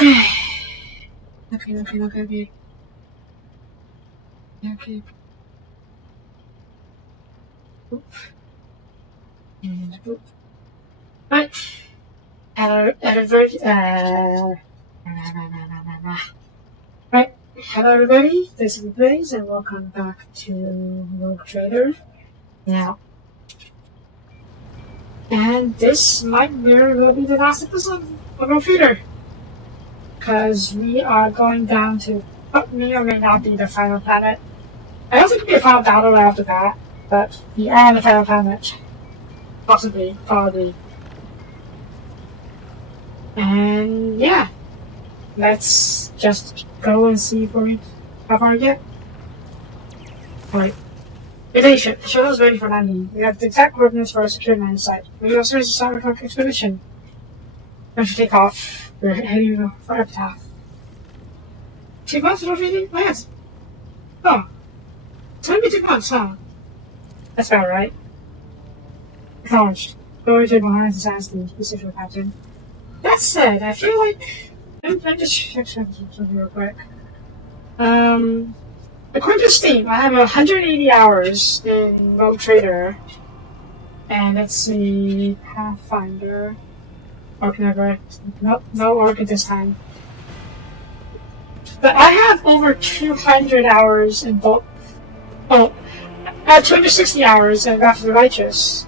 Okay. Okay. Oop. And oop. Right. Hello, everybody. Right. Hello, everybody. This is Blaze, and welcome back to Rogue Trader. Now, and this might very well be the last episode of Rogue Trader, because we are going down to what may or may not be the final planet. I don't think it'll be a final battle right after that, but we are on the final planet. Possibly, probably. And yeah, let's just go and see how far we get. Alright. Relation. The shuttle is ready for landing. We have the exact coordinates for our secure land site. We also raise a cyberpunk expedition. Time to take off. We're heading for Epitaph. 2 months for reading plans. Oh. It's only been 2 months, huh? That's about right. Acknowledged. Go to behind the sandstorm, specific captain. That said, I feel like I'm just check something real quick. According to Steam, I have 180 hours in Rogue Trader, and let's see, Pathfinder. Orc never. Nope, no Orc at this time. But I have over 200 hours in both. Oh, I have 260 hours in Wrath of the Righteous.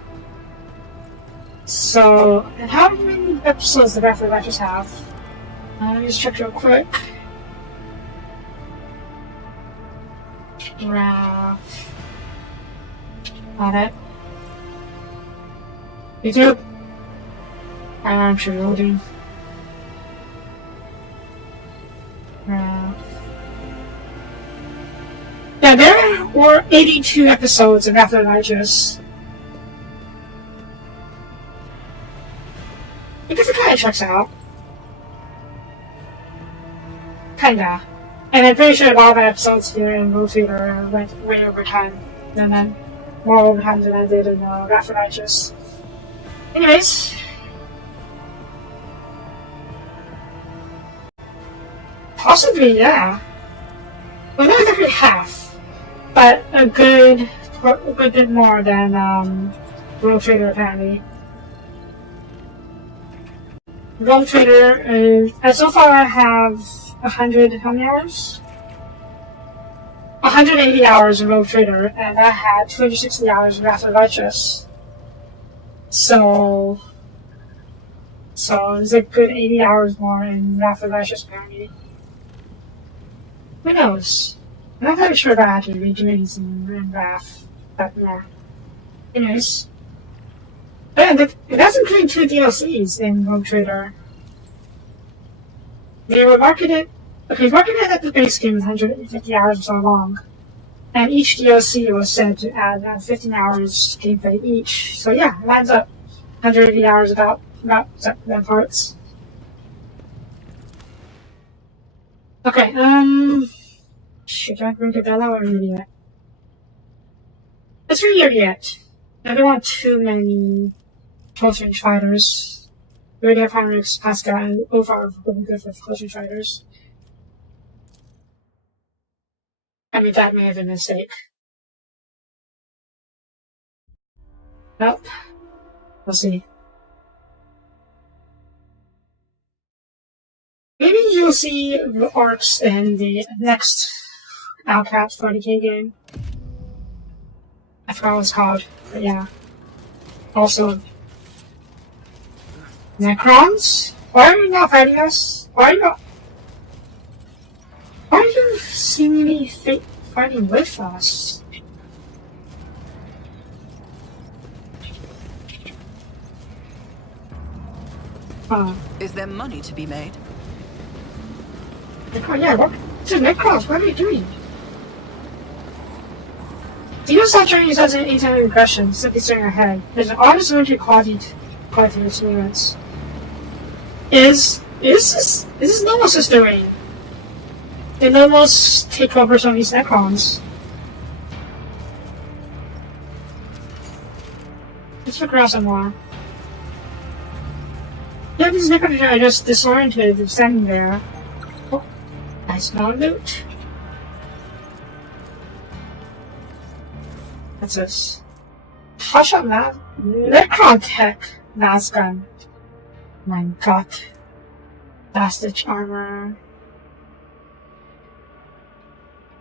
So, and how many episodes does Wrath of the Righteous have? Let me just check real quick. Wrath. Got it. YouTube. I'm sure loading. Wrath. Yeah, there were 82 episodes of Wrath of the Righteous. I guess it kinda checks out. Kinda. And I'm pretty sure a lot of my episodes here in Rogue Trader went way over time. And then more overtime than I did in Wrath of the Righteous. Anyways. Possibly, yeah. Well, not exactly half. But a good bit more than Rogue Trader apparently. Rogue Trader is, and so far I have 100, how many hours? 180 hours in Rogue Trader, and I had 260 hours in Wrath of the Righteous. So there's a good 80 hours more in Wrath of the Righteous apparently. Who knows? I'm not very sure about actually redoing some in Wrath, but yeah. Anyways. And it does include 2 DLCs in Rogue Trader. They were marketed at the base game with 150 hours or so long. And each DLC was said to add 15 hours gameplay each. So yeah, it lines up 180 hours about that parts. Okay, should I bring the bell out or read it? Let's read it yet. I don't want too many close range fighters. We already have Heinrichs, Pascal, and Ovar would be good for close range fighters. I mean, that may have been a mistake. Nope. We'll see. Maybe you'll see the orcs in the next WH40k game. I forgot what it's called, but yeah. Also, Necrons? Why are you not fighting us? Why are you seemingly fighting with us? Is there money to be made? Yeah, what? It's a Necrons, what are you doing? Do you stop trying to use as an anytime regression, simply staring ahead? There's an artist-oriented quality to the experience. Is this Nomos doing? Did Nomos take over some of these Necrons? Let's figure out some more. Yeah, these Necrons are just disoriented, standing there. Oh, nice non loot. What's this? Hush up, man. Necron Tech Gun. My god. Bastich armor.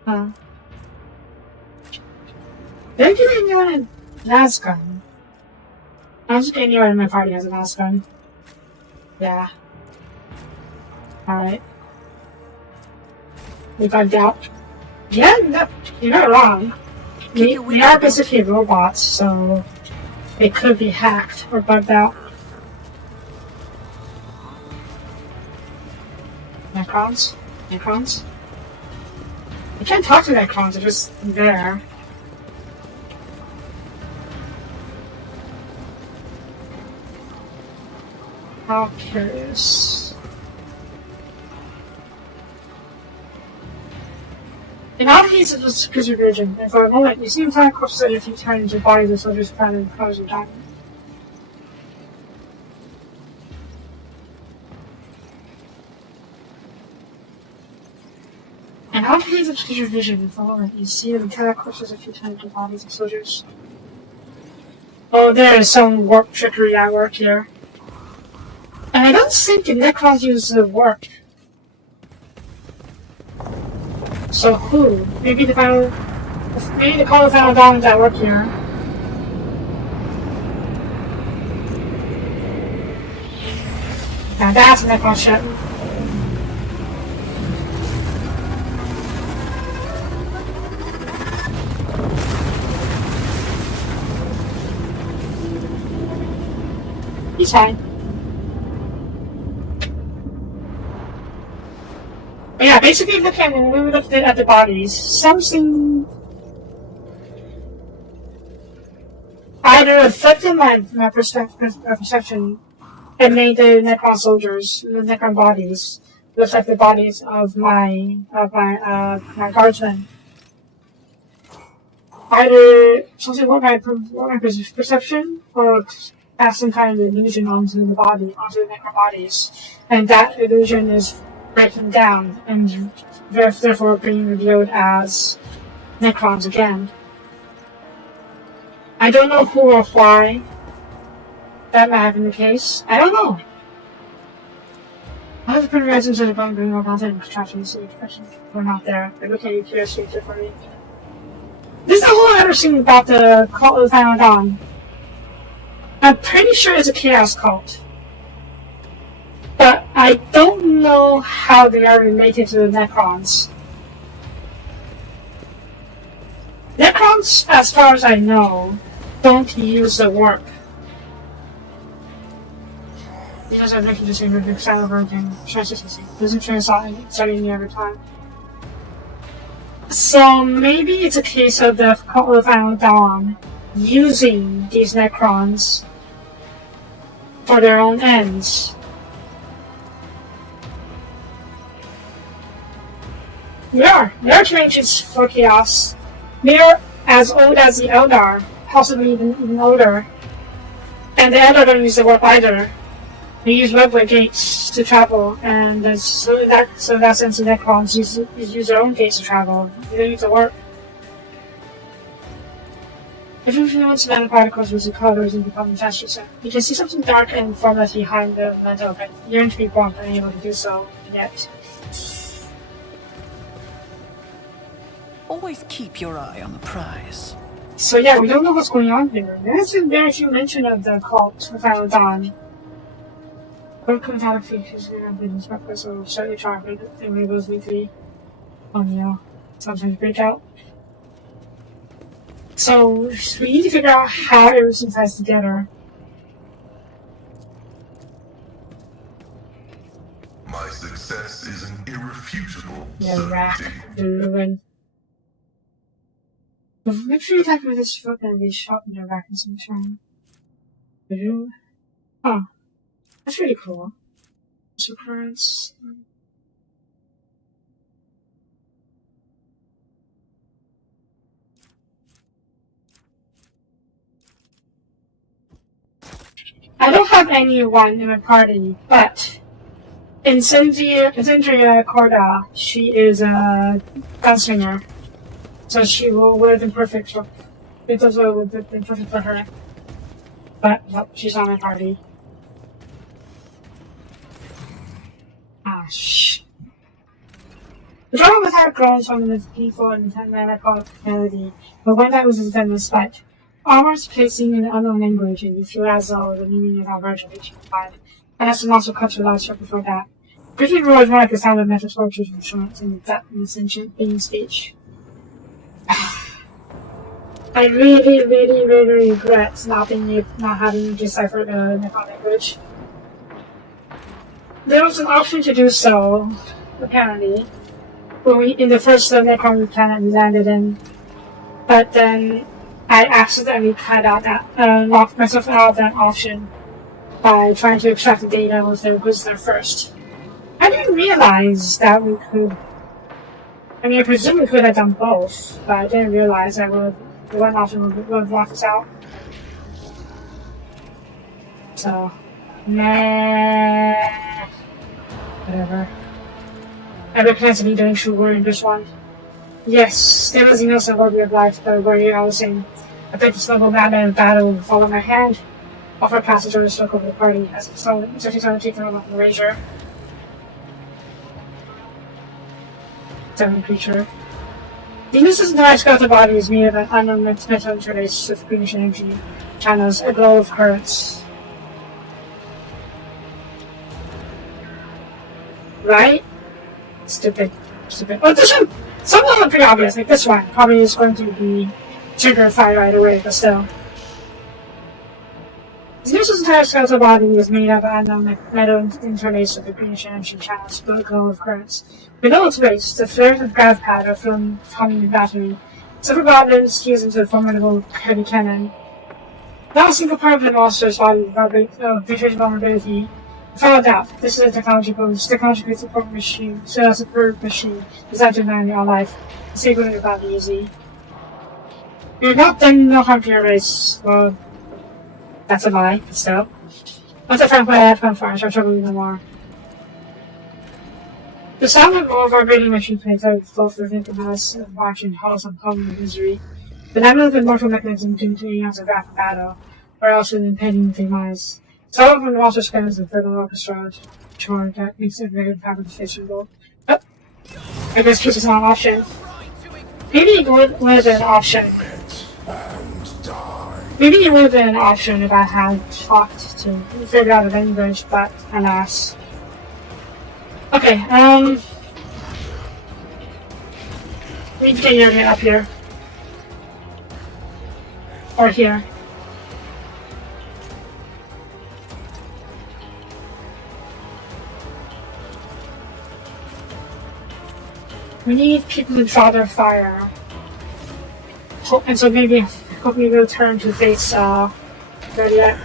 Huh. They're giving anyone a gun. I don't think anyone in my party has a gun. Yeah. Alright. We got doubt. Yeah, no, you're not wrong. They are basically robots, so they could be hacked or bugged out. Necrons? Necrons? You can't talk to Necrons, they're just there. How curious. In our case, it was preservation. And for a moment, you see entire corpses at a few times your bodies are so just kind of frozen down. And how can you use your vision for a moment? You see the entire corpses a few times your bodies of soldiers. Oh, there is some warp trickery at work here. And I don't think the Necrons use the warp. So who? Maybe the final... Maybe the Call of Final Dawn that work here. Now that's a Necron ship. He's fine. But yeah, basically looking when we looked at the bodies, something either affected my perception and made the Necron soldiers, the Necron bodies, look like the bodies of my guardsmen. Either something what my perception or cast some kind of illusion onto the Necron bodies, and that illusion is breaking down and therefore being revealed as Necrons again. I don't know who or why that might have been the case. I don't know. I have to put reasons that are bring more content and contraction to see questions. We're not there. They're looking at you curiously differently. This is the whole other thing about the Cult of the Final Dawn. I'm pretty sure it's a chaos cult. But I don't know how they are related to the Necrons. Necrons, as far as I know, don't use the warp. He doesn't make the same with style of working consistency. Doesn't translate studying every time. So maybe it's a case of the Cult of the Final Dawn using these Necrons for their own ends. There are changes for chaos. They're as old as the Eldar, possibly even older. And the Eldar don't use the warp either. They use webway gates to travel, and so in that sense the Necrons use their own gates to travel. They don't use the warp. If you influence nanoparticles with the colors and become faster, you can see something dark and formless behind the metal, but you aren't to be born unable to do so yet. Always keep your eye on the prize. So yeah, we don't know what's going on here. There's been very few mention of the cult of Final Dawn. Broken metallic features in business breakfast or slightly charmed and rainbows weekly on sometimes break out. So we need to figure out how everything ties together. My success is an irrefutable The rack, certainty. the ruin. Make sure you attack with this foot and be shot in the rack in some time. Oh, that's really cool. Occurrence. I don't have anyone in my party, but Incendia Corda, she is a gunslinger, so she would have been perfect for. It would have been perfect for her. But nope, she's not my party. Ah, shh. The drama with our grown from the people and the medical melody, but when that was intended respect. Almost placing in an unknown language, and you feel as though the meaning of our version of each five. And that's an also cultural life short before that. Briefly rule is more like the sound of metaphors from short in the sentient being speech. I really regret not having deciphered the Nepal language. There was an option to do so, apparently, in the first Necron planet we landed in, but then I accidentally locked myself out of that option by trying to extract the data with the Whistler first. I didn't realize that we could. I mean, I presume we could have done both, but I didn't realize that the one option would have locked us out. So, nah. Whatever. I recognize me doing true word in this one. Yes, there was an innocent worthy of life, but where I was saying, I bet this level madman in battle would fall in my hand. Offer passage or struck over the party as if someone taken over the razor. Seven creature. The innocent entire skeletal body is made of an unknown metal interlace with greenish energy channels, a glow of currents. Right? Stupid. Oh, this one! Some of them are pretty obvious, like this one probably is going to be trigger fire right away, but still. Zeus's entire skeletal body is made of an unknown metal interlace of the greenish energy channels, a glow of currents. Below its base, the flares of grav pad are from humming battery. Several goblins fuse into a formidable heavy cannon. Not a single part of the monster's body betrays vulnerability. Without doubt, this is a technological support machine, so a superb machine designed to deny our life. It's able to about easy. You're not done no harm to your race. Well, that's a lie, but still. Once I find what I have fun for, I shall trouble you no more. The sound of all of our raiding machine planes are both within the mass of watching halls of home and misery. The name of the mortal mechanism due to eons of rapid battle, or else an impending demise. Some of them also spans the further orchestra chore that makes it very fabricationable. But I guess this is not an option. Maybe it would have been an option. Maybe it would have been an option if I had talked to figure out a language, but alas. Okay, we need to get your up here. Or here. We need people to draw their fire. And so maybe, hopefully we'll turn to face, Zodiac.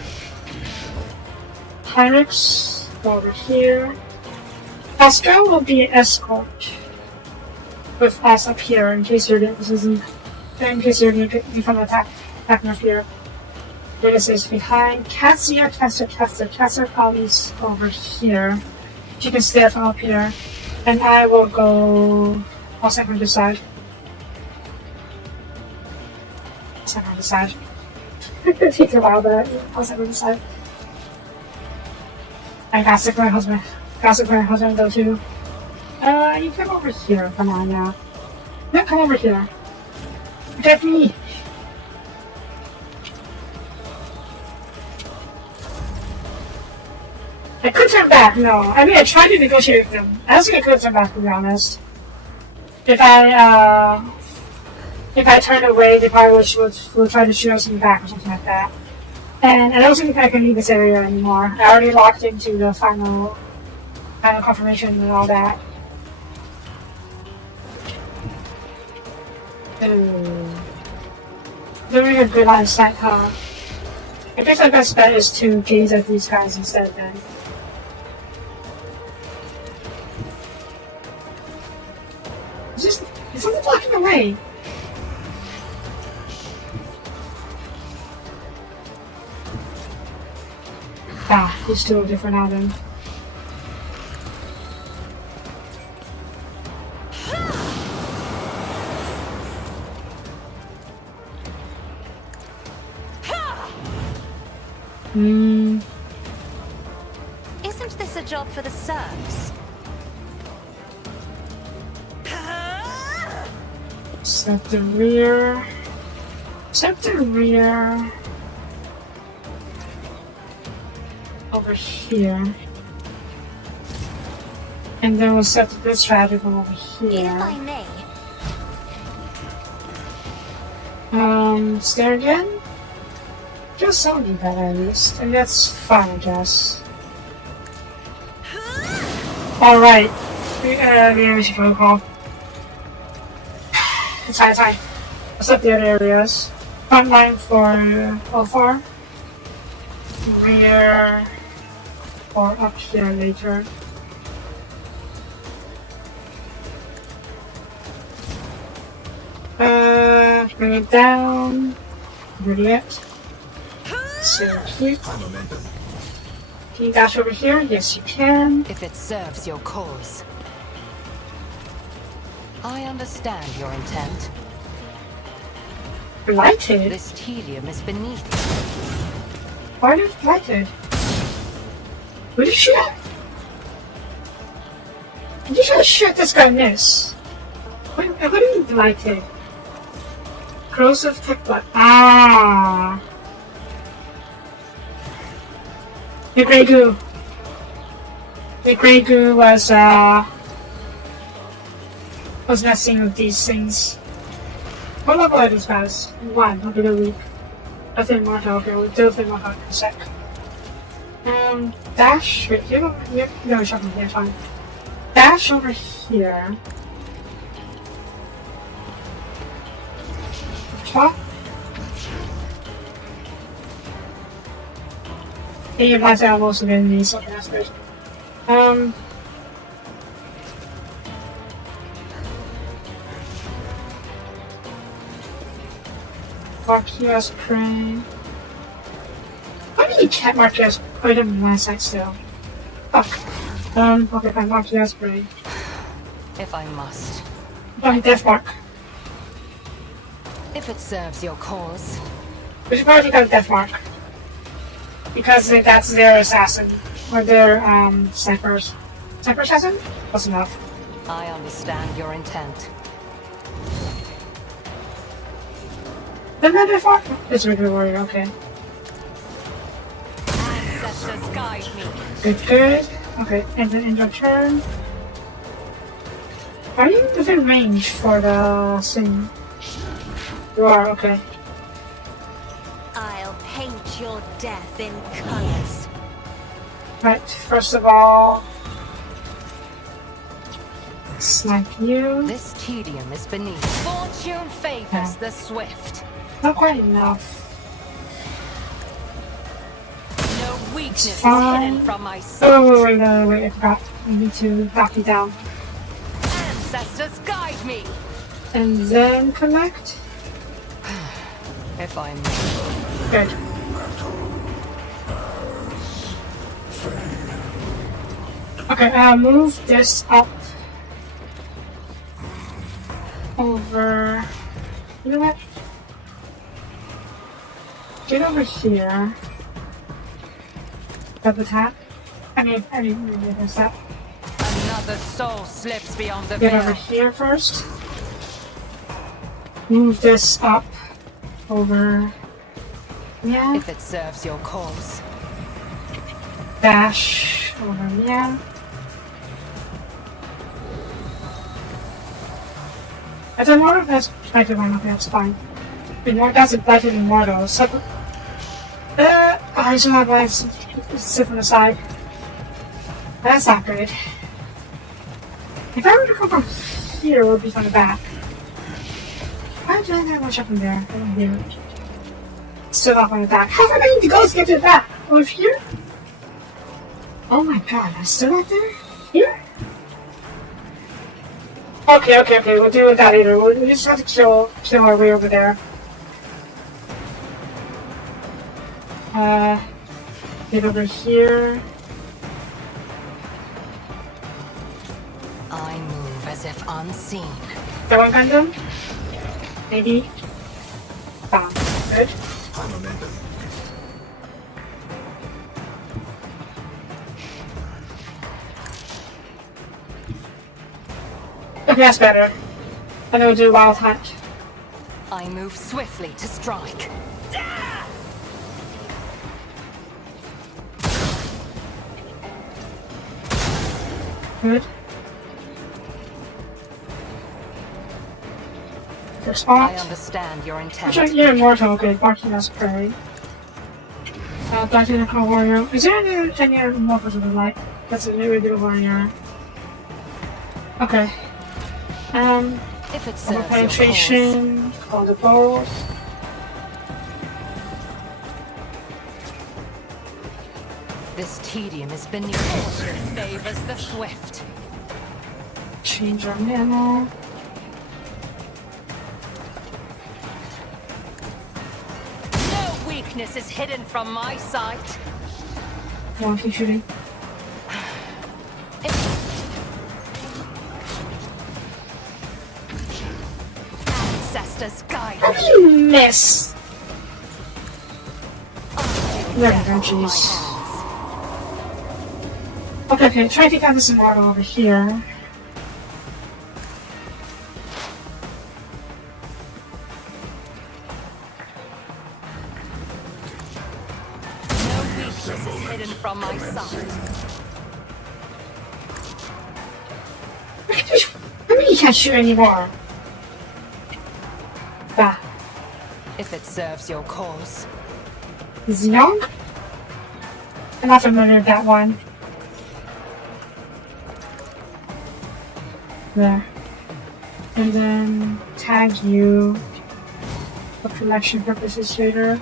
Hyrix, go over here. Astro will be an escort. With us up here in case you're going to become attacked up here. Vegas is behind. Cassia probably over here. She can stay from up here. And I will go. I'll second on this side. Second on this side. It takes a while, but I'll second on this side. I gotta stick my husband. Though too. You come over here. Come on now. No, come over here. Protect me. I could turn back, no. I mean, I tried to negotiate with them. I don't think I could turn back, to be honest. If I turned away, they probably would try to shoot us in the back or something like that. And I don't think I can leave this area anymore. I already locked into the final confirmation and all that. Doing a good line of sight, huh? I guess my best bet is to gaze at these guys instead then. It's only blocking the way. Ah, he's still a different item. Isn't this a job for the serfs? Set the rear. Set the rear. Over here. And then we'll set this strategy over If here. I may. It's there again? Just something that at least. And that's fine, I guess. Alright. Mission protocol. It's high time. Let's set the other areas. Front line for Alfar. Rear or up here later. Bring it down. Brilliant. So cute. Can you dash over here? Yes, you can. If it serves your cause. I understand your intent. Blighted? This tedium is beneath Why did blighted? What did you shoot? Did you just shoot this guy miss? What do you mean blighted? Corrosive tech blood. Ah! The Grey Goo. The Grey Goo was messing with these things. What level are these guys? 1, I'll be the weak. I think more help here. We'll do think more help in a sec. Dash. Wait, you don't. No, shot from here, fine. Dash over here. Top. And you might say I've also been in these something that's good. Mark you as prey. Why do you can't mark you as item in my side still? Fuck. Okay, fine, mark you as prey. if I must. Fine, death mark. If it serves your cause. We should probably got a death mark. Because that's their assassin. Or their, snipers. Sniper assassin? Close enough. I understand your intent. Then that death mark? It's a regular warrior, okay. Ancestors guide me. Good, good. Okay, and then in your turn. Are you within range for the thing? You are, okay. I'll paint your death in colors. Right, first of all, snipe you. This tedium is beneath. Fortune favors the swift. Not quite enough. No weakness is fine. hidden from my sight. Oh, wait, no, wait, I forgot. I need to knock you down. Ancestors guide me. And then connect. If I may. Good. Okay, move this up. Over. You know what? Get over here. Double tap. I mean, there's that. Another soul slips beyond the Get over veil. here first. Move this up. Over. Yeah. If it serves your cause. Dash. Over. Yeah. I don't know if that's blighted one. Okay, that's fine. Ignore doesn't blighted immortal. So, I should have lives sit on the side. That's not good. If I were to come from here, it would be from the back. Why did I have much up in there? I don't hear it. Still not on the back. How am I going to go to get to the back? Over here? Oh my god, I'm still out there? Here? Okay, we'll deal with that later. We just have to kill our way over there. Get over here. I move as if unseen. That one Gundam? Maybe. Bam. Good. Okay, that's better. And then we'll do Wild Hunt. I move swiftly to strike. Good. I Response. understand your intent. Check your immortal. Okay, barking as prey. Dynamical warrior. Is there any other immortals of the light? That's a regular warrior. Okay. If it serves your cause. Penetration. On the balls. This tedium is beneath. Fortune favors the swift. Change our mana. No weakness is hidden from my sight. One keep shooting. Ancestors guide How me. do you miss? There we go, Death in my jeez. hands. Okay, try to take out this immortal over here. No weakness is hidden from my sight. I mean, you can't shoot anymore. Bah. If it serves your cause. Is young? I'm not familiar with that one. There. And then tag you for collection purposes later.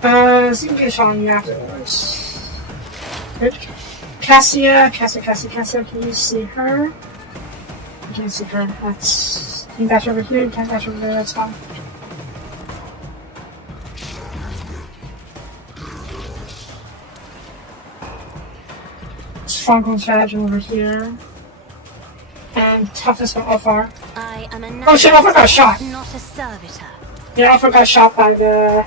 So you can get a shot on you afterwards. Good. Cassia, can you see her? You can't see her. That's. You can dash over here, you can't dash over there, that's fine. Stronghold strategy over here. And toughness from Alpha. I am a Oh shit, Alpha got shot! not a servitor. Yeah, Alpha got shot by the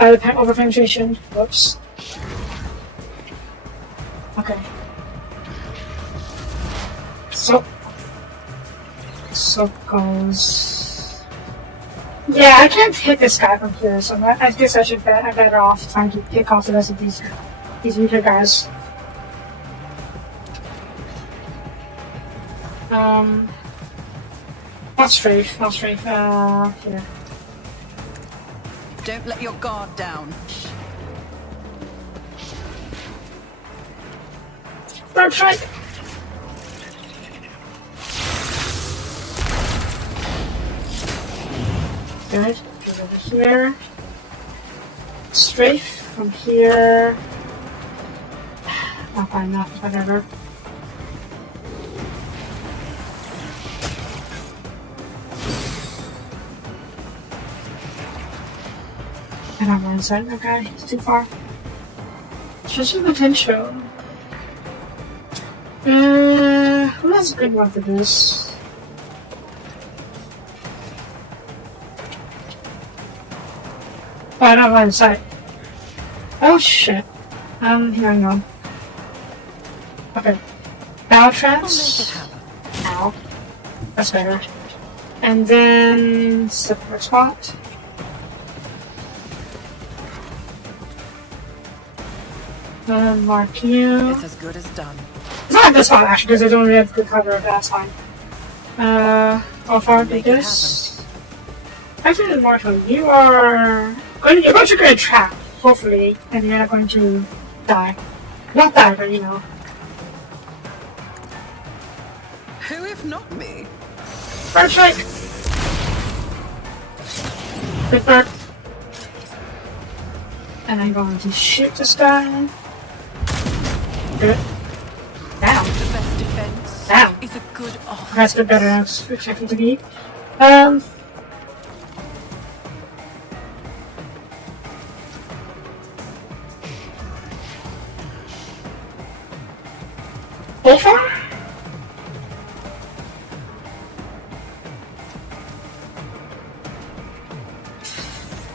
over penetration. Whoops. Okay. So goes. Yeah, I can't hit this guy from here, so I guess I'm better off trying to pick off the rest of these weaker guys. Not strafe, here. Don't let your guard down. Bird strike! Good, get over here. Strafe from here. Not quite enough, whatever. I don't want inside, okay, it's too far. Just the potential. Who has a good one for this? Oh, I don't want inside. Oh shit. Hang on. Okay. Bow traps. Ow. That's better. And then support spot. Mark you. It's as good as done. It's not this spot actually, because I don't really have good cover, but that's fine. How far big this? Actually, Marshall, you're going to get a trap, hopefully, and you're not going to die. Not die, but you know. Who if not me? Bird strike! Big bird. And I'm going to shoot this guy. Good. Down. The best defense Down. is a good offer. That's a bit better. I was checking to be. Over?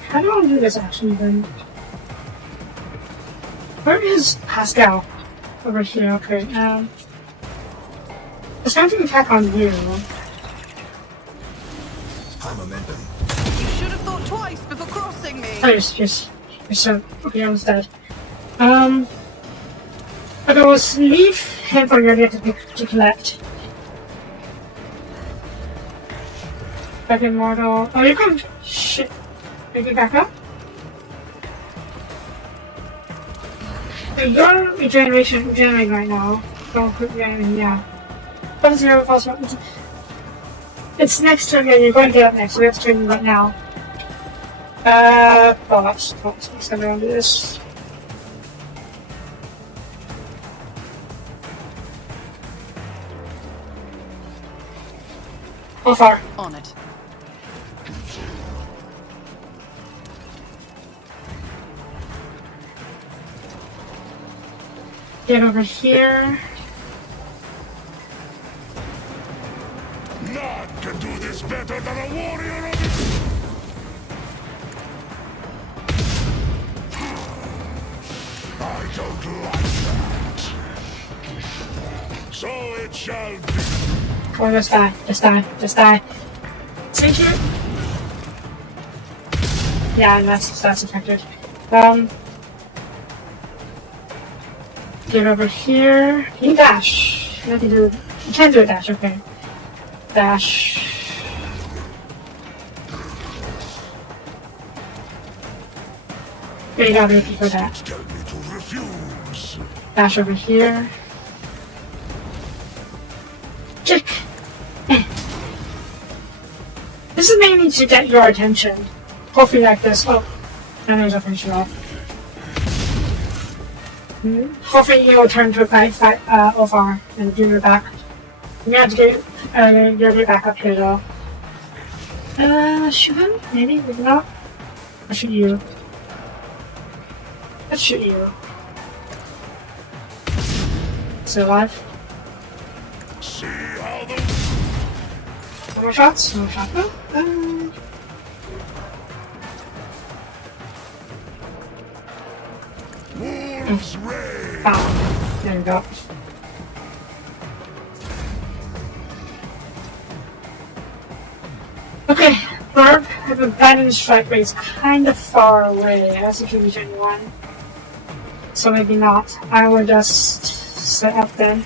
How do I do this actually then? Where is Pascal? Over here, okay. It's time to attack on you. High momentum. You should have thought twice before crossing me. Oh, yes. So, okay, I was dead. Okay, we'll leave him for your to collect. Back immortal. Oh, you can. Shit. Make it back up? You're regenerating right now. Don't quit regenerating, yeah. But zero false. It's next turn, yeah, you're going to get up next, so we have to train right now. Boss. Let's go around do this. How far? On it. Get over here. None can do this better than a warrior of it. I don't like that. So it shall be. Come on, just die. Sink it. Yeah, and that's affected. Get over here. You dash. You can't do a dash, okay. Dash. Okay, you gotta repeat for that. Tell me to refuse. Dash over here. Chick! This is mainly to get your attention. Hopefully like this. Oh, and there's a finish it off. Hopefully you'll turn to fight OFR and do your back. You have to get back up here though. Shoot him? Maybe not. Or shoot you. Let's shoot you. Still alive? See how the No more shots? No more shots. wolves reign. Ah, there we go. Okay, Burp, I have abandoned strike rate. It's kind of far away. As if you reach anyone. So maybe not. I will just set up then.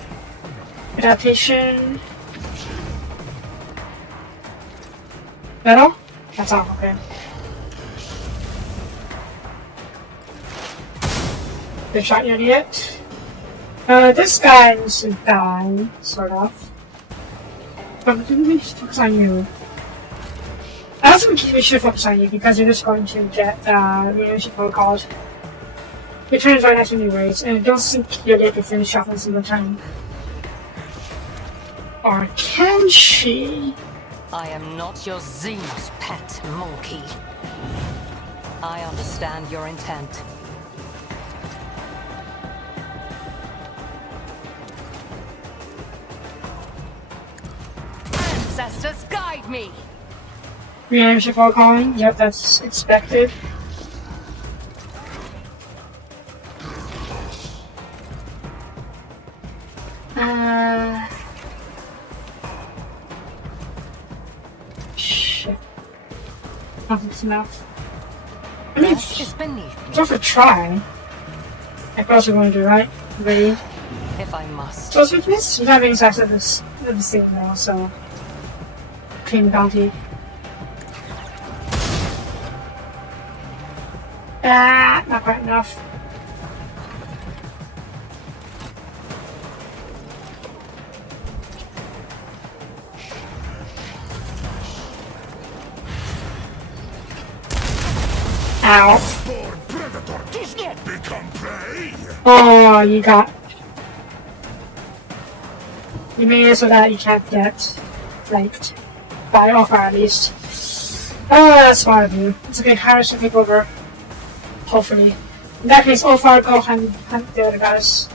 Adaptation. That all? That's all, okay. Good shot yet? This guy needs to die, sort of. But we should focus on you. I also think we should focus on you because you're just going to get leadership protocols. Your turn is right next to anyways, and I don't think you'll get to finish off in a single turn. Or can she? I am not your Xenos pet, monkey. I understand your intent. Ancestors, guide me! Leadership calling? Yep, that's expected. Shit. Nothing's enough. I mean, That is beneath me, it's worth a try. Like, what else are we going to do, right? Raid. if I must. So, weakness? You're not being exactly the same now, so. Claim the bounty. Ah, not quite enough. Ow. Born predator does not become prey. Oh, you got. You made it so that you can't get flaked. By offer at least. Oh, that's smart of you. It's okay, Harris should take over. Hopefully. In that case, Ofar, go hunt the other guys.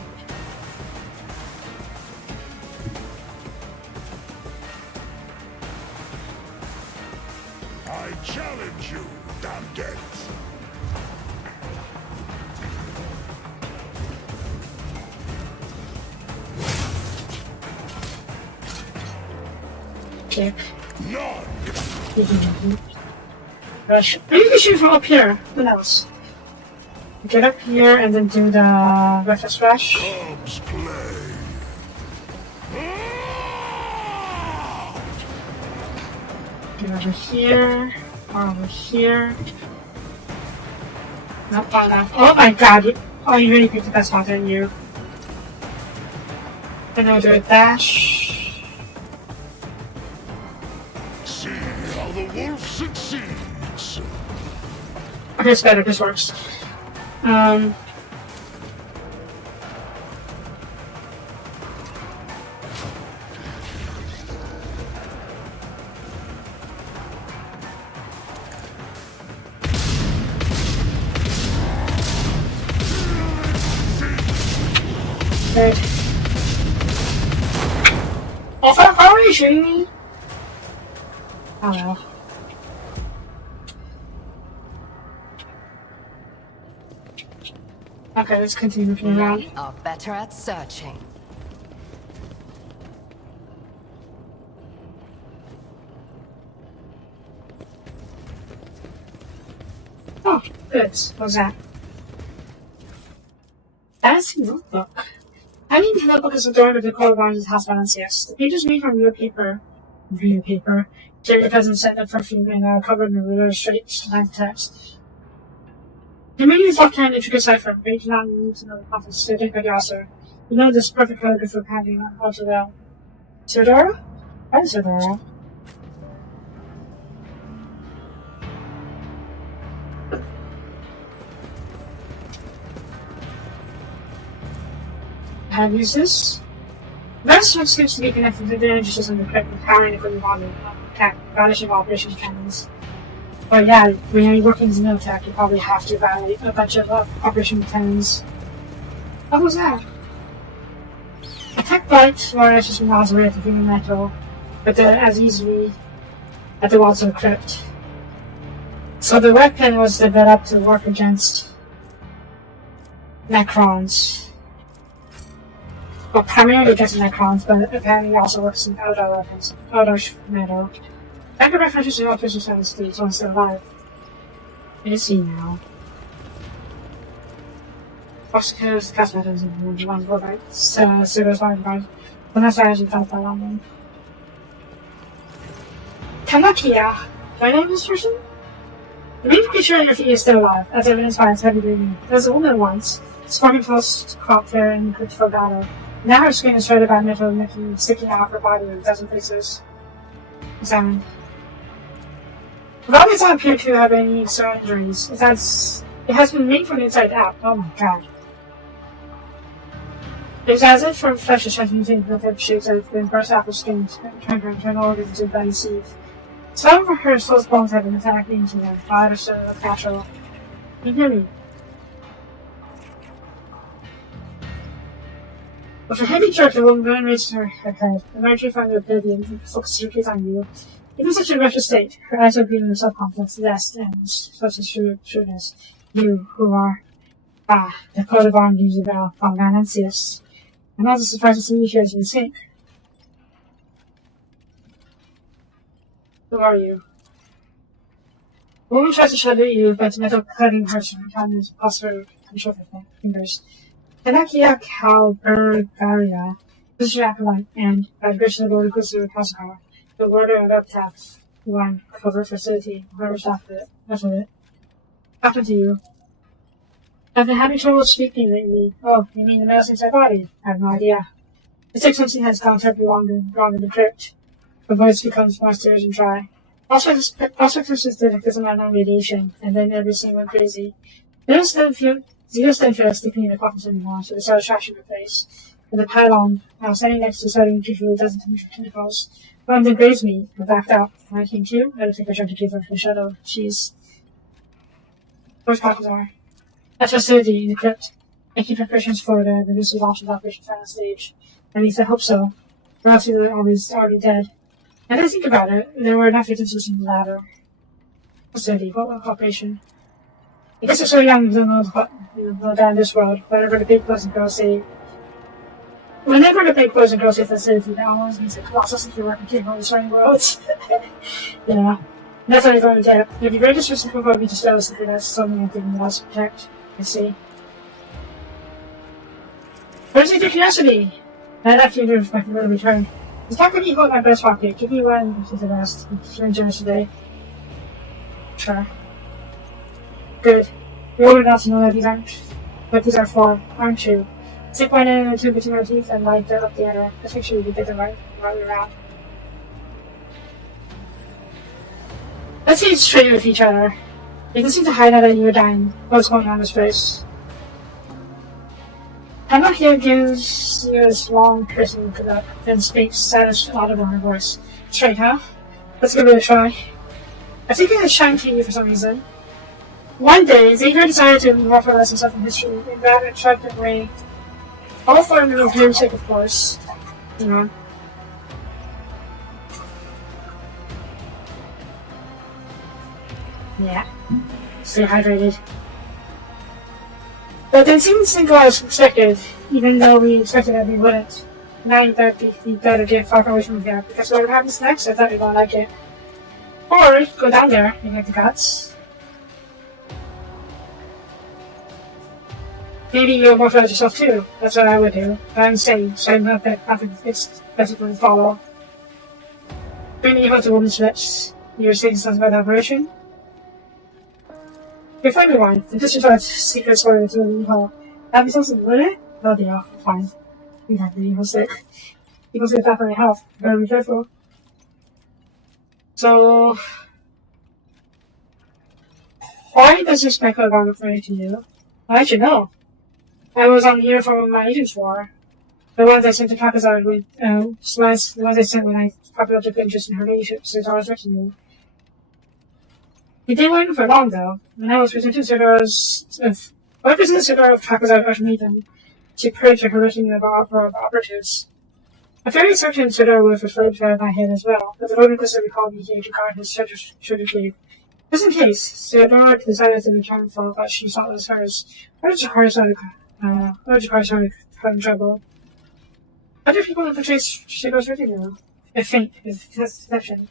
kick. Rush. Maybe you can shoot from up here. Who knows? Get up here and then do the reckless rush. Cubs play. Get over here. Or over here. Not far enough. Oh my god! Oh, you really picked the best one, didn't you? And then we'll do a dash. See how the wolf succeeds. Okay, it's better. This works. Good. Oh, fuck, are you shooting me? Oh no. Okay, let's continue looking around. We are better at searching. Oh, good. What's that? That's a notebook. I mean, the notebook is adorned with the coat of arms house balance, yes. The pages made from real paper, clearly present scent of perfume and are covered in a really straight line text. The meaning is often an intricate cipher, but you do not need to know the contents to think of the author. You know this perfect calligraphy of handing on how to well. Theodora? Why is Theodora? Have used this. This one seems to be connected to the energy system of powering the model attack, vanishing operations cannons. But yeah, when you're working as a attack, you probably have to violate a bunch of operation cannons. What was that? Attack bite, or it's just miles away from human metal, but they're as easily at the walls of the crypt. So the weapon was developed to work against Necrons. Well, primarily against Necrons, but apparently also works in other weapons, other metal. Backup references to official seven states once they're alive. It is seen now. Prosecutors, cast weapons, and the ones were right. Pseudo's fine guard. But that's why I thought that on them. Kanakia. Do I name this person? The main creature on your feet is still alive, as evidenced by its heavy breathing. There was a woman once, sparking close crop there and equipped for battle. Now her skin is shredded by metal, sticking out of her body in a dozen places. Examined. The body does not appear to have any external injuries. It has been made from the inside out. Oh my god. It's as if her flesh is transmuted into the shapes that have been burst out of her skin, turned her internal organs into body sieve. Some of her soul's bones have been attacked into them, while others still look natural. You hear me? With a heavy jerk, the woman raised her head, emerging from the oblivion and focused her gaze on you. Even such a wretched state, her eyes are green with self-confidence, zest, and such a shrewdness. You, who are, the coat of arms used about von Ganancius. I'm not surprised to see you here as you think. Who are you? The woman tries to shudder at you, but metal cutting hurts her countenance plus her control fingers. Kanakia Calbergaria, this is your acolyte, and by the grace of the Lord who goes to the Kazakar, the warder of Epitaph, one covert facility, whoever stopped it, that's with it. Happened to you. I've been having trouble speaking lately. Oh, you mean the medicine inside body? I have no idea. It's like something has gone terribly wrong in the crypt. The voice becomes more serious and dry. Also suspicious detectives an unknown radiation, and then everything went crazy. Zero stand for sleeping in the coffins anymore, so they started trashing the place. And the pylon, now standing next to starting usually doesn't emit chemicals. One of them grazed me, and backed out. When I came to, I don't think I tried to give her the shadow. She's... Where's Pakazar? At facility in the crypt. I keep preparations for the reduced launch of Operation Final Stage. At least I hope so. Or else they're already dead. And I think about it, there were enough victims in the ladder. Facility, what operation? I guess they're so young, you don't know down this world. Whatever the big boys and girls say. Whenever the big boys and girls hit the facility, that always means a colossal secure working capable of destroying worlds. Yeah. That's how they're going to get. It'd be very disrespectful for me to steal a secret that's something I didn't want to protect. I see. Where's your curiosity? I'd actually do my familiar return. It's not going to equal my best pocket. Give me one to the rest. It's very generous today. Sure. Good. You're old enough to know that these aren't what these are for, aren't you? Stick one end of the tube between our teeth and light it up the other. Just make sure you get them right around. Let's see straight with each other. You can seem to hide now that you were dying. What's going on in this place? Hannah here gives you this long piercing look, then speaks satisfied audible in her voice. Straight, huh? Let's give it a try. I think it is shine to you for some reason. One day, Xavier decided to immortalize himself in history in that attractive way. All for a little handshake, of course. You know. Yeah. Stay hydrated. But it didn't go as expected, even though we expected that we wouldn't. Now you thought we better get far away from here, because what happens next, I thought we wouldn't like it. Or go down there and get the guts. Maybe you'll immortalize yourself too. That's what I would do. But I'm saying, so I'm not that it's basically follow. Bring the evil to woman's lips. You're saying something about the operation? If everyone, the district secret story to the evil, that'd be something, wouldn't it? No deal, fine. We have the evil sick. Evil's gonna attack my health. Better be careful. So, why does this make a long referring to you? I should know. I was on the uniform of my agents war. The ones I sent to Kakazar with, the ones I sent when I probably took interest in her leadership, so I was watching you. It didn't wait for long, though. When I was presenting Sidor's of Kakazar ultimatum to purge the harassment of operatives. I'm fairly certain Sidor would have referred to that in my head as well, but the Lord Inquisitor recalled me here to guard his treasure leave. Just in case, Sidor decided to return for what she thought was hers. What did Jakar started in trouble? Other people infiltrate Sidor's regular. I think, with deception,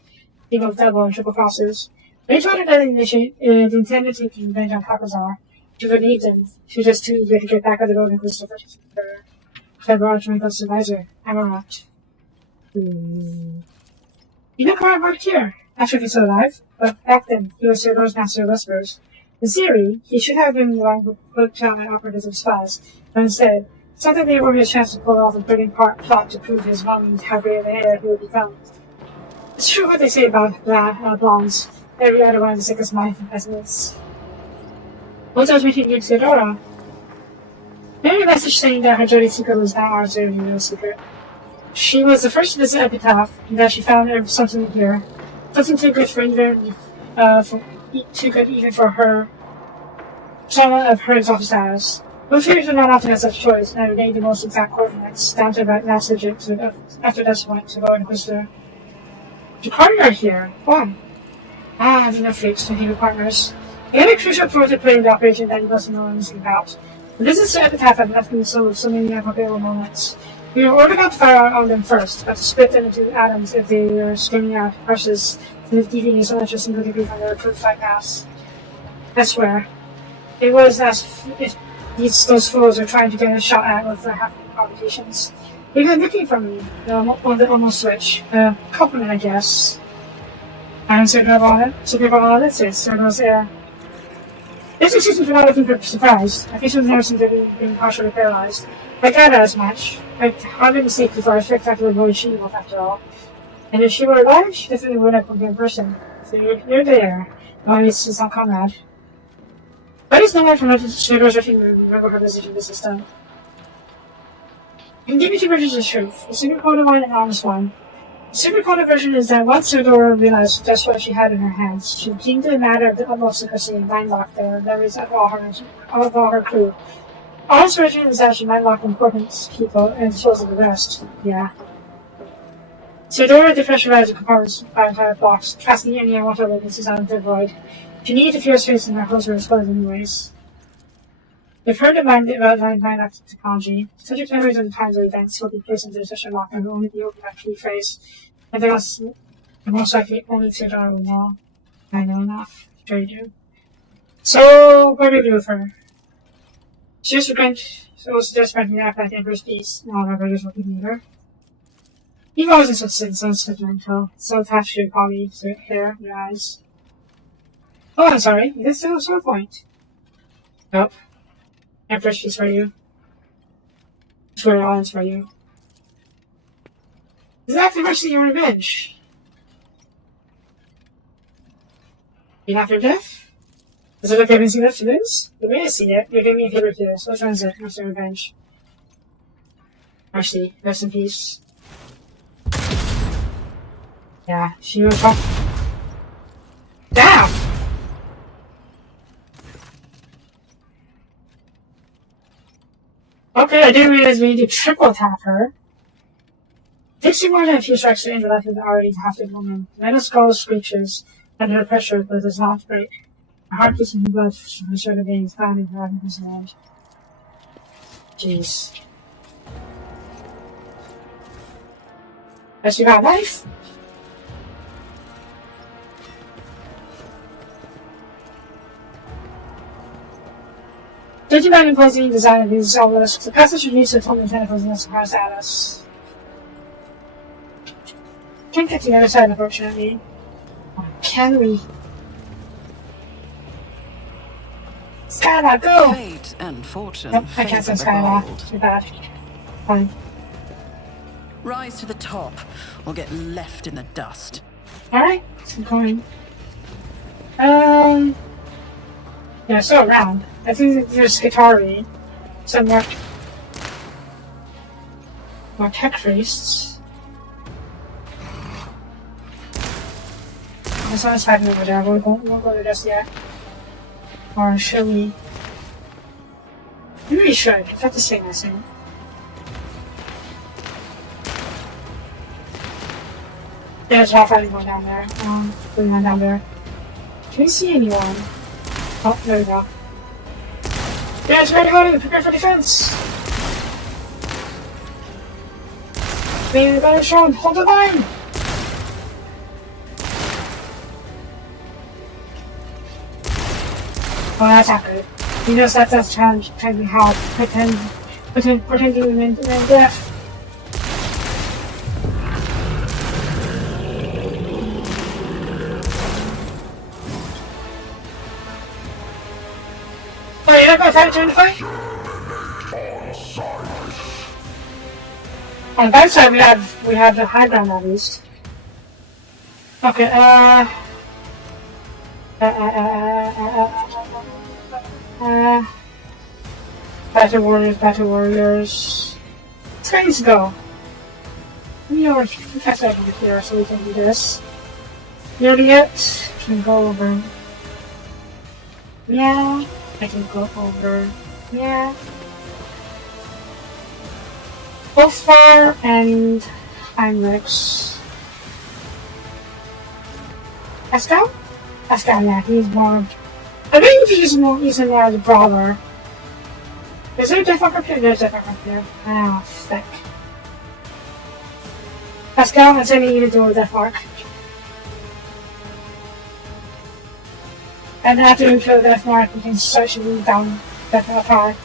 even with double and triple crosses. They told her that the intended to take revenge on Kakazar. She would need them. She was just too eager to get back at the Lord Inquisitor for clever archmate of advisor. I'm not. You know Kara worked here. Not sure if he's still alive, but back then, he was Sidor's master of whispers. In theory, he should have been the one who put down operatives and spies, but instead, something they were a chance to pull off a brilliant plot to prove his mom how great of an heir he would become. It's true what they say about blondes. Every other one is the sickest mind from peasants. Once I was meeting you to Theodora, maybe a message saying that her dirty secret was now our dirty real secret. She was the first to visit Epitaph, and that she found something here. Something too good for even for her, someone of her exalted status. Most figures do not often have such choice, and I made the most exact coordinates, down to about last digit after this point to Lord Inquisitor. Jakar are here. Why? Ah, the freaks, my favorite partners. We had a crucial part to play in the operation that you doesn't know anything about. The business to Epitaph had left me so many unforgettable moments. We were ordered not to fire on them first, but to split them into atoms if they were screaming out versus deviating so much as a single degree from their approved flight paths. I swear, it was as if those fools were trying to get a shot at with their half provocations. They've been looking for me, on the almost switch. Compliment, I guess. I'm certain of all it. So people all this is, so it was there. This excuse me for not looking for surprise. I think she was never seen to being partially paralyzed. I gather as much. I hardly mistake you for a spectacular boy she was, after all. And if she were alive, she definitely would have been in person. So you're there. No, it's just not comrade. But it's no one from Shadow's Rifting Room remember her visit in the system. I can give you two versions of the truth. The super coded one and an honest one. The super coded version is that once Theodora realized just what she had in her hands, she deemed it a matter of the utmost secrecy and mind-locked the memories of all her crew. Honest version is that she mind-locked important people and disposed of the rest. Yeah. Theodora depressurized the compartments by entire blocks, casting any and water vacancies out into the void. She needed to fierce face and her hose were exploded anyways. You've heard about active technology. Subject memories and times of events will be placed into such a lock and will only be opened by key phrase. And there was most likely only Theodore will know. I know enough. Sure you do. So, what do we do with her? She used to grant, so suggest granting the act like the Emperor's peace. Now our brothers will be her. You've always insisted so sentimental, so attached to your body, so your hair, your eyes. Oh, I'm sorry. Is this still a sore point? Nope. Empress, she's for you. Swear all is for you. Is that the mercy of your revenge? You after death? Is it okay if I see that to this? The way I see it, you're giving me a favor to this. Which one is it? Mercy or revenge? Mercy. Rest in peace. Yeah, she was tough. Damn! Okay, I didn't realize we need to triple tap her. Takes you more than a few strikes to injure that with already half-dead woman. The metal skull screeches under pressure, but does not break. My heart beats in blood from the shoulder veins, climbing her out of his hand. Jeez. Guess you got a knife? Judging by the imposing design of these obelisks, the passage should use the total tentacles in the surprise at us. Can't get to the other side, unfortunately. Or can we? Skylar, go! Fate and fortune. Nope, I can't say Skylar. Too bad. Fine. Rise to the top, or get left in the dust. Alright, let's keep going. Yeah, still around. I think there's Guitari. Some more tech priests. There's someone's fighting over there, but we won't go there just yet. Or should we? Maybe we should. It's not the same as him. There's one fighting going down there. Going on down there. Can we see anyone? Oh, there we go. Yeah, it's ready to go. Prepare for defense. Maybe the better shown. Hold the line. Oh, that's not good. He knows that's challenge. Trying to help. Pretending to remain deaf. Oh, you're not gonna try to join the fight? On the bad side, we have the high ground at least. Okay, Battle warriors. Let's go, let's go. We know we're fast over here, so we can do this. You ready yet? Can go over. Yeah. I can go over. Yeah. Wolfar and Heinrichs. Pascal? Pascal, yeah, he's more. I think he's more using there as a brawler. Is there a Deathmark up here? There's a Deathmark up here. Ah, thick. Pascal, I'm sending you to do a Deathmark. And after we kill the Deathmark, we can start shooting down Deathmark hard.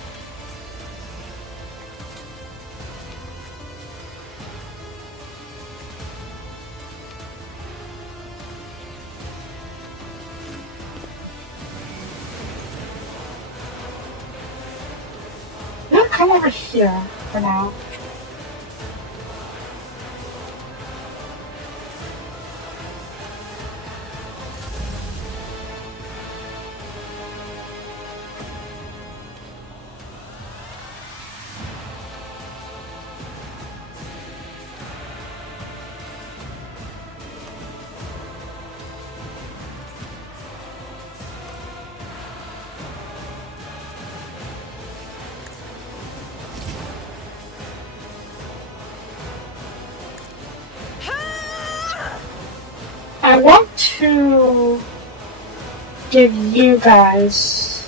Come over here for now. I want to give you guys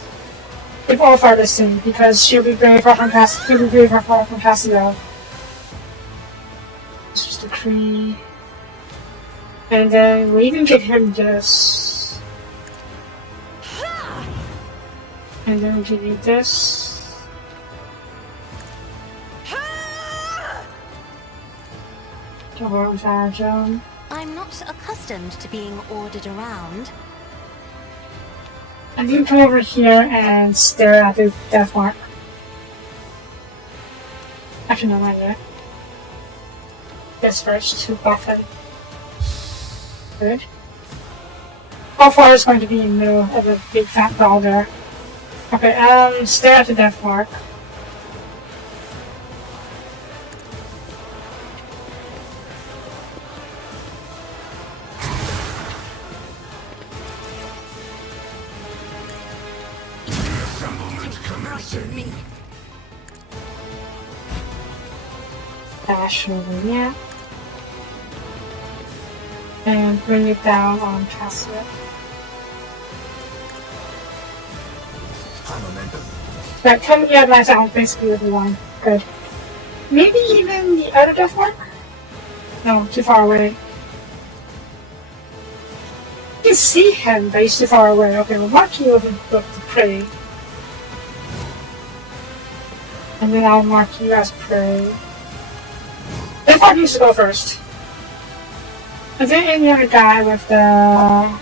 If all fire this thing, because she'll be very far from casting out. It's just a tree. And then we even give him this. And then we give you this. I'm not accustomed to being ordered around. And you can come over here and stare at the death mark. Actually, no, not yet. This first to buff it. Good. How far is going to be in the middle of a big fat ball there? Okay, stare at the death mark. Dash over here. And bring it down on Cassia. Right, come here, nice out basically with the one. Good. Maybe even the other death mark? No, too far away. You can see him, but he's too far away. Okay, we'll mark you with the prey. And then I'll mark you as prey. Death mark needs to go first. Is there any other guy with the...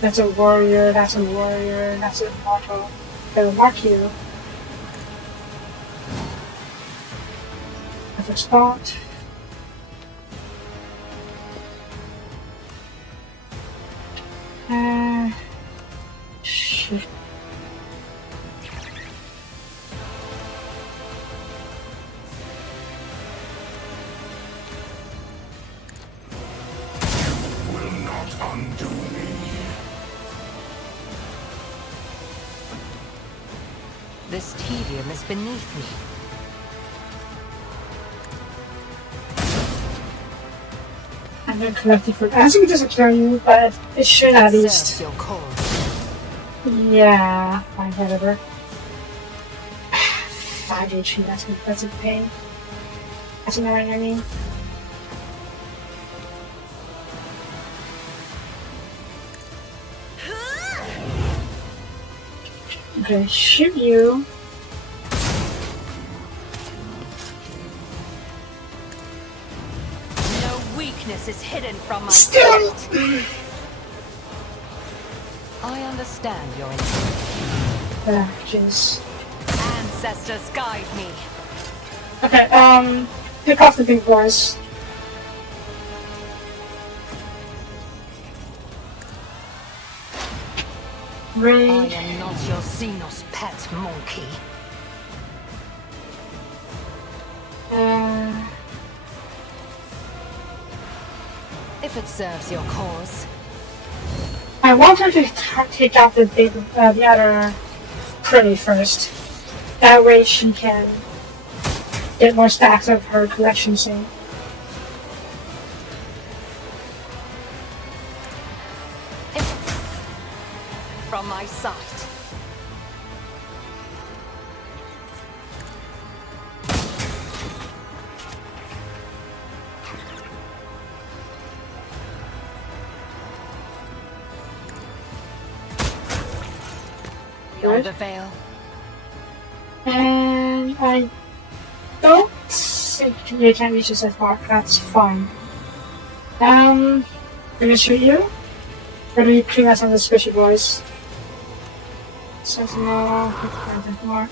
That's a warrior, that's a warrior, that's an immortal. They'll mark you. Perfect spot. Shit. This tedium is beneath me. I'm gonna collect the fruit. I think it doesn't kill you, but it should at least. Your cause. Yeah, fine, whatever. 5 HP, that's a pain. That's annoying, I mean. Okay, shoot you. No weakness is hidden from my Still! sight. I understand your intent. Ah, jeez. Ancestors guide me. Okay, pick off the big boys. I Raid. am not your Xenos pet monkey. If it serves your cause. I want her to take out the big, the other prey first. That way she can get more stacks of her collection soon. From my sight. Beyond the veil. And I don't think you can reach this far. That's fine. I'm gonna shoot you. Or do you clean us on the squishy boys? Sentinel, more.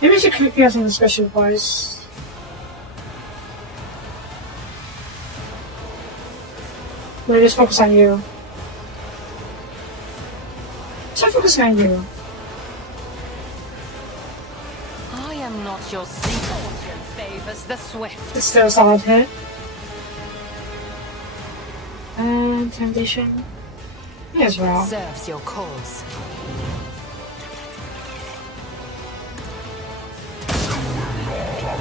Maybe we should clean us on the squishy boys. We'll just focus on you. So focusing on you. I am not your fortune favors the swift. It's still a solid hit. And temptation. Me as well. Serves your cause.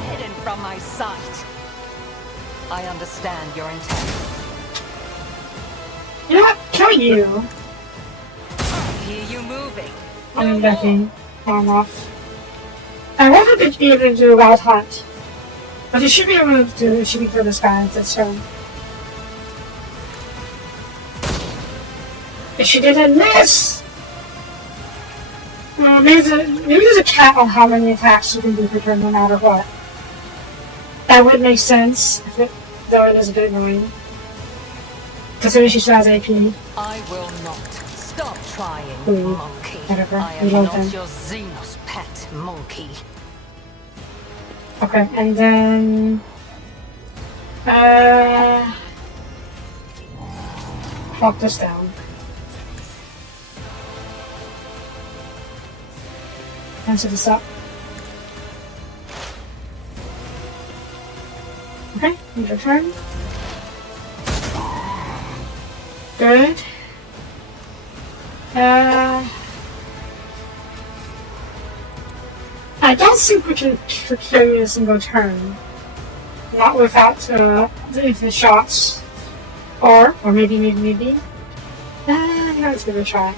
Hidden from my sight. I understand your intent. You know what? Kill you. hear you moving. I'm backing on off. I wonder if you'd be able to do a wild hunt. But you should be able to do it should be for this guy that's shown. If she didn't miss! Maybe there's a cap on how many attacks you can do per turn no matter what. That would make sense, though it is a bit annoying. Considering she still has AP. I will not. Stop trying, Ooh, monkey. whatever. I am We love not them. your Xenos pet, monkey. Okay, and then... lock this down. Answer this up. Okay, your turn. Good. I don't think we can carry a single turn. Not without the infinite shots. Or maybe. Let's give it a try.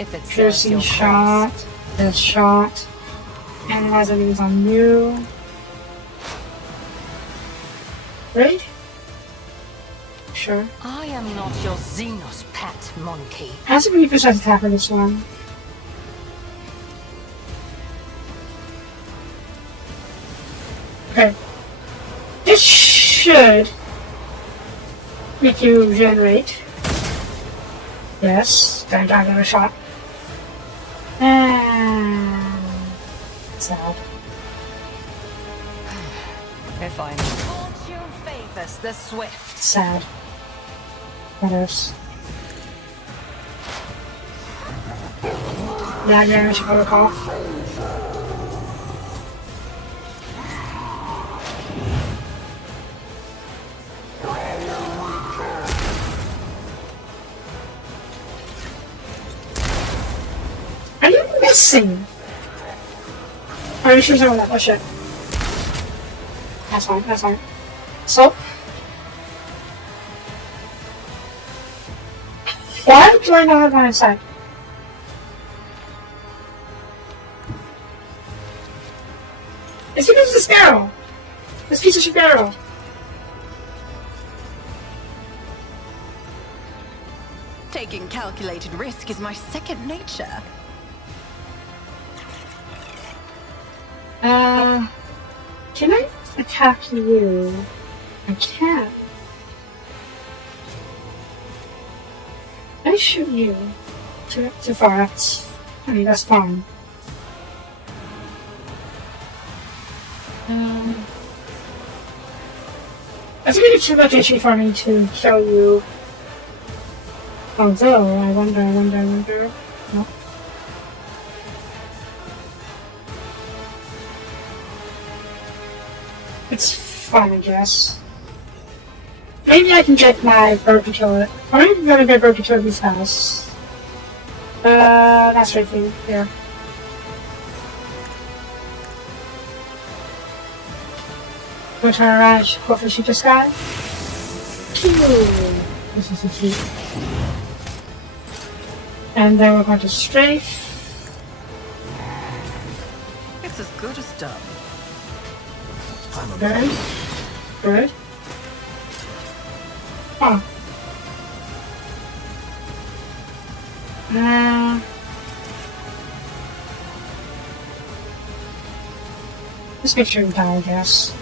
If it serves Piercing your shot. cause. This shot. Analyze enemies on you. Right? Sure. I am not your Xenos pet, monkey. Has a 50% attack for this one. Okay. This should make you regenerate. Yes, then I got a shot. Sad. If I'm fortune favors the swift. Sad. What else? That damage protocol. Are you missing? Are you sure someone that? Oh shit. That's fine. So, why do I not have line of sight? It's because of this barrel! This piece of shit barrel! Taking calculated risk is my second nature. Can I attack you? I can. I shoot you. Too far, that's fine. That's really too much issue for me to kill you. Although, I wonder. No. It's fun, I guess. Maybe I can get my bird to kill it. Or maybe I'm gonna get bird to kill this house. That's right thing, there. Go turn around, hopefully shoot this guy. This is a feat. And then we're going to strafe. It's as good as done. Good. Oh. Let's make sure we die, I guess.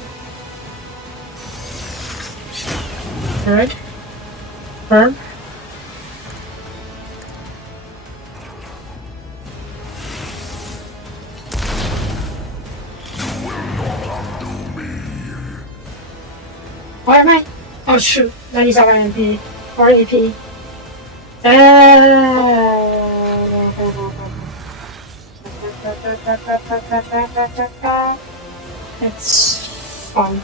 Good. Burn. Why am I? Oh shoot, that is our MP. Or AP. It's fun.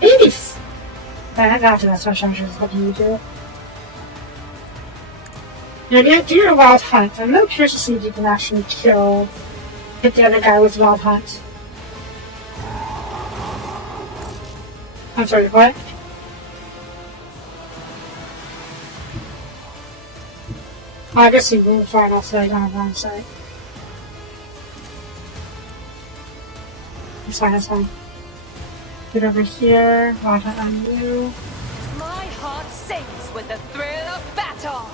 Beef! After that special measures, what do you do? Now, do your wild hunt. I'm really curious to see if you can actually hit the other guy with wild hunt. I'm sorry, what? Oh, I guess he moved far enough so I don't have line of sight. That's fine, that's fine. Get over here, watch out on you. My heart sings with the thrill of battle!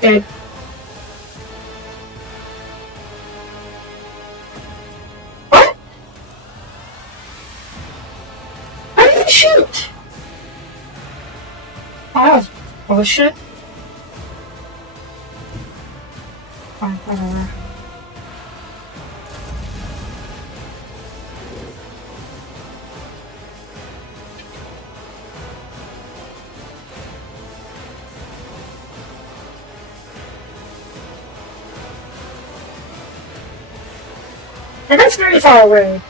Dead. What? How did he shoot? Oh, that was bullshit. Fine, whatever. And that's very far away.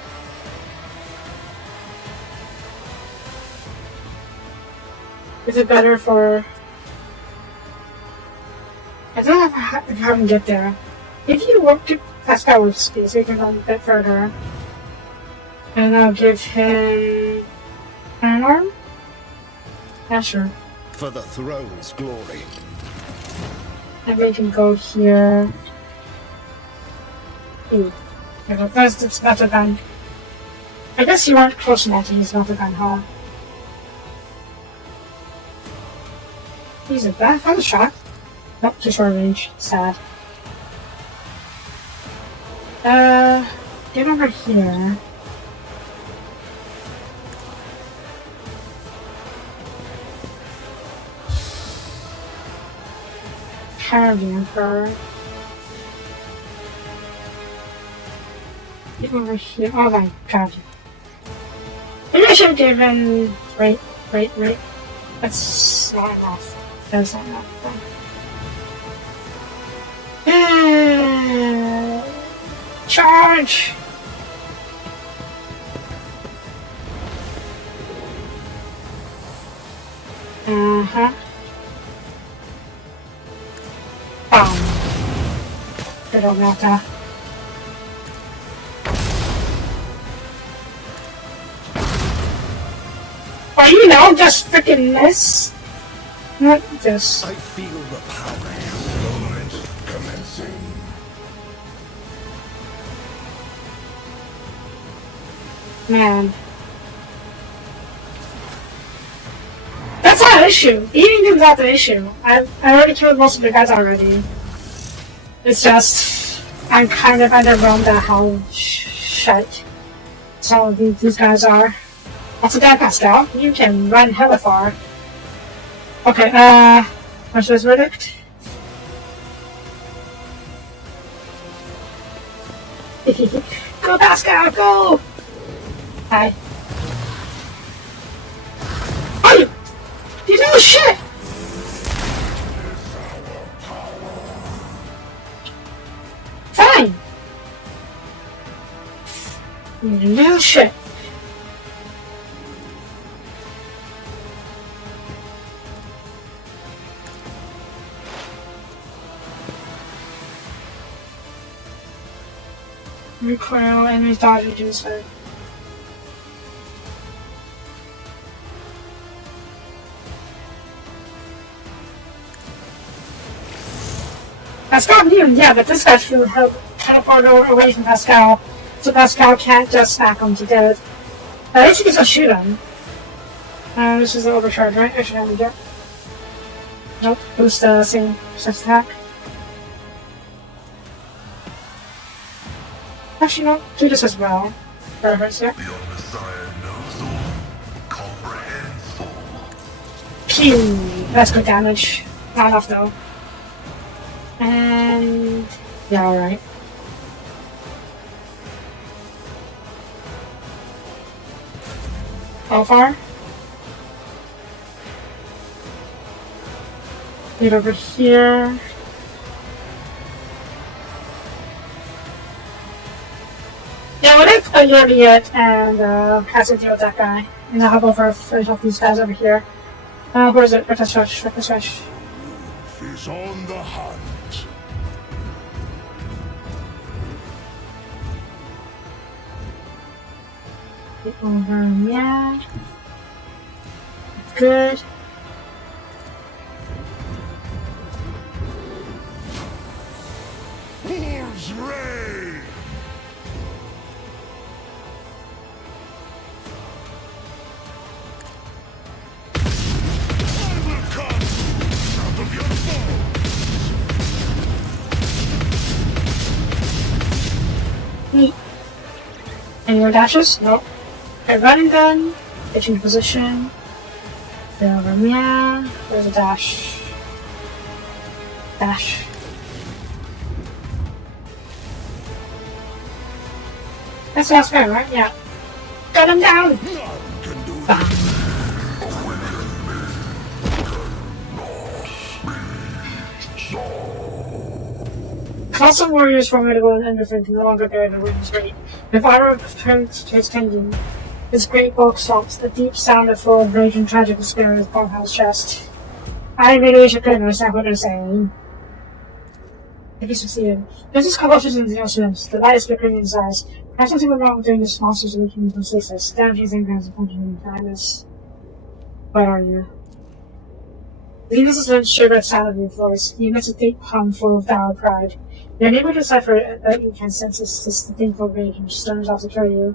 Is it better for... I don't know how to get there. If you work to Pascal with speed, so you can go a bit further. And I'll give him... an arm? Yeah, sure. For the throne's glory. And we can go here. Ooh. Yeah, but first it's better than... I guess you weren't close enough to use another gun, huh? Use it back on the shot. Nope, too short range. Sad. Get over here. Caribbean Emperor. Get over here. Oh my god. Maybe I should have given... Wait. That's not enough. That's not enough. Charge! Uh-huh. Bam. Good old matter. Are you now just freaking miss? Not this. I feel the power. Moment commencing. Man. That's not an issue. Eating is not the issue. I already killed most of the guys already. It's just... I'm kind of underwhelmed at how shite some of these guys are. Also, that Pascal, you can run hella far. Okay, what's this verdict? Go Pascal, go! Hi. Oh, you do shit! Fine! You do shit. Recoil, enemies dodge, reduce it. Pascal immune, yeah, but this guy should help teleport away from Pascal, so Pascal can't just smack him to death. At least he can still shoot him. This is the overcharge, right? I should have it. Nope, boost the same attack. Actually, no, do this as well. Perfect, yeah. The Messiah knows all, comprehends all. Pew! That's good damage. Not enough though. And... yeah, alright. How far? Get over here. Yeah, we'll let Yeti and Cassie deal with that guy. And I'll hop over and finish off these guys over here. Where is it? Reckless Rush. Is on the hunt. Get over, yeah. Good. Wolves Ray! I will come out of your bones! Neat. Any more dashes? Nope. Okay, running gun. Get into position. Get over, yeah. There's a dash. Dash. That's the last guy, right? Yeah. Got him down! None can do Ah. Colossal warriors formidable and indifferent can no longer bear the wind's weight. The fire returns to its tendon. His great bulk stops, a deep sound of full of rage and tragic despair in his bunkhouse chest. I really should couldn't understand what they're saying. If he succeeded. This is convulsions in the instruments, the light is flickering in his eyes. Perhaps something went wrong during this monster's weakening from stasis. Damaging engrams and functioning madness. Where are you? Venus' lips shiver at sound of your voice. He emits a deep hum full of dour pride. You're unable to decipher that you can sense this disdainful rage which storms out to kill you.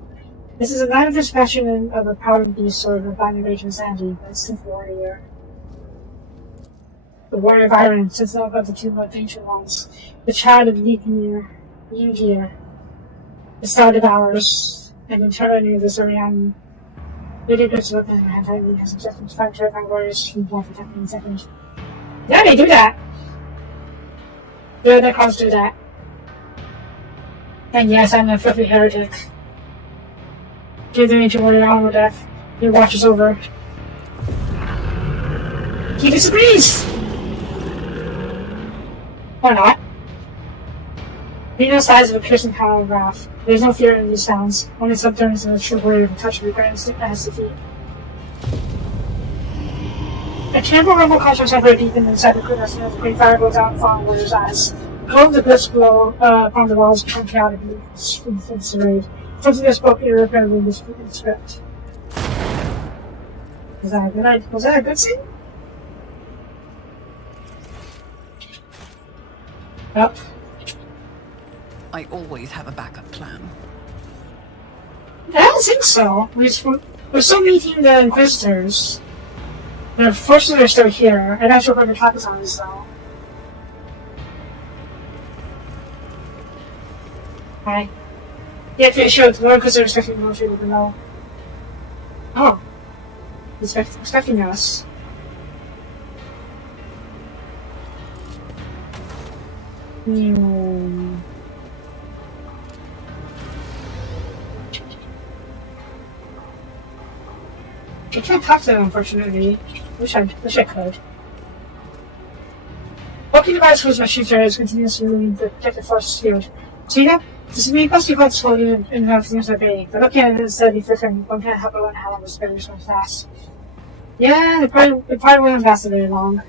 This is a night of dispassion and of a powdered beast or of a blinding rage and sanity, but it's the warrior. The warrior of Iron, sentinel of the two most ancient ones. The child of Yugir. The star devours, and in tyranny of the Sorian. Lady grips up and her tightly has objected to five terrifying warriors who die for 10 seconds. Yeah, they do that! Their cause do that. And yes, I'm a filthy heretic. Give the ancient warrior honorable death. Your watch is over. He disagrees! Or not. Reno sighs of a piercing howl of wrath. There is no fear in these sounds, only subterraneous and a true warrior of a touch of regret instinct at his defeat. A terrible rumble comes from somewhere deep inside the crew as the great fire goes out and falls in the warrior's eyes. The glow of the bliss glow upon the walls become chaotically disarrayed. Something that spoke irreparably in script. Was that a good scene? Yep. I always have a backup plan. I don't think so. We're still meeting the Inquisitors. The forces are still here. I'm not sure what the talk is on this though. Hi. Yeah, okay, sure. The Inquisitors are expecting the military to below. Oh. He's expecting us. I can't talk to them, unfortunately. Wish I could. Walking device was my shooter is continuously moving the protective forces field. See that? This must be quite slowly and everything is obeying, but looking at it instead of flickering, one can't help but wonder how long this better so fast. Yeah, it probably won't last very long.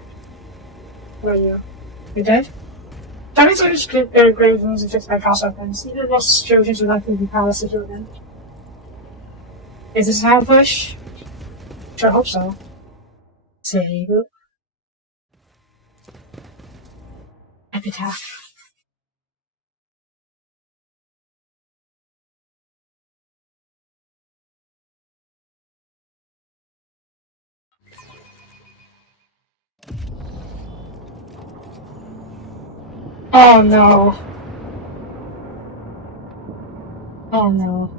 Where are you? You're dead? Targets are just their grave wounds and fixed by cross weapons. Even the most Trojans would likely be powerless to heal them. Is this how push? Sure hope so. Save it. Epitaph. Oh no. Oh no.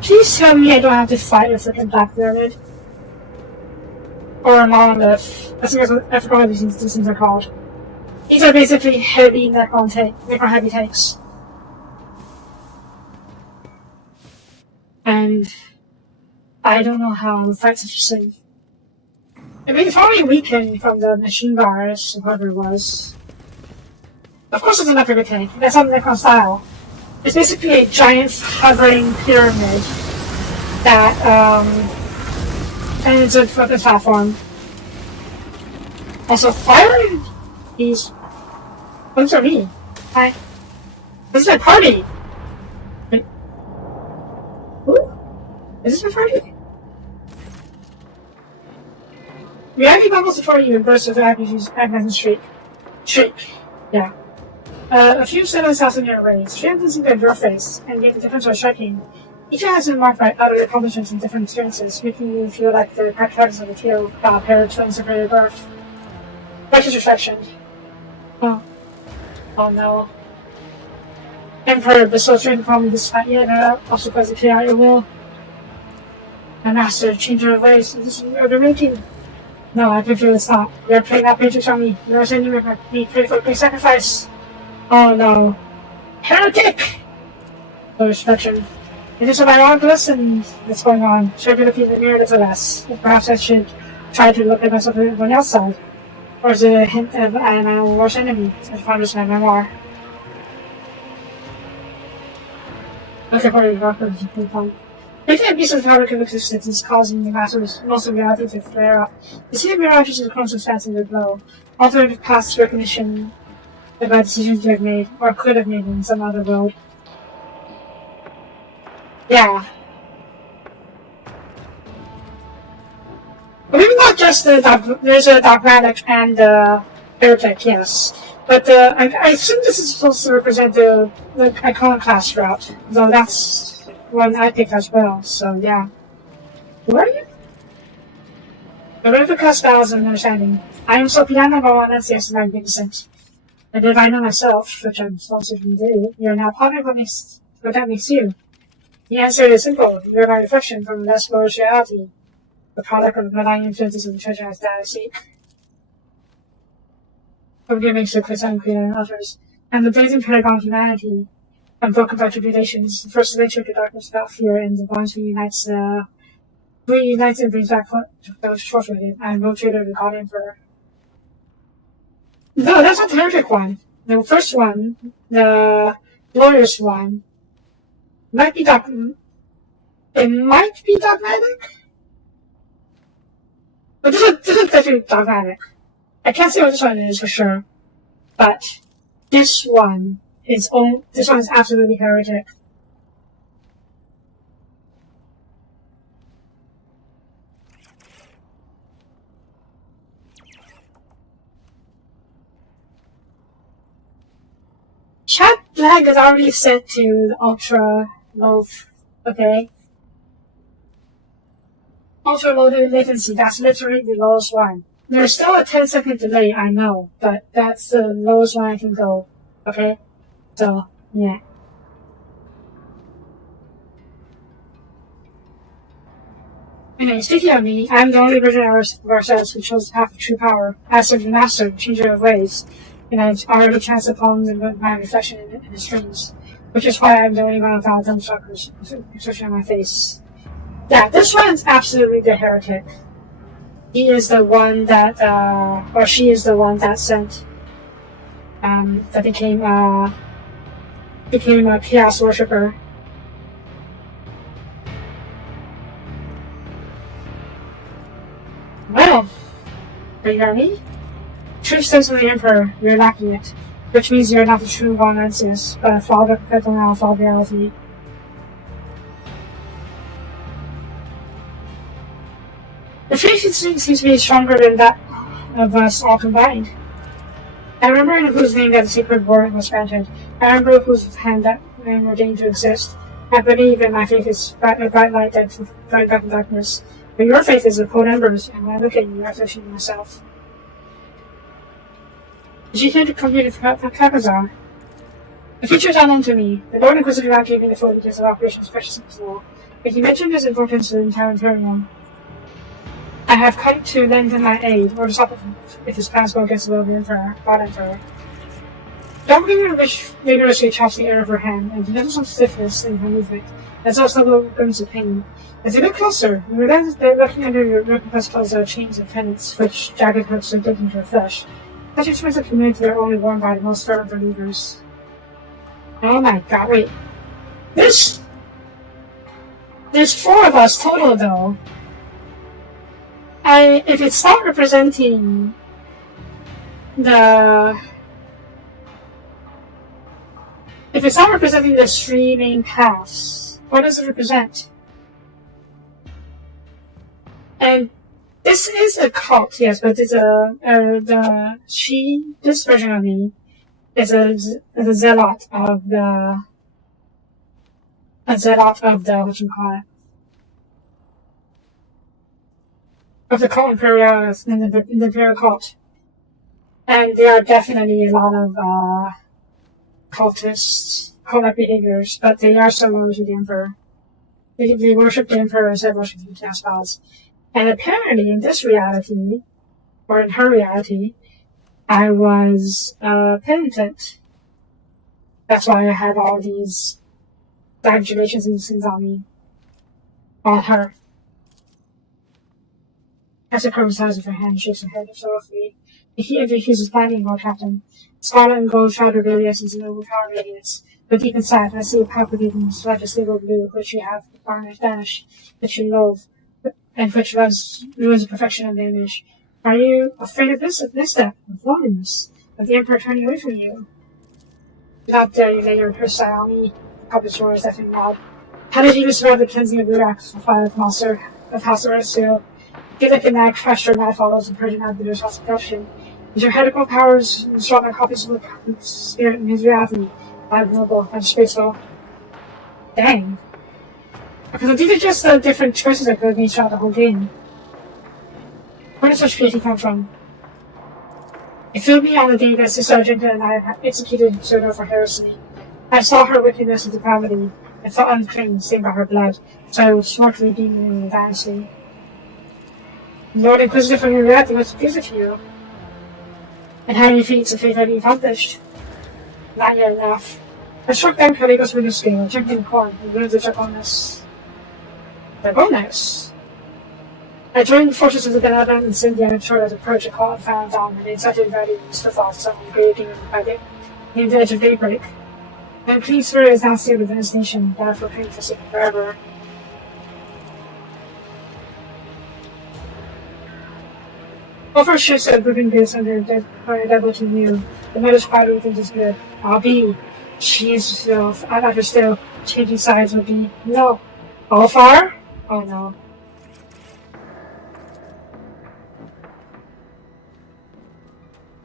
Please tell me I don't have to fight a freaking Black Pyramid. Or a monolith. I forgot what these things are called. These are basically heavy necron heavy tanks. And I don't know how to fight such a thing. I mean, it's probably weakened from the machine bars, whatever it was. Of course it's an upgrade tank. That's not Necron style. It's basically a giant hovering pyramid that, and it's a fucking platform. Also, why are these... Those are me. Hi. This is my party! Wait. Who? Is this before you? Reality bubbles before you and bursts of agony shriek. Yeah. A few settlers house in your rays. Strengthens into your face and make the difference by striking. Each has been marked by other accomplishments and different experiences, making you feel like the characters of the tale pair of twins of greater birth. Righteous reflection. Oh. Oh no. Emperor bestows strength upon me despite yet also plays the chaos your will. My master, changer of ways, this is the making. No, I can feel it's not. You're playing that matrix on me. You're sending me pray for a great sacrifice. Oh no. Heretic! No reflection. It is an ironic lesson that's going on. Should I be looking in the mirror to less? Perhaps I should try to look at myself on the outside. Or is it a hint of my worst enemy? I found this in my memoir. Okay, part of the rock is a fun. Making a piece of fabric of existence is causing the most of reality to flare up. The sea of mirages is a constant fancy to glow. Alternative paths to recognition about decisions you have made, or could have made in some other world. Yeah. But maybe not just there's a dogmatic and heretic, yes. But I assume this is supposed to represent the iconoclast route, though that's one I picked as well, so yeah. Who are you? The river cast bows in understanding. I am Soapie, number one, and yes, magnificent. And if I know myself, which I'm supposed to do, you're now pondering what that makes you. The answer is simple. You're my reflection from less glorious reality. The product of the malign influences of the treasure that I seek. Forgiving secrets and creating others. And the blazing paragon of humanity. Unbroken by tribulations, the first nature to darkness without fear, and the bonds reunites and brings back those forfeited, and no traitor to God Emperor. No, that's not the heretic one. The first one, the glorious one, might be it might be dogmatic? But this is definitely dogmatic. I can't say what this one is for sure, but this one is absolutely heretic. Chat lag is already set to ultra low. Okay. Ultra low latency, that's literally the lowest one. There's still a 10-second delay, I know, but that's the lowest one I can go. Okay? So, yeah. Anyway, speaking of me, I'm the only version of ourselves who chose to have true power, as the master, changer of ways, and I've already chanced upon my reflection in his dreams, which is why I'm the only one without dumb suckers, especially on my face. Yeah, this one's absolutely the heretic. He is the one that, or she is the one that sent, that became a chaos worshipper. Well, are you me? Truth stems from the Emperor, you're lacking it, which means you're not the true Von Lancius, but a flawed replica now of all reality. The faith seems to be stronger than that of us all combined. I remember in whose name that the sacred word was granted. I remember whose hand that name ordained to exist. I believe in my faith is a bright light that bright back in darkness. But your faith is a cold embers, and when I look at you, I reflection of myself. Did you hear the computer from Kapazar? The future is unknown to me. The Lord Inquisitor now gave me the full details of operations precious and small. But he mentioned his importance to the entire Imperium. I have come to lend him my aid, or to stop it if his plans go against the will of the Emperor, God Emperor. Don't vigorously chops the air of her hand, and he noticed some stiffness in her movement, as well as some glimpse of pain. As he looked closer, we realized that looking under your replicas are chains of penance, which jagged hooks are digging into her flesh. Such instruments of community are only worn by the most fervent believers. Oh my god, wait. There's 4 of us total, though. If it's not representing the streaming paths, what does it represent? And this is a cult, yes, but it's this version of me is a zealot of the whatchamacallit, of the cult imperialis in the imperial cult. And there are definitely a lot of cultists, cult-like behaviors, but they are so loyal to the emperor. They worship the emperor instead of worshiping the gods. And apparently, in this reality, or in her reality, I was penitent. That's why I had all these flagellations and sins on me, on her. As a coincides with her hand, shakes her head sorrowfully. He accuses planning, Lord Captain. Scarlet and gold shroud rebellious and overpowered radiance. But deep inside, I see a palpitating legislative blue, which you have banished, which you loathe, and which ruins the perfection of the image. Are you afraid of this step, of loneliness, of the Emperor turning away from you? Not dare you lay your curse on me, puppet's roars deafening loud. How did you survive the cleansing of Ruach, the fire of Monster, of House Horatio? Get like a mad crusher, mad follows, and purging out the house of corruption. Is your heretical powers stronger copies of the spirit in his reality? Admirable and spaceful. Dang. Because these are just the different choices I could have made throughout the whole game. Where does such piety come from? It filled me on the day that Sister Argenta and I had executed Soda for heresy. I saw her wickedness and depravity, and felt unclean, stained by her blood, so I was smart to redeem you in the dynasty. Lord Inquisitor from your reality, what's pleasing to you? And how many feats of faith have you accomplished? Not yet enough. I struck down Caligos with a scale, jumped in corn, and ruined the Dragonis. Dragonis? I joined the forces of the Benevolent and sent the amateur as a protocol and found down and incited values for thoughts on the great kingdom by the named Edge of Daybreak. My clean spirit is now sealed within this nation, bound for pain for sick forever. Over ships at broken base under a devil to you. The metal spider within is good. I'll be. Jesus, I'd have to still. Changing sides would be. No. All far? Oh no.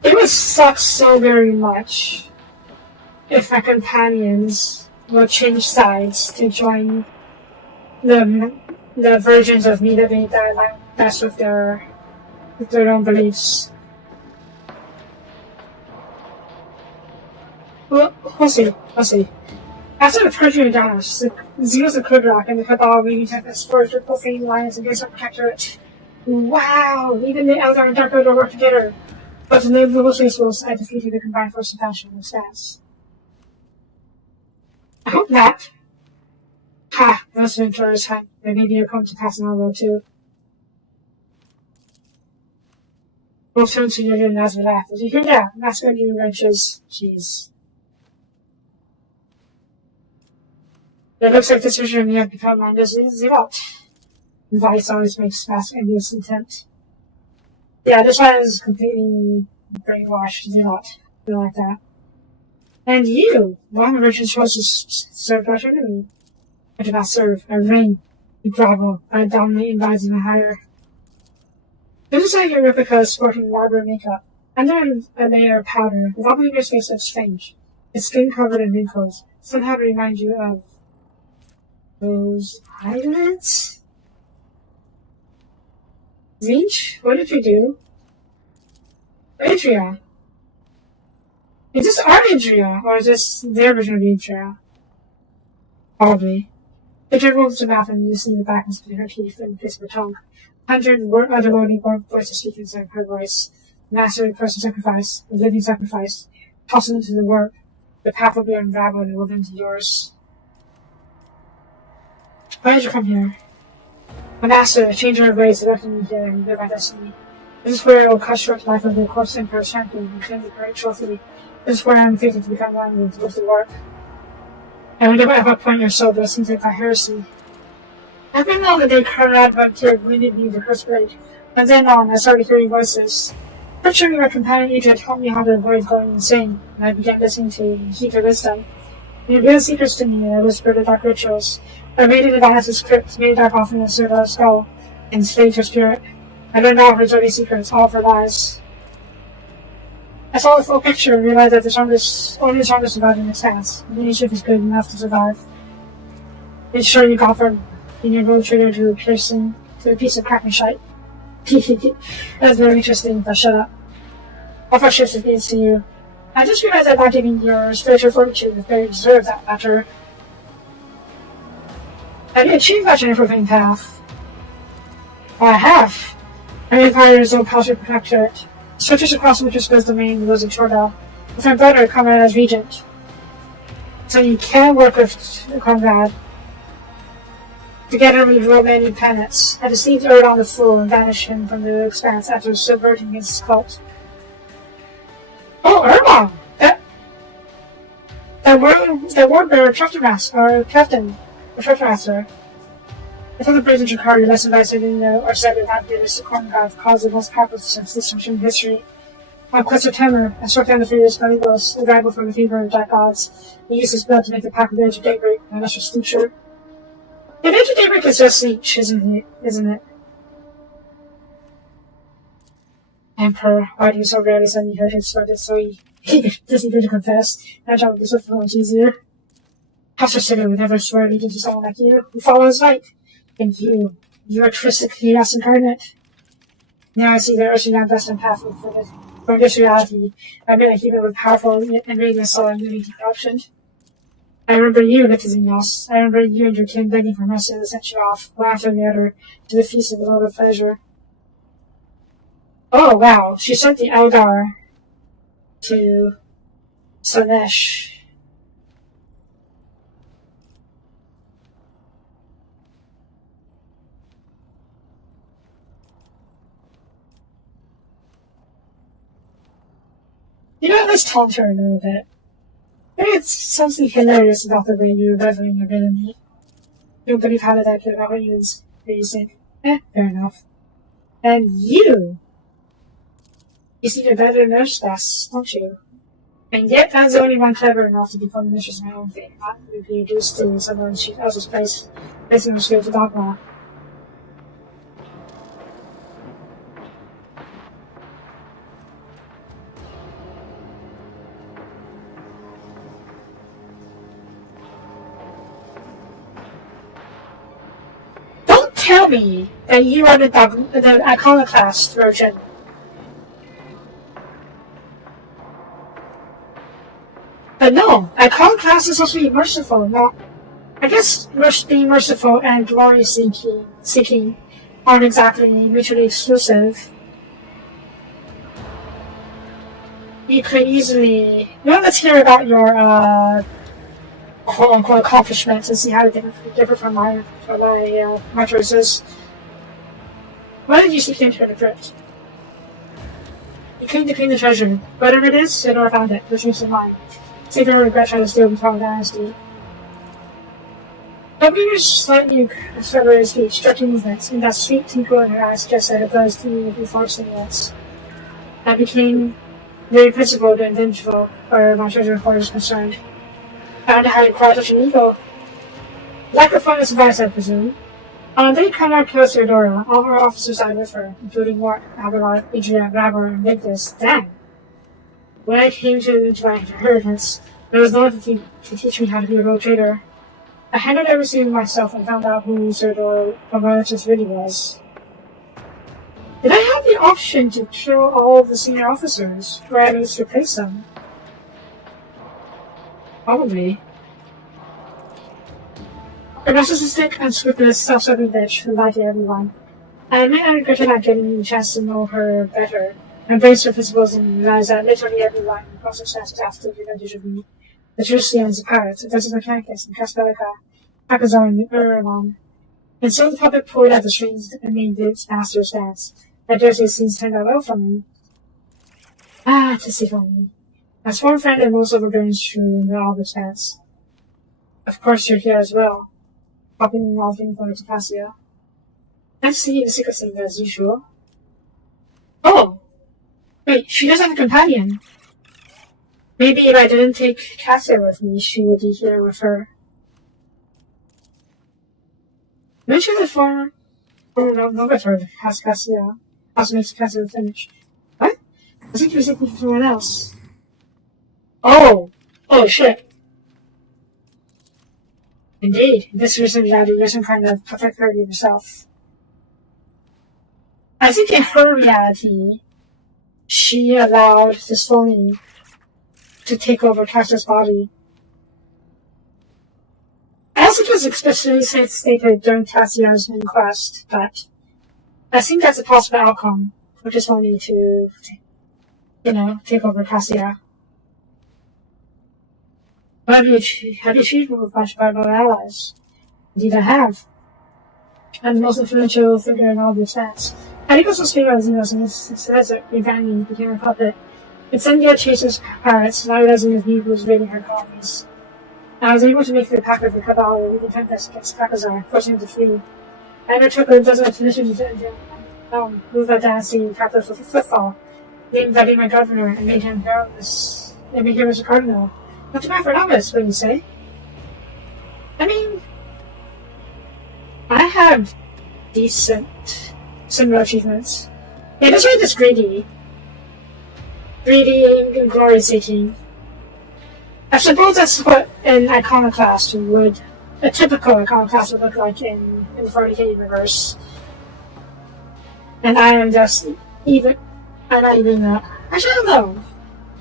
It would suck so very much if my companions will change sides to join the versions of me that like best with their own beliefs. Well, we'll see. After the purging of Danos, the Zeals of Kudrak and the Cabal reunited as forged with profane alliance against our protectorate. Wow! Even the Eldar and Dark Order work together. But in the Global Faithfuls, I defeated the combined force of Bastion and Stats. I hope not. Ha! Those adventurers had. Maybe you'll come to pass in our world too. Both turned to Union as we laughed. Did you hear that? Massacre new wrenches. Jeez. It looks like this version of me has become my Zealot. Vice always makes mass envious intent. Yeah, this one is completely brainwashed Zealot. Feel like that. And you! One version chose to serve our enemy. I do not serve. I reign. You grovel. I dominate and rise even higher. This is like your replica sporting elaborate makeup. Under a layer of powder, the doppelganger's face looks strange. Its skin covered in wrinkles, somehow to remind you of those eyelids? Zinch, what did you do? Adria. Is this our Adria, or is this their version of Adria? Probably. Adria rolls her mouth and loosened the back and split her teeth and kissed her tongue. 100 otherworldly voices speak inside her voice. Master of person sacrifice, a living sacrifice. Toss it into the work. The path will be unraveled and woven into yours. Why did you come here? My master, a changer of ways, left me here and live my destiny. This is where I will cut short the life of the corpse emperor's champion and claim the great trophy. This is where I am fated to become one with the work. I wonder at what point your soul was hinted by heresy. I've been known that they Conrad von Tier wounded me with the curse blade. From then on, I started hearing voices. Fortunately, my companion Adria taught me how to avoid going insane, and I began listening to heed her wisdom. He revealed secrets to me, and I whispered the dark rituals. I raided the Vaness's crypt, made a dark offering and served out a skull. enslaved her spirit. I learned all her dirty secrets, all of her lies. I saw the full picture and realized that only the strongest survived in this house. Any ship is good enough to survive. It's sure you got from being a road trader to a piece of crack and shite. That's very interesting, but shut up. All our ships it means to you. I just realized that by giving your spiritual fortitude, you very deserve that matter. Have you achieved much in your profane path? Well, I have. My empire is so powerful protectorate. Stretches across the Winterspell's domain was in Chordal, with my brother Conrad as regent. So you can work with Conrad. Together we rule many planets. I deceived Erdon the Fool and banished him from the expanse after subverting his cult. Oh, Erdon! That word-bearer Tractor Master, or Captain, or Tractor Master. I thought the British Jakar your lesson by saying no, or said it not be this Conrad caused the most powerful destruction in history. On quest of Tamer, I struck down the furious Gallegos, the rival from the fever of Jack Odds. He used his blood to make the pack of Age of Daybreak, my master Steacher. The Age of Daybreak is just Siege, isn't it? Emperor, why do you so rarely send me heretics started so eager to confess? My job was so much easier. Pastor Sigurd would never swear allegiance to someone like you, who follows light. And you are twisted chaos incarnate. Now I see the urging down destined path for this reality. I've been a human with powerful and radiant soul and unity corruption. I remember you, Litazinios. I remember you and your kin begging for mercy to set you off, one after the other, to the feast of the Lord of Pleasure. Oh, wow. She sent the Eldar to Slanesh. You know, let's taunt her a little bit. There's something hilarious about the way you're reveling your villainy. You don't believe how that could ever use, but you think, fair enough. And you seem to better nurse this, don't you? And yet, I'm the only one clever enough to become the mistress of my own fate, not to be reduced to someone else's place, placing her straight to dogma. Tell me that you are the iconoclast version. But no, iconoclast is supposed to be merciful, not... I guess being merciful and glory seeking aren't exactly mutually exclusive. You could easily... Well, let's hear about your, quote-unquote accomplishments and see how they differ from my choices. Why did you seek to enter the crypt? You came to clean the treasure. Whatever it is, Sidor found it, which makes it mine. Save your regret trying to steal the Tall Dynasty. W's slightly accelerated speech, stretching movements, and that sweet twinkle in her eyes just said it does to me before stimulants. I became very principled and vengeful where my treasure hoard is concerned. I wonder how you acquired such an ego. Lack of fungus advice, I presume. On the day Conrad killed Theodora, all her officers died with her, including Mort, Abelard, Adria, Rabber, and Victus. Then, when I came to my inheritance, there was no one to teach me how to be a road trader. I handed everything myself and found out who Theodora Romanus really was. Did I have the option to kill all of the senior officers, or at least replace them? Probably. A narcissistic, unscrupulous, self-serving bitch who lied to everyone. I admit I regretted not getting the chance to know her better, embrace her principles, and realize that literally everyone in the circumstances after the advantage of me. The Jerusalem a pirate, the Desert Mechanicus, and Caspelica, Akazar, and Uralon. And so the puppet pulled at the strings and made its master's dance. I dare say scenes turned out well for me. Ah, to see only. My sworn friend and most overbearing through the Albert's dance. Of course you're here as well. Popping in all things for Cassia. Nice to see you the secret thing as usual. Oh! Wait, she doesn't have a companion. Maybe if I didn't take Cassia with me, she would be here with her. Mention the former. Oh no, no better. Has Cassia. Also makes Cassia finish. What? I think you're thinking for someone else. Oh! Oh shit. Indeed. This reason that you're some kind of protector of yourself. I think in her reality, she allowed the Sony to take over Cassia's body. I also was explicitly stated during Cassia's inquest, but I think that's a possible outcome for the Sony to, take over Cassia. But have you achieved with much by our allies? Indeed I have. I'm the most influential figure in all the stance. I think also speaking of Xenos in this desert, Ivani became a puppet. Incendia chases pirates, now realizing his need was raiding her colonies. I was able to make the attack of the Cabal with the Tempest against Krakazar, forcing him to flee. I undertook a dozen expeditions to move that dynasty capital for footfall, named Vladimir my governor, and made him baroness, and made him as a cardinal. Not too bad for novice, what do you say? I mean, I have decent, similar achievements. Yeah, this right is greedy. Greedy and glory seeking. I suppose that's what an iconoclast would, a typical iconoclast would look like in the 40k universe. And I am just I'm not even, actually I don't know.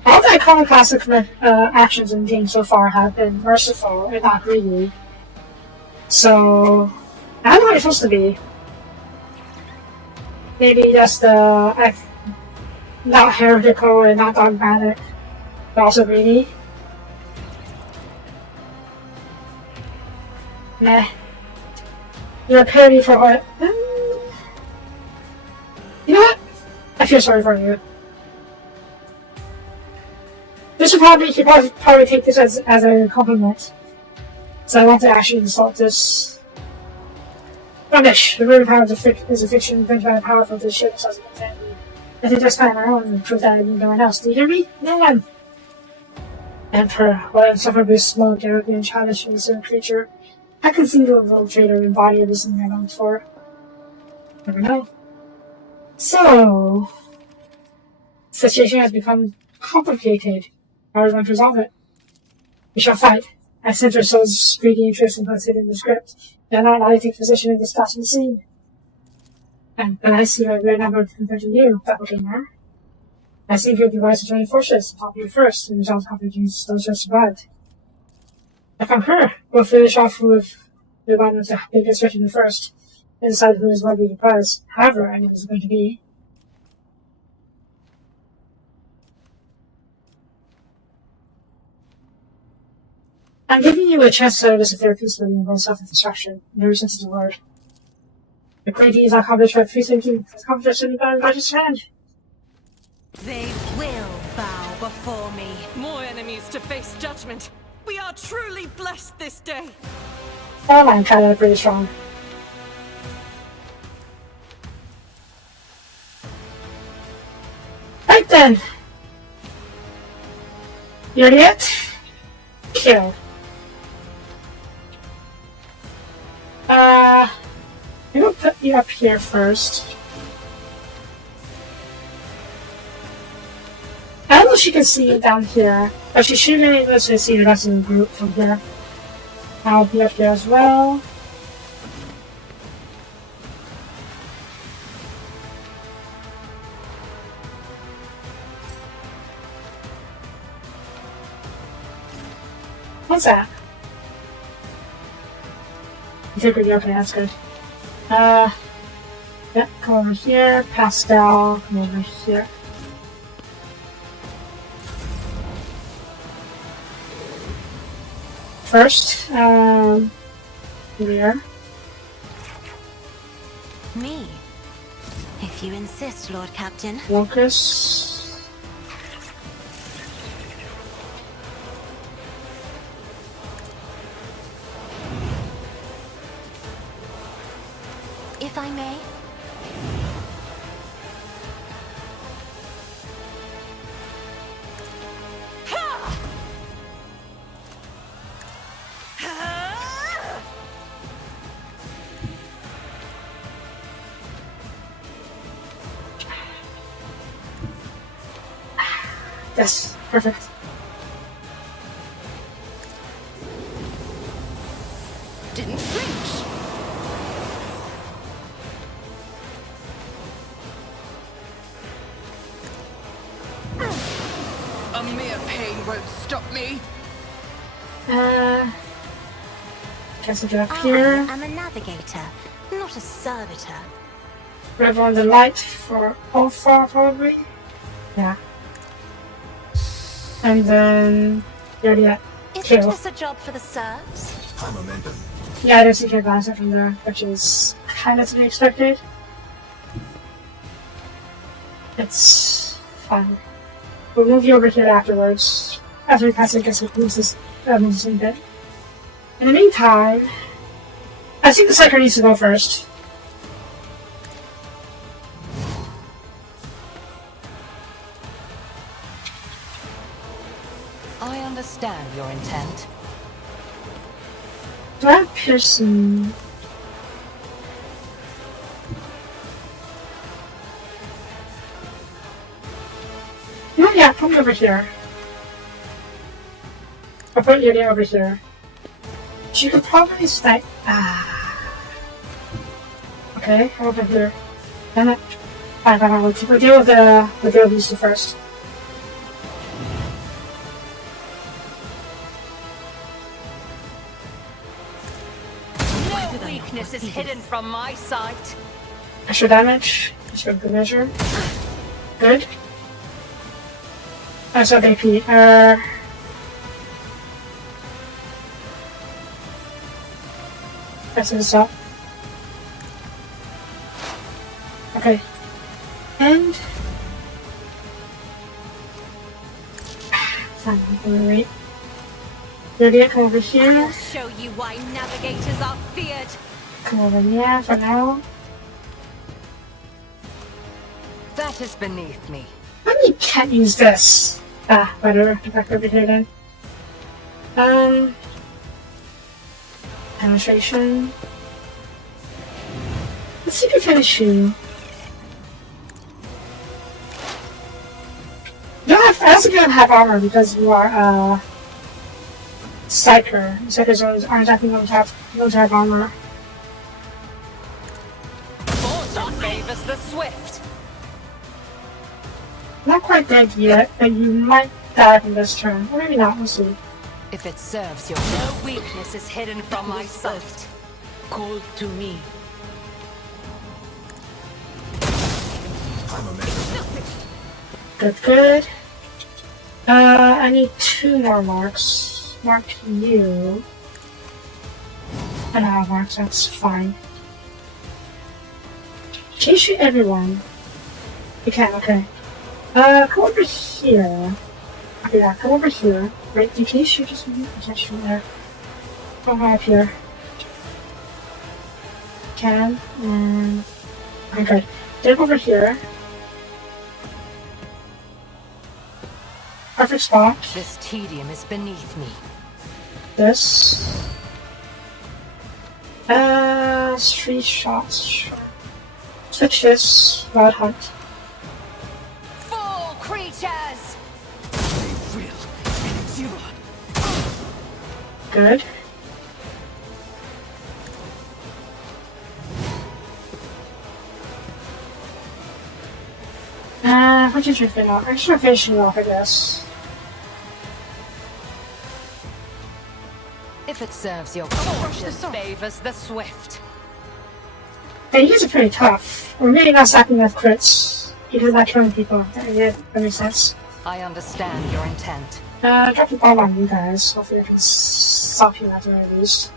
All the iconoclastic actions in the game so far have been merciful and not greedy. So, I don't know what it's supposed to be. Maybe just, not heretical and not dogmatic, but also greedy. Meh. You're a parody for what? You know what? I feel sorry for you. You should probably take this as a compliment. So I want to actually insult this. Rubbish! The ruling power is a fiction invented by the powerful to shape themselves in insanity. I think just find my own and prove that I need no one else. Do you hear me? No one! Emperor, what insufferably slow, arrogant, and childish and silly creature. I can see the little traitor embody everything I longed for. Never know. So, the situation has become complicated. How are we going to resolve it? We shall fight. I sense our souls' greedy interest in what's hidden in the script. They are not allowed to take position in this passing scene. But I see a great number compared to you, Doppelganger. I see you'd be wise to join forces, top you first, and resolve complications those who have survived. I concur. We'll finish off with the one with the biggest threat first, and decide who is worthy of the prize. However, I know it's going to be. I'm giving you a chance to disappear peacefully and go self-destruction, in every sense of the word. The great deed is accomplished by free thinking, is accomplished only by righteous hand. They will bow before me. More enemies to face judgment. We are truly blessed this day. Oh, I'm kind of pretty strong. Right then. You ready yet? Kill. I'm gonna put you up here first. I don't know if she can see it down here, but she should be able to see the rest of the group from here. I'll be up here as well. What's that? Integrity, okay, that's good. Yep, come over here. Pastel, come over here. First, here. Me. If you insist, Lord Captain. Locus. If I may. Yes, perfect. Didn't flinch. A mere pain won't stop me. Guess I get up here. I am a navigator, not a servitor. Grab on the light for Alpha, probably. Yeah. And then, yeah. Isn't Kill. this a job for the serfs? Momentum. Yeah, I don't see advance it from there, which is kind of to be expected. It's fine. We'll move you over here afterwards. After we pass it, I guess we'll moves this a bit. In the meantime, I think the Psyker needs to go first. I understand your intent. Do I have Pearson? Yeah, put me over here. I'll put Lydia over here. She could probably snipe. Okay, over here. Damn it. Fine, we'll deal with these two first. No weakness is hidden from my sight. Extra damage. Just for good measure. Good. I saw AP. Let's set this up. Okay. And fine, wait. Lydia, come over here. I'll show you why navigators are feared. Come over here for now. That is beneath me. Maybe you can't use this. Whatever. Get back over here then. Penetration. Let's see if we finish you. You don't have, I also don't have armor because you are, Psyker. Psykers aren't exactly going to have armor. Fortune favors the swift. Not quite dead yet, but you might die from this turn. Or maybe not, we'll see. If it serves your no weakness is hidden from my sight. Call to me. Good, good. I need 2 more marks. Mark you. I don't have marks, that's fine. Can you shoot everyone? You can, okay. Come over here. Okay, yeah, come over here. Wait, can you shoot just me? I can't shoot there. Come right up here. Can, and... Okay, good. Get over here. Perfect spot. This tedium is beneath me. This. 3 shots. Sure. Switch this. Wild Hunt. Fool creatures! They will endure. Good. What did you finish off? I should finish you off, I guess. If it serves your fortune favors the swift. Hey, you guys are pretty tough. We're really not stacking enough crits. Because not killing people. Yeah, that makes sense. I understand your intent. Drop the bomb on you guys. Hopefully I can stop you after I lose.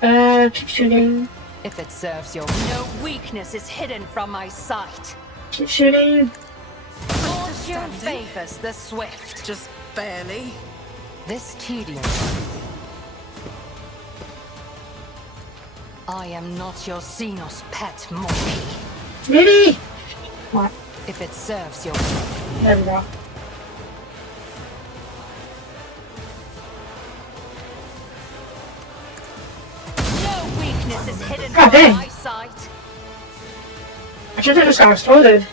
Keep shooting. If it serves your no weakness is hidden from my sight. Keep shooting. Fortune favors the swift. Just barely. This tedium. I am not your Xenos pet, monkey. Maybe! What? If it serves your There we go. no weakness is hidden God from dang. my sight. I should have just got exploded.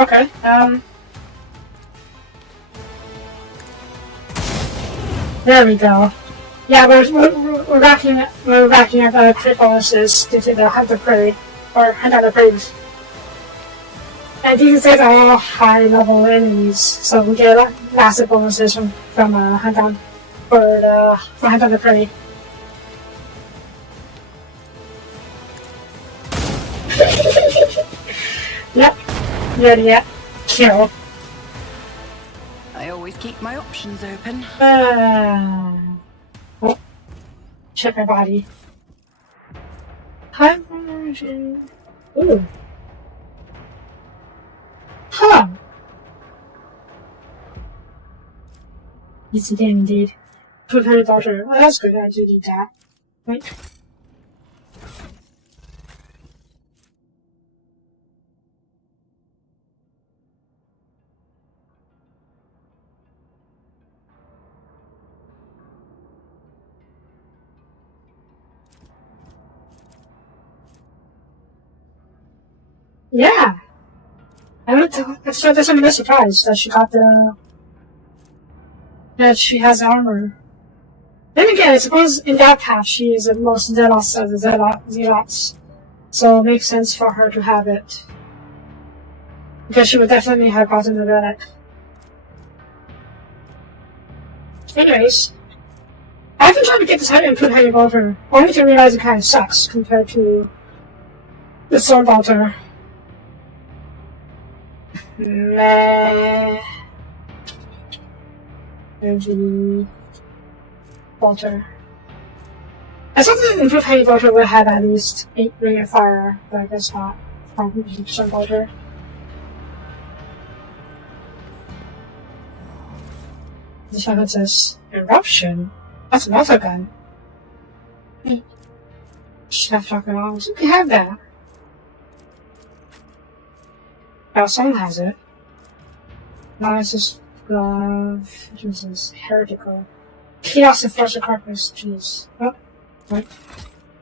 Okay, There we go. Yeah, we're backing up crit bonuses due to the Hunter Prey, or Hunter Preys. And these guys are all high level enemies, so we get massive bonuses from Hunter for Hunter Prey. Yep. Yeah. Kill. I always keep my options open. Oh. Check my body. High version. Ooh. Huh. It's a game indeed. Prepare daughter. Oh, that's good. I do need that. Right. Yeah. That's I'm really surprised that she got that she has armor. Then again, I suppose in that path she is the most zealous of the zealots, so it makes sense for her to have it. Because she would definitely have gotten the relic. Anyways, I've been trying to get this improved heavy bolter, only to realize it kind of sucks compared to the sword bolter. Meh. Energy bolter. I thought the improved heavy bolter would have at least 8 ring of fire, but I guess not. Probably some bolter. This one says eruption. That's an auto gun. Chef talking arms. We have that. Oh, someone has it. Now it's just glove. What is this? Heretical. Chaos and Force of Carpus. Jeez. Oh, what?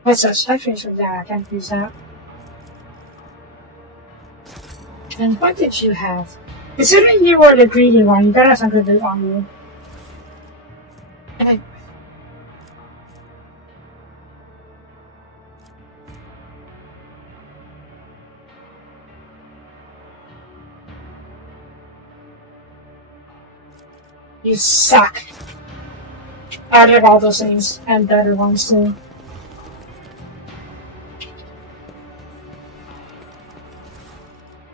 What's that? Strike range from that. I can't use that. And what did you have? Considering you were the greedy one, you better have something good on you. And you suck. I have all those things, and better ones too.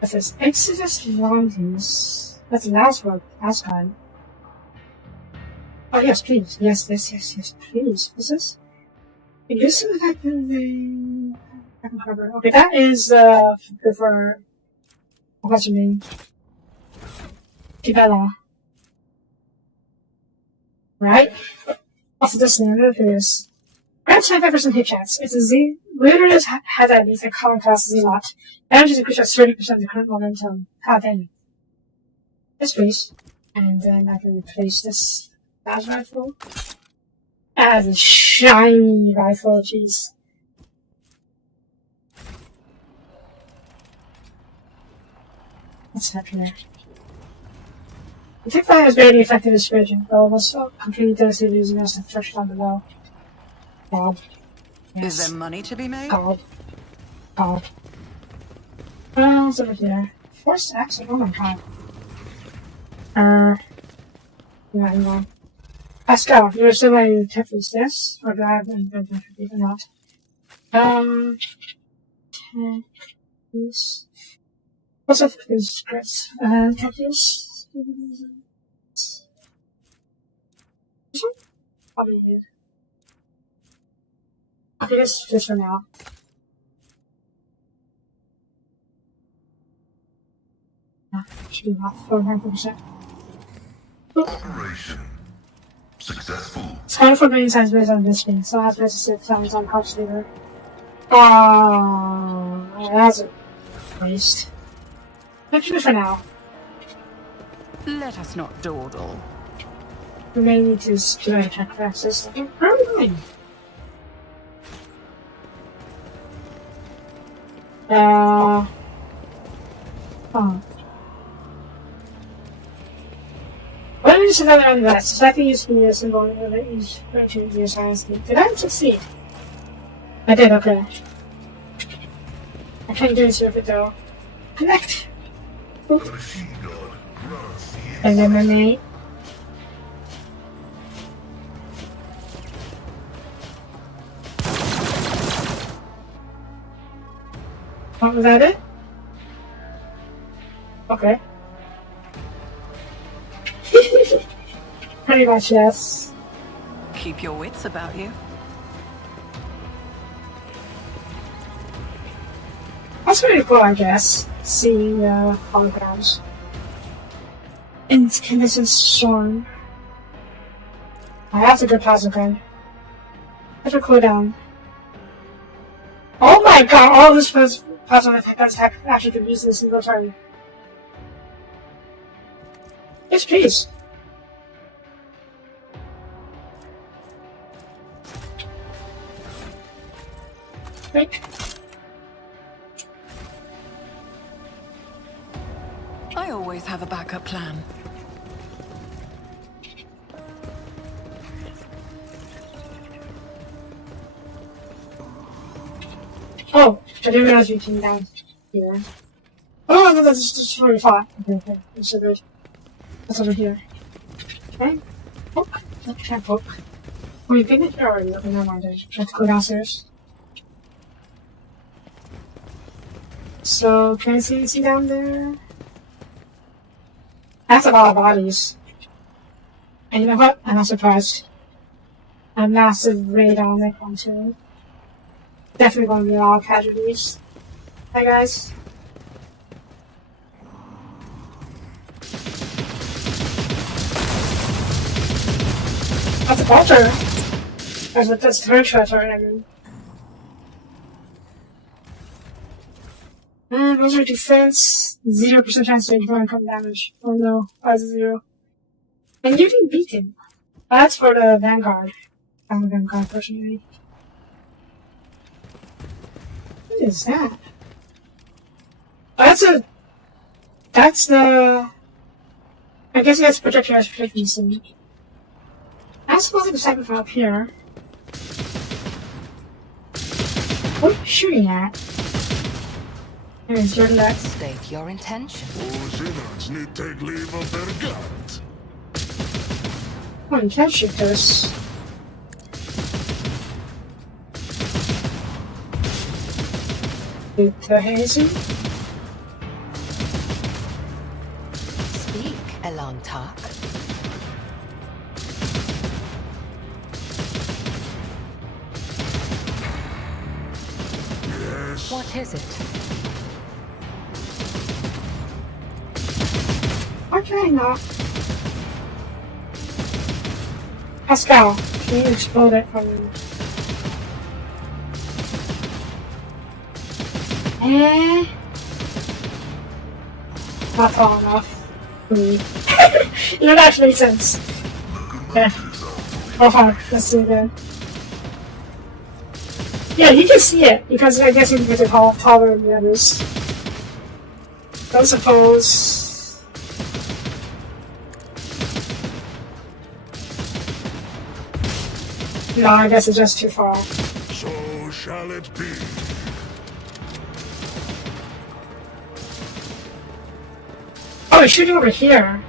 It says Exodus Longinus. That's an Ascon. Oh yes, please. Yes, please. What's this? It gives you that I can cover. Okay, that is good for what's your name? Kibella. Right? Also, this name is grant 25% hit chance. It's a Z. Wilderness has at least a common class Z-lot. Damage is increased by 30% of the current momentum. God dang. Yes, please. And then I can replace this badge rifle as a shiny rifle. Jeez. What's happening? The tip fire is barely effective as spreading, but was completely devastated using us to touch down below. God. Yes. Is there money to be made? God. What's over here? Forced action? Oh my god. Yeah, hang on. Let's go. You're still ready to tip this? Or do I have any good or not? 10 use. What's up with these scripts? Can use? This one? Probably use. Okay, this for now. Yeah, should be about 400%. Operation successful. It's hard for many times based on this game, so I have to sit times on House Leader. Oh, that's a waste. Actually, for now. Let us not dawdle. We may need to do a check for access. Where are we going? use another unrest. So I can use the symbol that is going to use your science. Did I succeed? I did, okay. I can't do it here, though. Connect! Oop. The machine god grants the Eliminate. Oh, was that it? Okay. Pretty much, yes. Keep your wits about you. That's pretty cool, I guess. Seeing holograms. Incandescent storm. I have to go plasma gun. I have to cool down. Oh my god, all this plasma attack actually could use this single turn. Yes, please. Break. I always have a backup plan. Oh, I didn't realize you came down here. Oh, no, that's just where we fought. Okay, that's so good. That's over here. Okay. Poke. Can't poke. Oh, you've been in here already. Okay, never mind. I have to go downstairs. So, can I see down there? That's a lot of bodies. And you know what? I'm not surprised. A massive raid on that one too. Definitely going to be a lot of casualties. Hi guys. That's a vulture. That's a treasure, I mean. Those are defense, 0% chance to ignore income damage. Oh no, 5-0. And you can beat him. That's for the Vanguard. I'm a Vanguard personally. What is that? That's the... I guess that's projector as protecting some. I suppose I can sniper from up here. What are you shooting at? Here's your next. State your intention. Używać nie take leave of their gods. Oh, you can't shoot those. Shoot the hazy. Speak, Elantak. Yes. What is it? Why can I not? Pascal, can you explode it from me? Not tall enough for me. You know, that actually makes sense. Yeah. Oh fuck, let's do it again. Yeah, you can see it, because I guess you can get it taller than the others. I suppose... No, I guess it's just too far. So shall it be. Oh, he's shooting over here.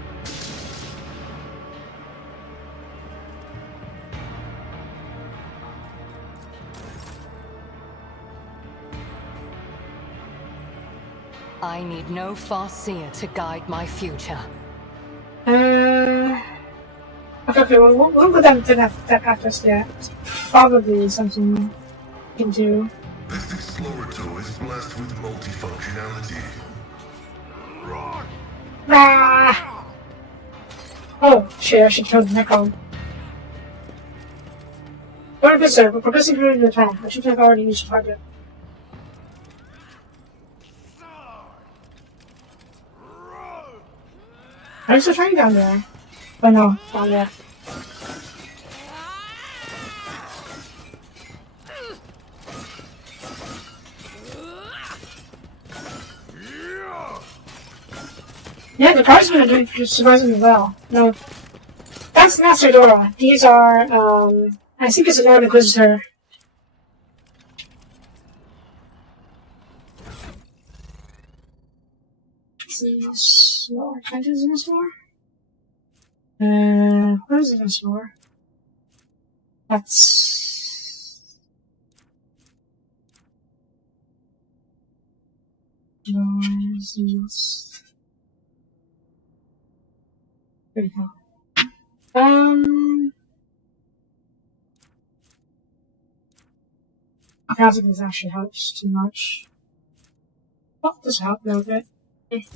I need no Farseer to guide my future. Okay, well, we'll go down to that after yet. It's probably something you can do. This explorator is blessed with multifunctionality. Ah! Oh, shit, I should kill the Necro. What a good sir, we're progressing through the attack. I should have already reached target. There's a train down there. Oh no, down there. Yeah, the car's been doing surprisingly well. No, That's not Fedora. These are, I think it's an Lord Inquisitor. Xenosword. Can I do Xenosword? What is Xenosword? That's... Xenos... There we go. I don't think this actually helps too much. Oh, this helped a little bit. It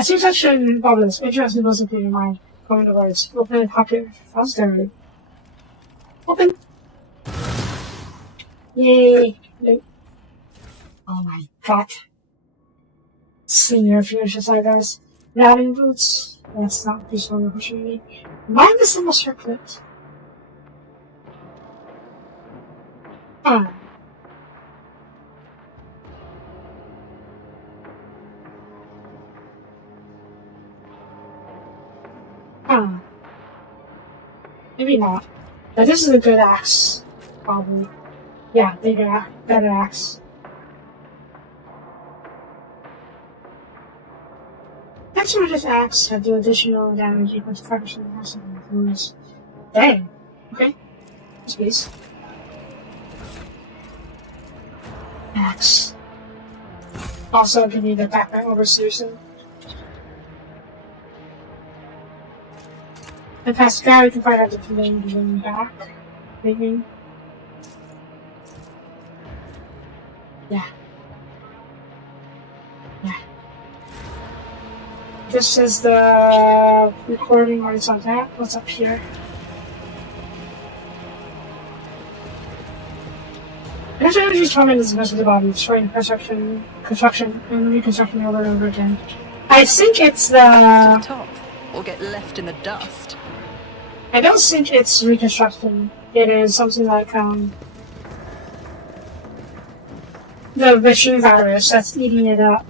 seems like showing bubbles. Interesting wasn't in your mind. Going to words. Open pocket faster. Open! Yay! Oh my god. Senior future side guys. Routing boots. That's not this one opportunity. Mind the symbol circlet. Ah. Maybe not. But this is a good axe. Probably. Yeah, better axe. Next one, this axe had do additional damage equal to 5% of the wounds. Dang. Okay. Space. Axe. Also, give me the backpack over Susan. The past guy, we can find out the plane back. Maybe. Yeah. Yeah. This is the recording where it's on that. What's up here? Initial energy torment is the best of the body, destroying construction, and reconstruction over and over again. I think it's To the top, or get left in the dust. I don't think it's reconstruction. It is something like, the machine virus that's eating it up.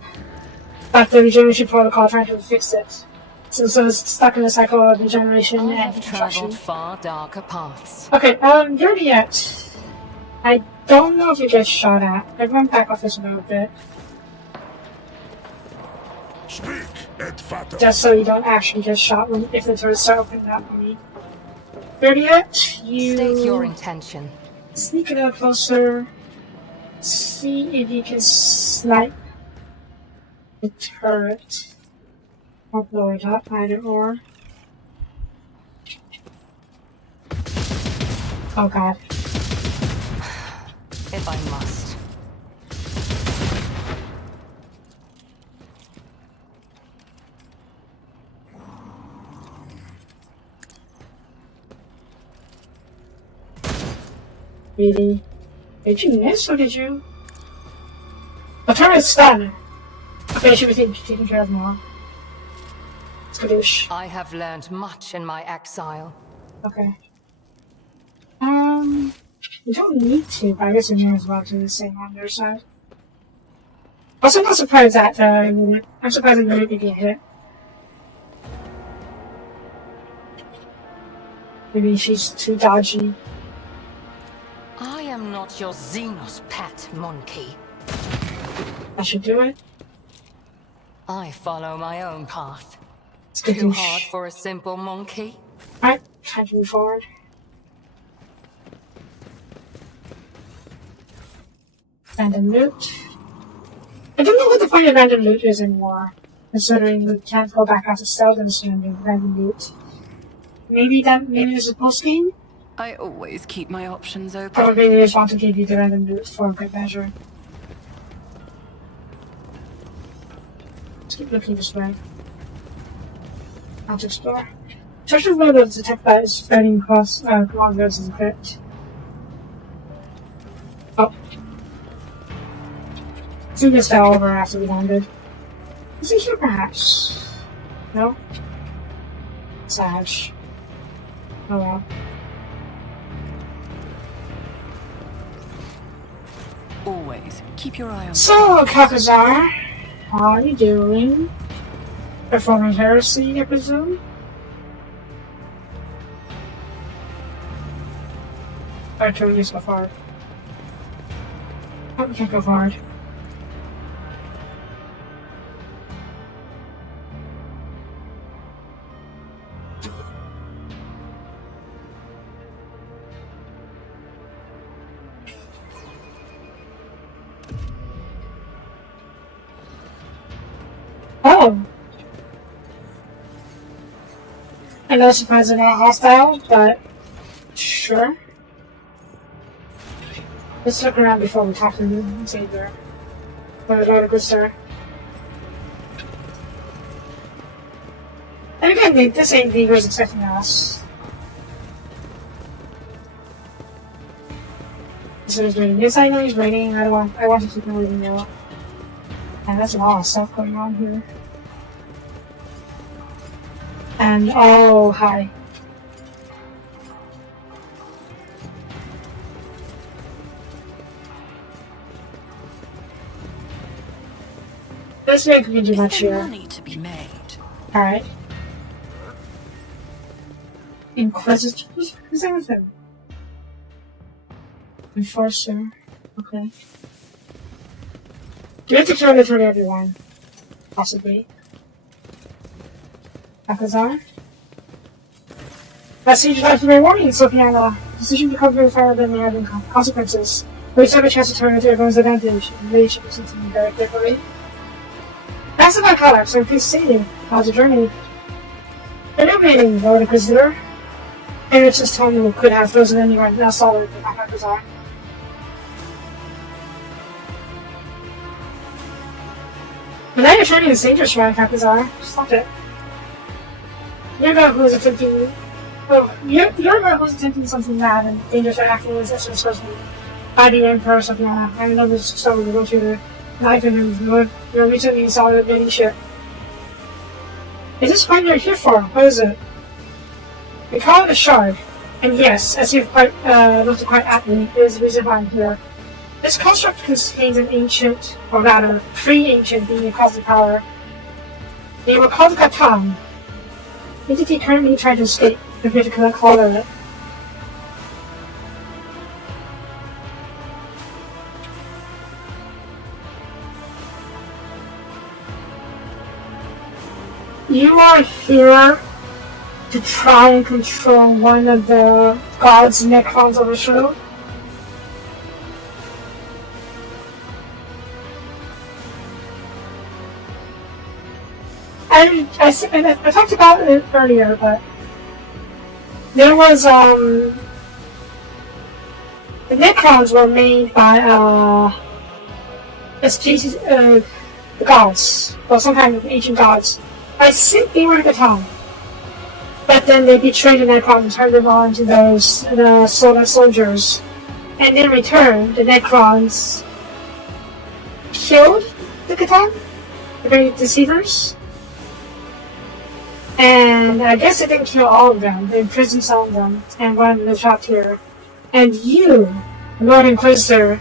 But the regeneration protocol trying to fix it. So it's stuck in a cycle of regeneration I and have reconstruction. traveled far darker paths. Okay, you're yet. I don't know if you get shot at. I went back off this a little bit. Speak, et fata. Just so you don't actually get shot when if the turrets start opening up on me. Yet, you State your intention. sneak a little closer. See if you can snipe the turret. Or blow it up, either or. Oh god. If I must. Really? Did you miss or did you? The turret's stunned. Okay, I should be taking care of more. Skadoosh. I have learned much in my exile. Okay. You don't need to, but I guess you may as well do the same on your side. Also, I'm not surprised that, I'm surprised that you're getting hit. Maybe she's too dodgy. I am not your Xenos pet, monkey. I should do it. I follow my own path. Skadoosh. Too hard for a simple monkey? Alright, time to move forward. Random loot. I don't know what the point of random loot is anymore, considering we can't go back out to stealth and do random loot. Maybe there's a post game? I always keep my options open. Probably they just want to give you the random loot for good measure. Let's keep looking this way. How to explore. Search of whether the detect that is spreading across command roads is equipped. Oh. I think this fell over after we landed. Is it here perhaps? No? Sash. Oh well. Always keep your eye on. So, Kakazar, how are you doing? Performing heresy, I presume? I told you so far. I can't go forward. Oh! I know surprised they're not hostile, but sure. Let's look around before we talk to them and see if they're a lot of good stuff. And again, this ain't the was expecting us. So it's raining. Yes, I know it's raining. I want to keep it raining now. And there's a lot of stuff going on here. And oh, hi. This way we can do much here. Money to be made. Alright. Inquisitors? Who's everything? Enforcer. Okay. Do we have to kill literally everyone? Possibly. Akazar? That siege life to be warning, Soapie. Decision to cover fire than may have consequences. We have a chance to turn it to everyone's advantage. Really should be something very carefully. That's about color, so please say it. How's the journey? Illuminating, Lord Inquisitor. And it's just telling me we could have frozen anyone now solid with Akazar. But now you're turning this dangerous right, Akazar. Stop it. You're the one who's attempting. Well, you're the one who's attempting something bad and dangerous afterwards. That's what's supposed to be. By the Emperor or something like that. I know this is someone to go to the knife and you're recently inside of the ship. Is this what you're here for? What is it? We call it a shard. And yes, as you've looked quite aptly, there is a reason why I'm here. This construct contains an ancient, or rather, pre-ancient being of cosmic power. They were called Katan. Entity currently trying to escape, the critical color of it. You are here to try and control one of the gods' necrons of the show. And I talked about it earlier, but there was the necrons were made by a species of gods, or some kind of ancient gods. I think they were at the time. But then they betrayed the Necrons and turned them on to the Solar Soldiers. And in return, the Necrons killed the Catan, the Great Deceivers. And I guess they didn't kill all of them. They imprisoned some of them and one of them trapped here. And you, Lord Inquisitor,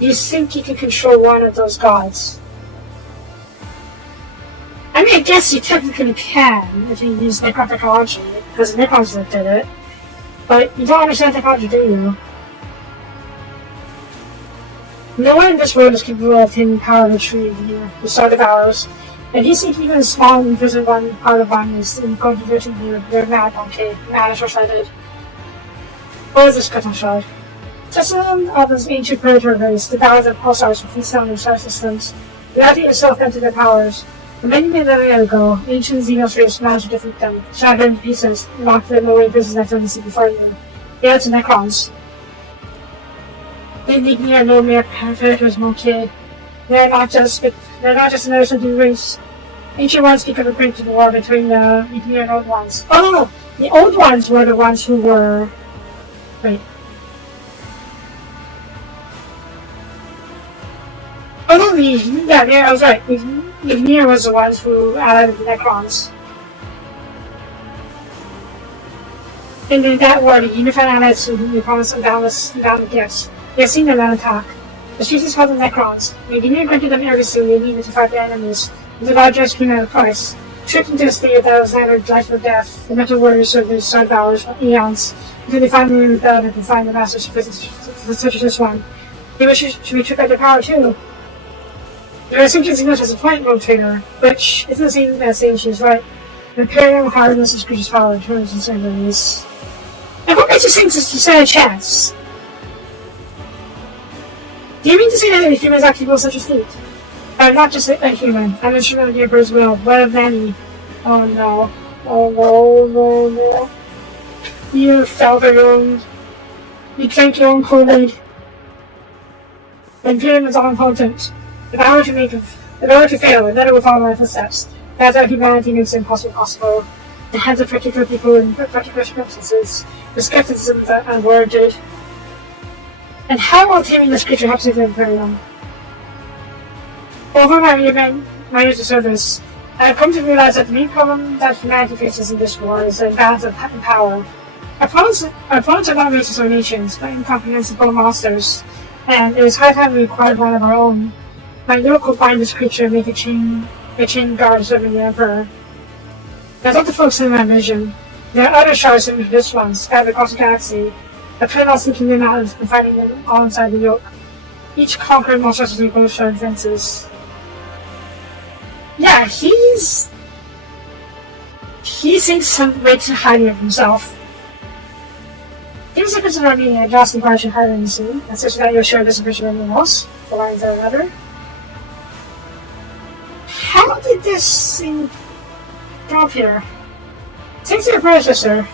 you think you can control one of those gods. I mean, I guess you technically can if you use Necron technology, because the Necrons looked at it. But you don't understand technology, do you? No one in this world is capable of taking power of the tree, the sword of ours. And you think even a small imprisoned one part of one is going to virtue you, they're mad, okay, mad or short-sighted. What is this Catan shard? Testament of this ancient predator race, the powers of pulsars from feast on their star systems. Reality itself entered their powers. Many millennia ago, ancient Xenos race managed to defeat them, shattered into pieces, and locked them away in prisons that couldn't see before you. They are to Necrons. They need me are no mere predators, monkey. They're not just another sentient race. Ancient ones speak of a break to the war between the new and old ones. Oh no! The old ones were the ones who were... Wait. Oh no, I was right. Ymir was the ones who added the Necrons. And in that war, the Unified Allies who promised some boundless gifts. They have seen them on attack. The species called the Necrons. When Ymir granted them everything they needed to fight their enemies, with the largest came at a price. tricked into a state that was neither life or death. The metal warriors served their side hours for eons, until they finally rebelled and could find the master such as this one. They wish to be tricked by their power too. There are symptoms English as a point motivator, which isn't the same as saying she is right. The Imperial hardness of creature's power turns in certain ways. And what makes you think that you stand a chance? Do you mean to say that humans actually will such a feat? I'm not just a human. I'm an instrument of the Emperor's will. One of many. Oh no. Oh no, no, no. You fell your own. You drank your own Kool-Aid. The Imperium is all important. The power to fail, and then it will follow my footsteps. That's how humanity makes the impossible possible. The hands of particular people in particular circumstances. The skepticism is unwarranted. And how will taming this creature help save the Imperium? Over my years of service, I have come to realize that the main problem that humanity faces in this war is the imbalance of power. Our opponents are not races or nations, but incomprehensible monsters, and it is high time we acquired one of our own. My yoke will bind this creature and make a chain guard serving the Emperor. There's other folks in my vision. There are other shards similar to this one, scattered across the galaxy. I plan on seeking them out and finding them all inside the yoke. Each conquering monstrosity both shard fences. Yeah, he thinks some way to hiding of himself. Give us a consider our meeting at Jocelyn Park and hide in the scene, and such that you'll share this information with anyone else, for lines or another. How did this thing drop here? Thanks to your predecessor,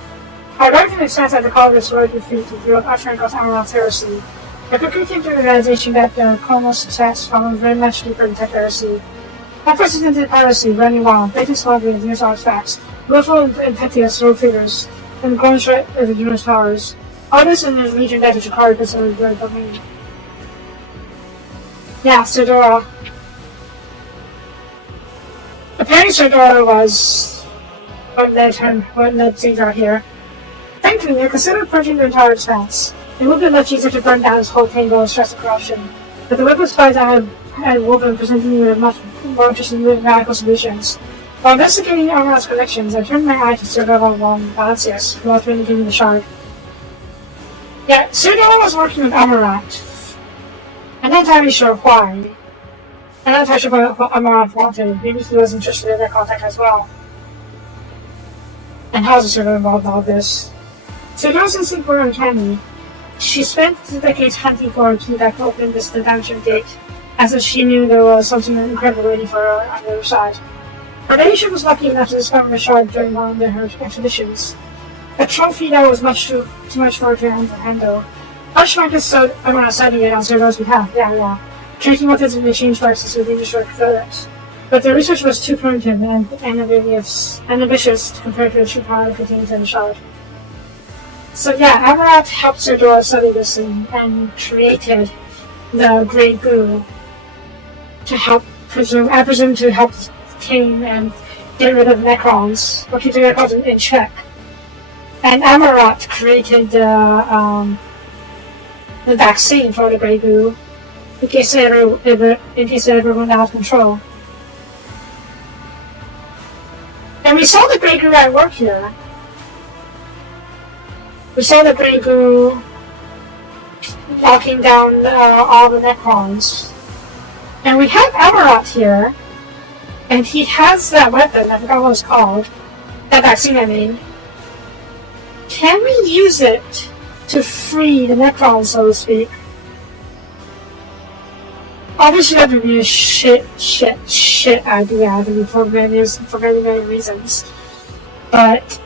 I arrived in the sense at the call of this road defeat to throw up ushering across Amaranth's heresy. I quickly came to the realization that the colonel's success follows very much deeper into heresy. Unprecedented piracy, running wild, blatant smuggling of news artifacts, willful and impetuous road figures, and the growing threat of the numerous powers. All this in a region that is required to consider the domain. Yeah, Serdora. Apparently Serdora was what led things out here. Thankfully, I considered purging the entire expanse. It would be much easier to burn down this whole tangle of stress and corruption, but the web of spies I had woven presented me with much more interesting and radical solutions. While investigating Amaranth's collections, I turned my eye to Serdora von Valancius, who was really giving the shard. Yeah, Serdora was working with Amaranth. I'm not entirely sure why. I'm not entirely sure what Amaranth wanted. Maybe he was interested in their contact as well. And how is Serdora involved in all this? Serdora's instincts were uncanny. She spent decades hunting for a key that could open the dungeon gate, as if she knew there was something incredible waiting for her on the other side. Her ladyship was lucky enough to discover the shard during one of her expeditions. A trophy that was too much for her to handle. Archmagus stood around studying it on Serdora's behalf, yeah. Tracking methods in exchange prices with English Confederates. But the research was too primitive and ambitious compared to the true power contained in the shard. So yeah, Amaranth helped Serdora study this thing and created the Great Goo to help I presume to help tame and get rid of Necrons, or keep the Necrons in check. And Amaranth created the vaccine for the Grey Goo in case it ever went out of control. And we saw the Grey Goo at work here. We saw the Grey Goo locking down all the Necrons. And we have Amaranth here, and he has that weapon, I forgot what it's called, that vaccine I mean. Can we use it to free the Necrons, so to speak? Obviously that would be a shit idea for many reasons. But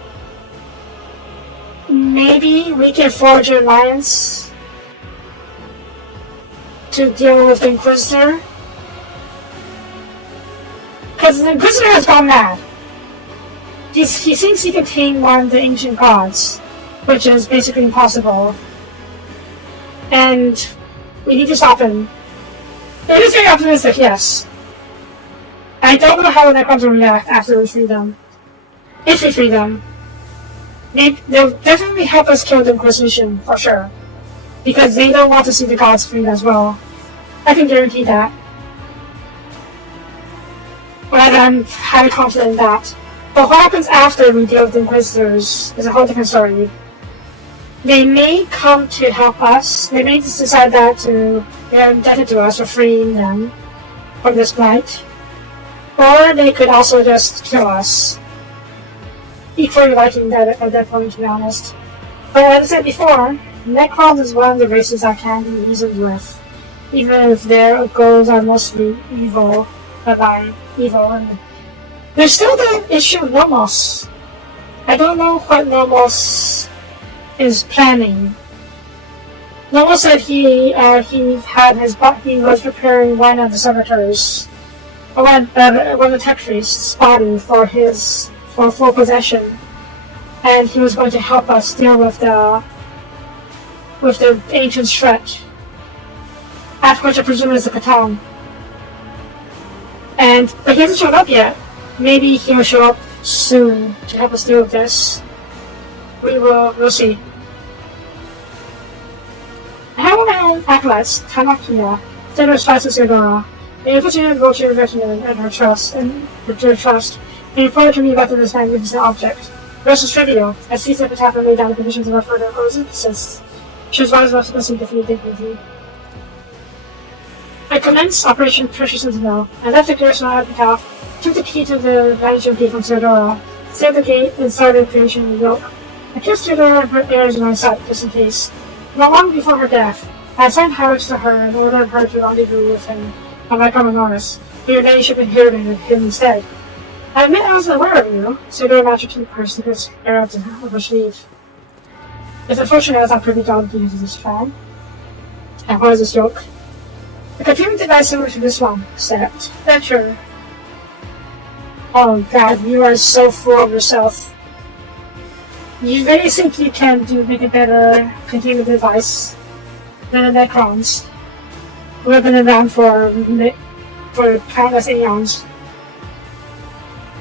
maybe we can forge an alliance to deal with the Inquisitor? Because the Inquisitor has gone mad. He thinks he can tame one of the ancient gods, which is basically impossible. And we need to stop him. It is very optimistic, yes. I don't know how the Necrons will react after we free them. If we free them. They'll definitely help us kill the Inquisition, for sure. Because they don't want to see the gods freed as well. I can guarantee that. But I'm highly confident in that. But what happens after we deal with the Inquisitors is a whole different story. They may come to help us. They may just decide that they are indebted to us for freeing them from this blight. Or they could also just kill us. Equally liking that at that point, to be honest. But as I said before, Necrons is one of the races I can be reasoned with. Even if their goals are mostly evil, and there's still the issue of Nomos. I don't know what Nomos is planning. Nomos said he was preparing one of the servitors, one of the tech priest's body for full possession, and he was going to help us deal with the ancient threat. After which I presume is the Catan. But he hasn't showed up yet. Maybe he will show up soon to help us deal with this. We'll see. How about acolytes, Tamakia, Theodore Spices Yodora? They unfortunately go to your retinue and her trust, and reported to me about this magnificent object. The rest is trivial. I see the epitaph and laid down the conditions of our further existence. She was wise enough to listen to defeat dignity. I commenced Operation Precious Sentinel. I left the garrison on epitaph, took the key to the Vanishing Gate from Theodora, saved the gate, and started the creation of the yoke. I kissed Theodora and her heirs in my sight, just in case. Not long before her death, I assigned Howard to her and ordered her to rendezvous with him on my common Norris. Your name should have inherited him instead. I admit I wasn't aware of you, so Theodora managed to keep her secrets air up to her sleeve. It's unfortunate I was not privy to all the details of this plan. And what is this yoke? A computer device similar to this one, except better. Oh god, you are so full of yourself. You really think you can make a better computer device than the Necrons, who have been around for countless aeons.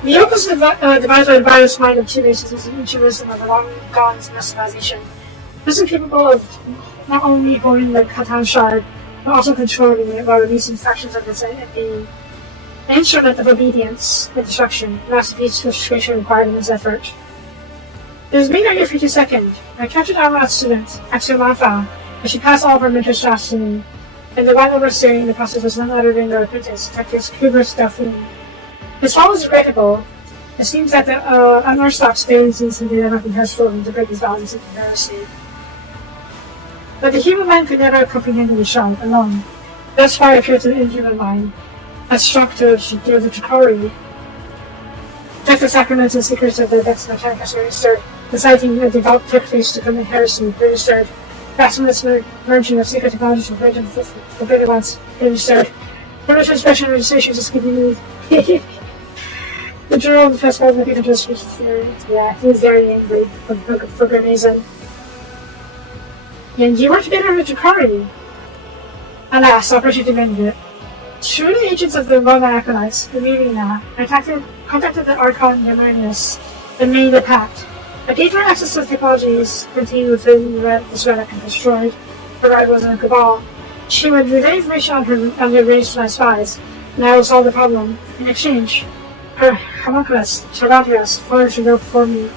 The yoke was devised by the virus mind of two races, each wisdom of a long-gone civilization. This is capable of not only holding the Catan Shard, but also controlling it while releasing fractions of its being. An instrument of obedience and destruction, masterpiece of discretion required in this effort. It was May 52nd. I captured Alma's student, Axiomafa, and she passed all of her mentor's drafts to me. And the one overseeing in the process was none other than the apprentice, Detective Kubrick's Delphine. His fall was regrettable. It seems that the unorthodox stayed since he never has striven to break his values of heresy. But the human mind could never comprehend the shard alone. That's why it appeared to the inhuman mind. As shocked to give the Chikari. Check the sacraments and secrets of the Dex Mechanicus registered, deciding a devout tech priest to commit heresy registered. Blasphemous merging of secret technologies with raging forbidden ones registered. Further transgression registrations is keeping me. The journal of the festival of the people just reached theory. Yeah, he was very angry for good reason. And you were together with Chikari. Alas, Operation demanded it. Through the agents of the Roman Acolytes, the Murina, I contacted the Archon Germanius and made a pact. I gave her access to the technologies contained within this relic and destroyed her rivals in the Cabal. She would relay information on the race to my spies, and I will solve the problem. In exchange, her homunculus, Tarantius, forged a rope for me.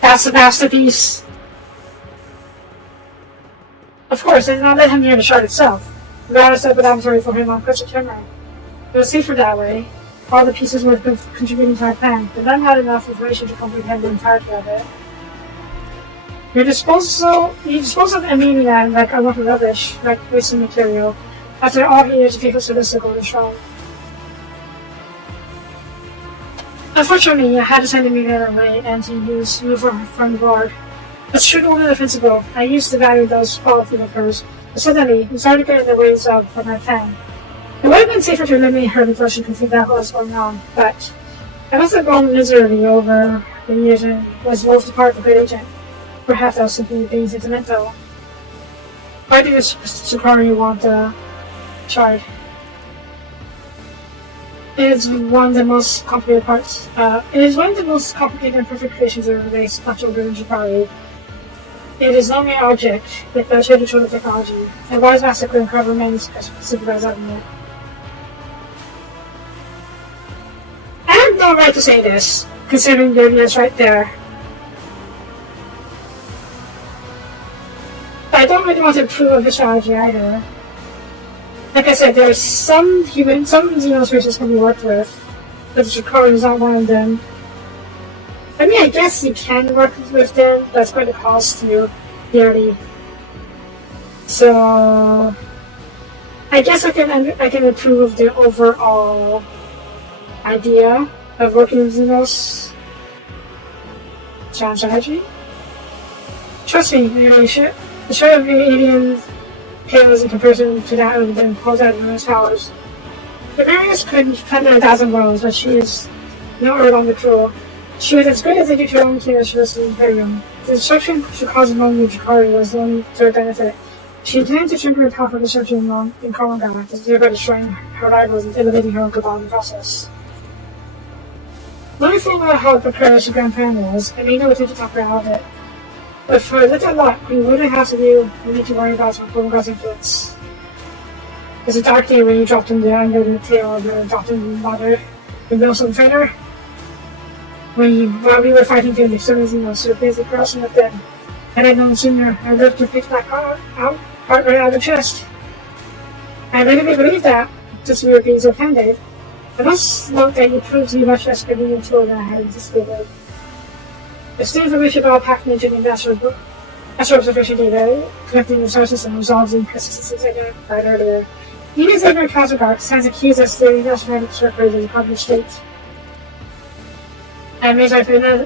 That's a masterpiece! Of course, I did not let him near the shard itself. The rather set the laboratory for him on Project Camera. It was safer that way. All the pieces were contributing to our plan, but none had enough information to comprehend the entirety of it. You dispose of the Aminian like a lot of rubbish, like wasting material, after all he is to take us to this golden shrine. Unfortunately, I had to send Aminian away and to move from board. But should only defensible, I used to value those qualities of hers, but suddenly, he started getting in the ways of my plan. It would have been safer to eliminate her before she could figure out what was going on, but I must have gone miserably over the years and was loath to part with a good agent. Perhaps I was simply being sentimental. Why did Sakari want the shard? It is one of the most complicated parts. It is one of the most complicated and perfect creations of the race, much older than Sakari. It is no mere object, but the shared control of technology. A wise master couldn't cover many supervised out in it. no right to say this, considering the evidence right there. But I don't really want to approve of this strategy either. Like I said, there's some Xenos races can be worked with, but the Draconian is not one of them. I mean, I guess you can work with them, but it's going to cost you dearly. So, I guess I can approve of the overall idea of working with Xenos strategy. Trust me, you really should. The short of the alien pales in comparison to that of the imposed Admiral's powers. The Marius could cut 1,000 worlds, but she is no earth on the crew. She was as good as the Deuterium King's Imperium. The destruction she caused among the Jakari was only to her benefit. She intended to trim her powerful destruction in Konga, thereby destroying her rivals and elevating her own cabal in the process. One thing about how prepared the Grand Plan was, I made no attempt to talk her out of it. But for a little luck, we wouldn't have to need to worry about some Konga's influence. There's a dark day when you dropped in the under the tail of the adopted mother, the Wilson trainer. While we were fighting to destroy Xenos, so busy crossing with them. Had I known sooner, I would have to pick that part right out of the chest. I really believe that, just we were being so candid. I must note that you proved to be much less convenient tool than I had anticipated. The still information about package and astro observation data connecting the solar system resolves the inconsistencies identified earlier. Even Xavier counterpart has accused us of the national circles in the cognitive state. I raised my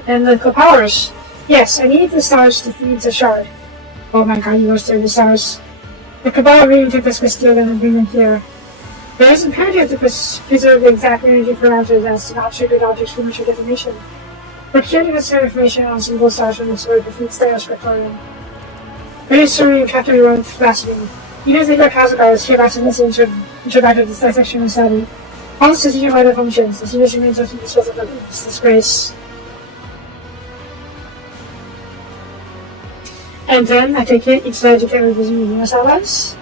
analytical powers. Yes, I need the stars to feed the shard. Oh my god, you roasted the stars. The Cabal really took this steal and bring them here. It is imperative to preserve the exact energy parameters as to not trigger objects for mutual detonation. Procuring this information on single stars from the story defeats Stellar Spectorium. Very sorry you kept everyone blasphemy. Even if the Kazagar is hereby to listen to this dissection and study. All the strategic vital functions, the solution remains of the disposal of this disgrace. And then, I take it, each side to carry the Xenos allies.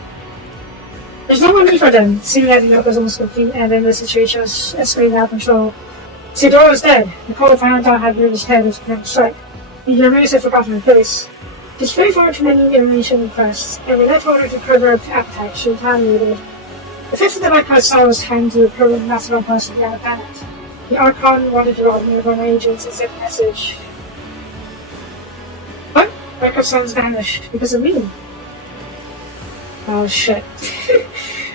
There's no more need for them, seeing that the yoke is almost complete and then the situation is escalating out of control. Theodora is dead. Nicole found out had reared his head as a strike. The Germans had forgotten her place. She's very forward to many elimination requests, and we left order to curb her appetite. She retaliated. The fifth of the Black Star was trying to approve the massive request to the other planet. The Archon wanted to rob me of one agents and sent a message. What? Black Sun's vanished because of me. Oh shit.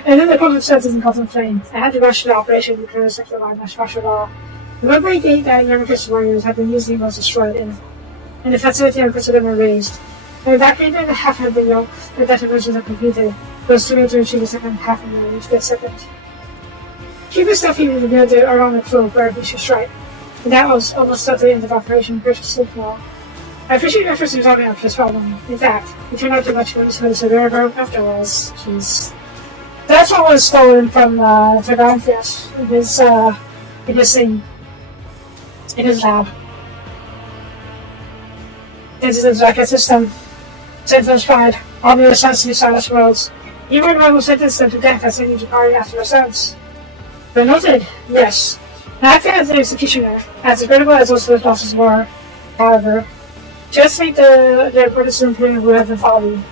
And then the public sense isn't caught in flames. I had to rush the operation because of the line martial law. The robbery gate that young Christian warriors had been using was destroyed and the facility and Christendom were raised. And evacuated and half of the yoke, the detonations are completed. Those two to achieve the second half of the year, each second. Keep the stuff he revealed around the clue where he should strike. And that was almost at the end of Operation British Sleepwall. I appreciate your efforts in resolving up this problem. In fact, it turned out to much more useful to the river after all. Jeez. That's what was stolen from Tagantias in his lab. This is the Zaka system. Sentence fired. All the other sensitive silence worlds. You were the one who sentenced them to death as any Jakari after yourselves. But noted, yes. Now acting as the executioner, as incredible as those losses were, however, just make the British Imperium who have been following.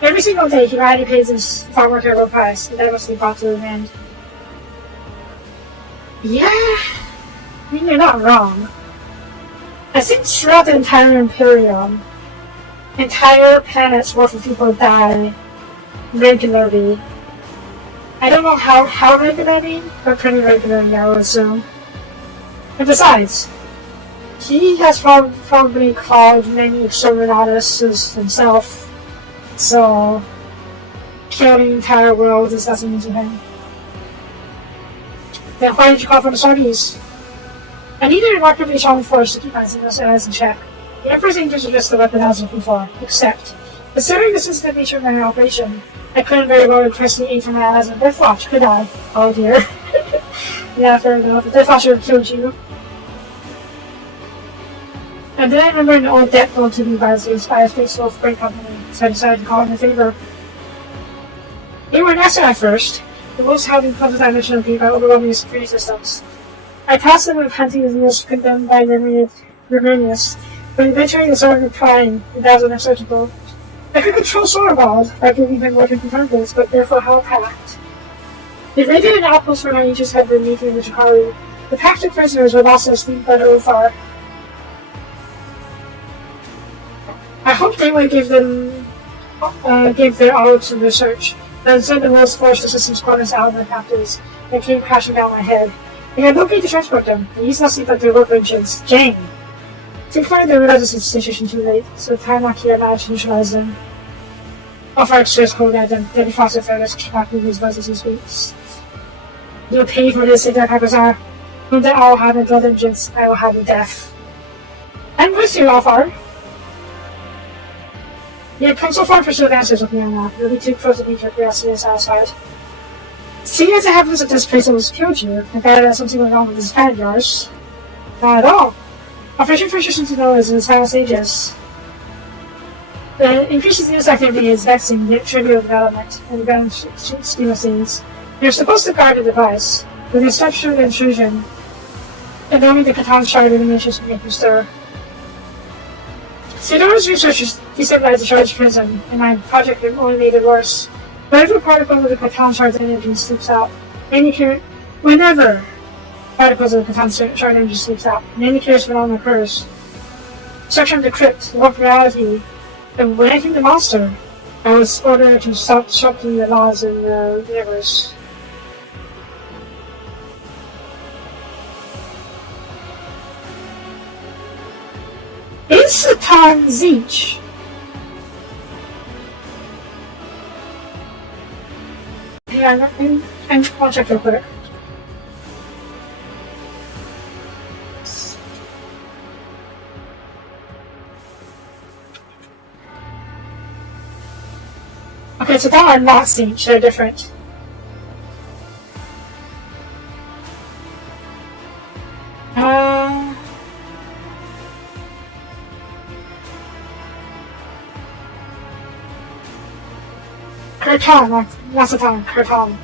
Every single day, humanity pays this far more terrible price, and that must be brought to an end. Yeah, I mean, you're not wrong. I think throughout the entire Imperium, entire planets worth of people die regularly. I don't know how regularly, but pretty regularly, I would assume. And besides, he has probably called many exterminatus himself, so killing the entire world is nothing new to him. Then why did you call for the Saudis? I need a remarkably strong force to keep my Xenos in check. The Emperor's Angels are just the weapon I was looking for, except, considering the sensitive nature of my operation, I couldn't very well request the aid from my allies in Death Watch, could I? Oh dear. Yeah, fair enough. The Death Watch would have killed you. And then I remember an old debt owed to me by the Space Wolf Brain Company, so I decided to call in a favor. They were an asset at first. The wolves held in close dimension of me by overwhelming security systems. I tasked them with hunting the most condemned by Reminius, but eventually the sword replying, and that was unacceptable. I could control Sorbald by giving him what he commandments, but therefore held pact. The radiant outposts for my aegis had been meeting with Chikaru. The pacted prisoners were also asleep by Ofar. I hoped they would give their all to the search, but instead the wolves forced the system's corners out of my captives and came crashing down my head. They had nobody to transport them, and used not sleep like their workbenches. Jane! To clear they realized the situation too late, so time not here managed to neutralize them. Offer extras called at them, then he fostered fairness to back with his voices and speaks. You'll pay for this, Dark Hakazar. Whom that I will have in blood vengeance, I will have in death. I'm with you, Alfar. You have come so far to pursue answers with me on that. You'll be too close to be for curiosity and satisfied. Seeing as it happens that this place almost killed you, and that there's something going on with this pad of yours, not at all. Operation Precision to know is in its final stages. The increased news activity is vexing, yet trivial development, and grand scheme of things. You're supposed to guard the device, but you step through the intrusion, and only the Catan shard eliminations can make you stir. Theodora's researchers destabilized the shard's prism, and my project only made it worse. Whenever particle of the Catan shard's energy slips out, whenever particles of the Catan shard energy slips out, and any curious phenomenon occurs, section of the crypt, warp reality, and when I think the monster, I was ordered to stop disrupting the laws in the universe. Is Satan Zeech? Yeah, I'll check real quick. Okay, so that are not Zeech, they're different. Kurtan, that's the time, Kurtan.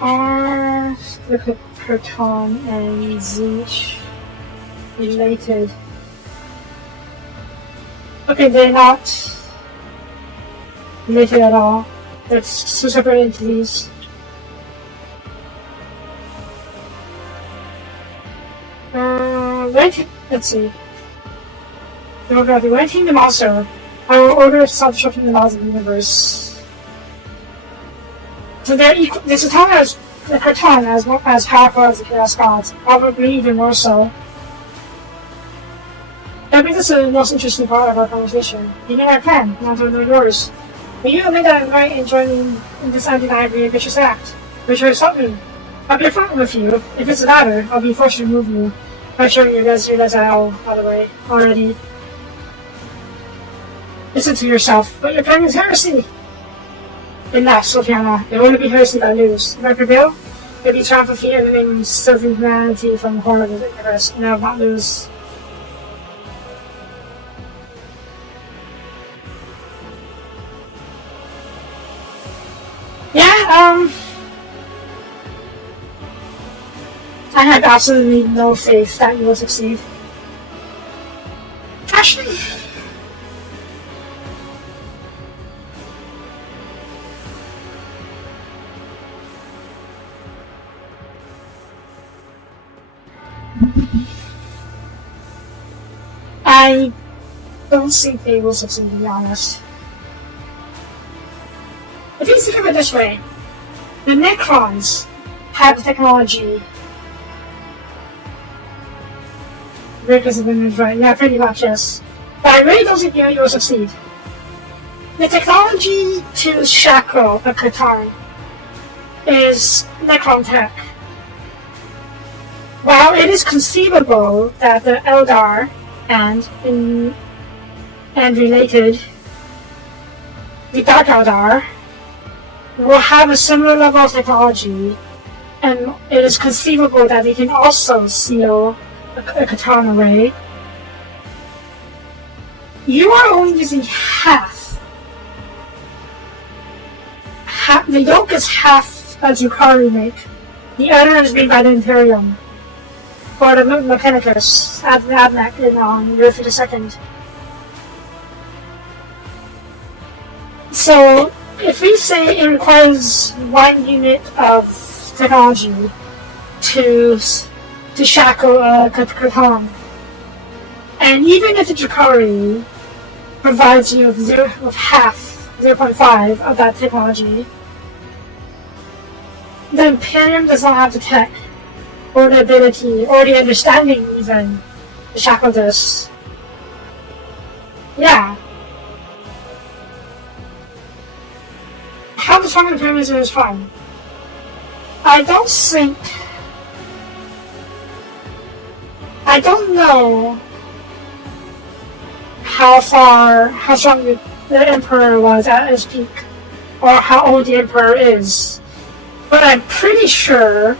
Are look at Kurtan and Zeech related? Okay, they're not related at all. They're two separate entities. Let's see. Demography. When I think the monster, I will order to stop disrupting the laws of the universe. So they're equal. This is how as the Kurtan as powerful as the Chaos Gods, probably even more so. That brings us to the most interesting part of our conversation. You know our plan, not to know yours. But you admit that I'm right in joining in this undeniably ambitious act, which will stop me. I'll be upfront with you. If it's a matter, I'll be forced to remove you. I'm sure you guys realize that all, by the way, already. Listen to yourself, but your plan is heresy! It laughs, Sofiana. It won't be heresy if I lose. If I prevail, it'll be triumph of fear and serving humanity from the horror of the universe, and I will not lose. Yeah, I have absolutely no faith that you will succeed. Actually, I don't think they will succeed, to be honest. If you think of it this way, the Necrons have the technology. Rick is right. Yeah, pretty much, yes. But I really don't think you will succeed. The technology to shackle a Catan is Necron tech. While it is conceivable that the Eldar and related, the Dark Eldar will have a similar level of technology, and it is conceivable that they can also seal a Catan away. you are only using half. The yoke is half a Drukhari make. The other is made by the Imperium. For the Mechanicus at the Admech in year 52nd. So, if we say it requires 1 unit of technology to shackle a Kraton, and even if the Drukhari provides you with half, 0.5 of that technology, the Imperium does not have the tech, or the ability, or the understanding even, to shackle this. Yeah. How the strong Imperium is fine. I don't know how strong the Emperor was at his peak, or how old the Emperor is. But I'm pretty sure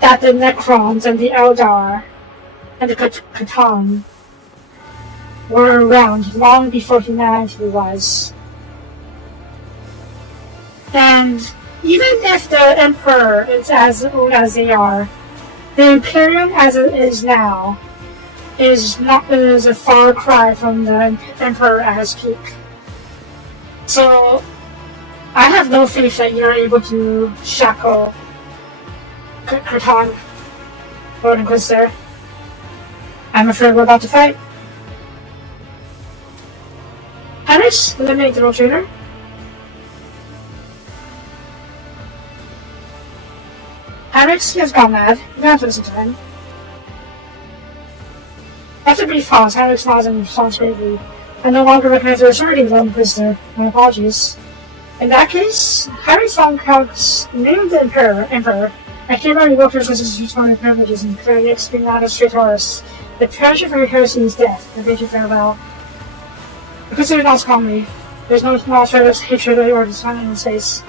that the Necrons and the Eldar and the Catan were around long before humanity was. And even if the Emperor is as old as they are, the Imperium as it is now is a far cry from the Emperor at his peak. So I have no faith that you're able to shackle Kraton, Lord Inquisitor. I'm afraid we're about to fight. Henrys, eliminate the Rotator. Henrys, he has gone mad. You don't have to listen to him. After a brief pause, Henrys nods and responds gravely. I no longer recognize the authority of the Lord Inquisitor. My apologies. In that case, Henrys von Kalk's name of the Emperor. I hereby revoke your positions for privileges and declare the Expignatus Traitoris. The punishment for your heresy is death. I bid you farewell. Consider not calmly. There's no small shred of hatred or dishonor in his face.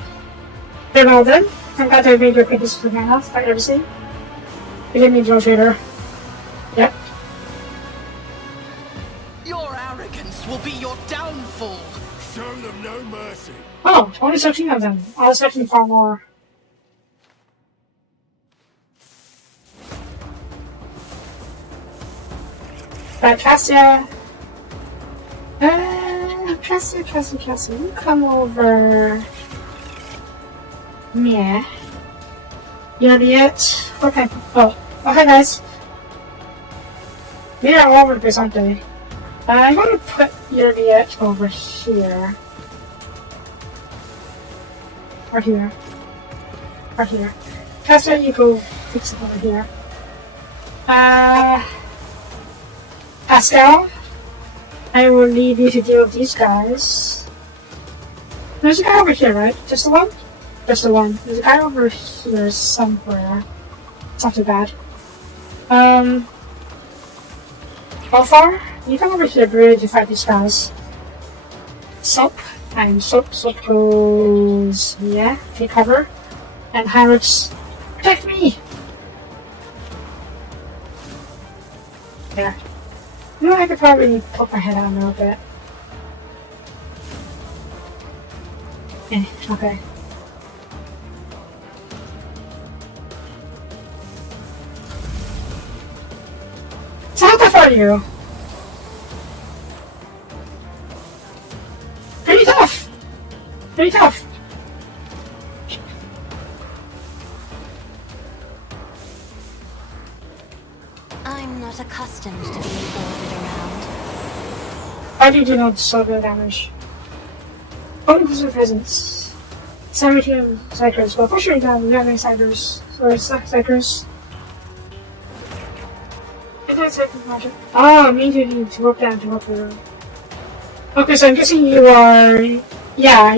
Farewell then. I'm glad to have made your acquaintance with my fight everything. You didn't need to traitor. Yep. Your arrogance will be your downfall. Show them no mercy. Oh, only 13 of them. I was expecting far more. But Cassia, you come over. Yeah. You idiot. Okay. Oh, okay, guys. They are all over the place, aren't they? I'm gonna put your idiot over here. Or here. Or here. Cassia, you go fix it over here. Pascal, I will leave you to deal with these guys. There's a guy over here, right? Just the one? Just the one. There's a guy over here somewhere. It's not too bad. How far? You come over here really to fight these guys. Soap. Soap goes... yeah, take cover. And Heinrichs, protect me! There. You know, I could probably poke my head out a little bit. Okay. So how tough are you? Pretty tough! Pretty tough! I'm not accustomed to being ordered around. How do you do not suffer damage? Only because of presence. Samaritan Psychers. Well, pushing down the other Psychers. Or Psychers. Oh, me too need to work down to work through. Okay, so I'm guessing you are... Yeah,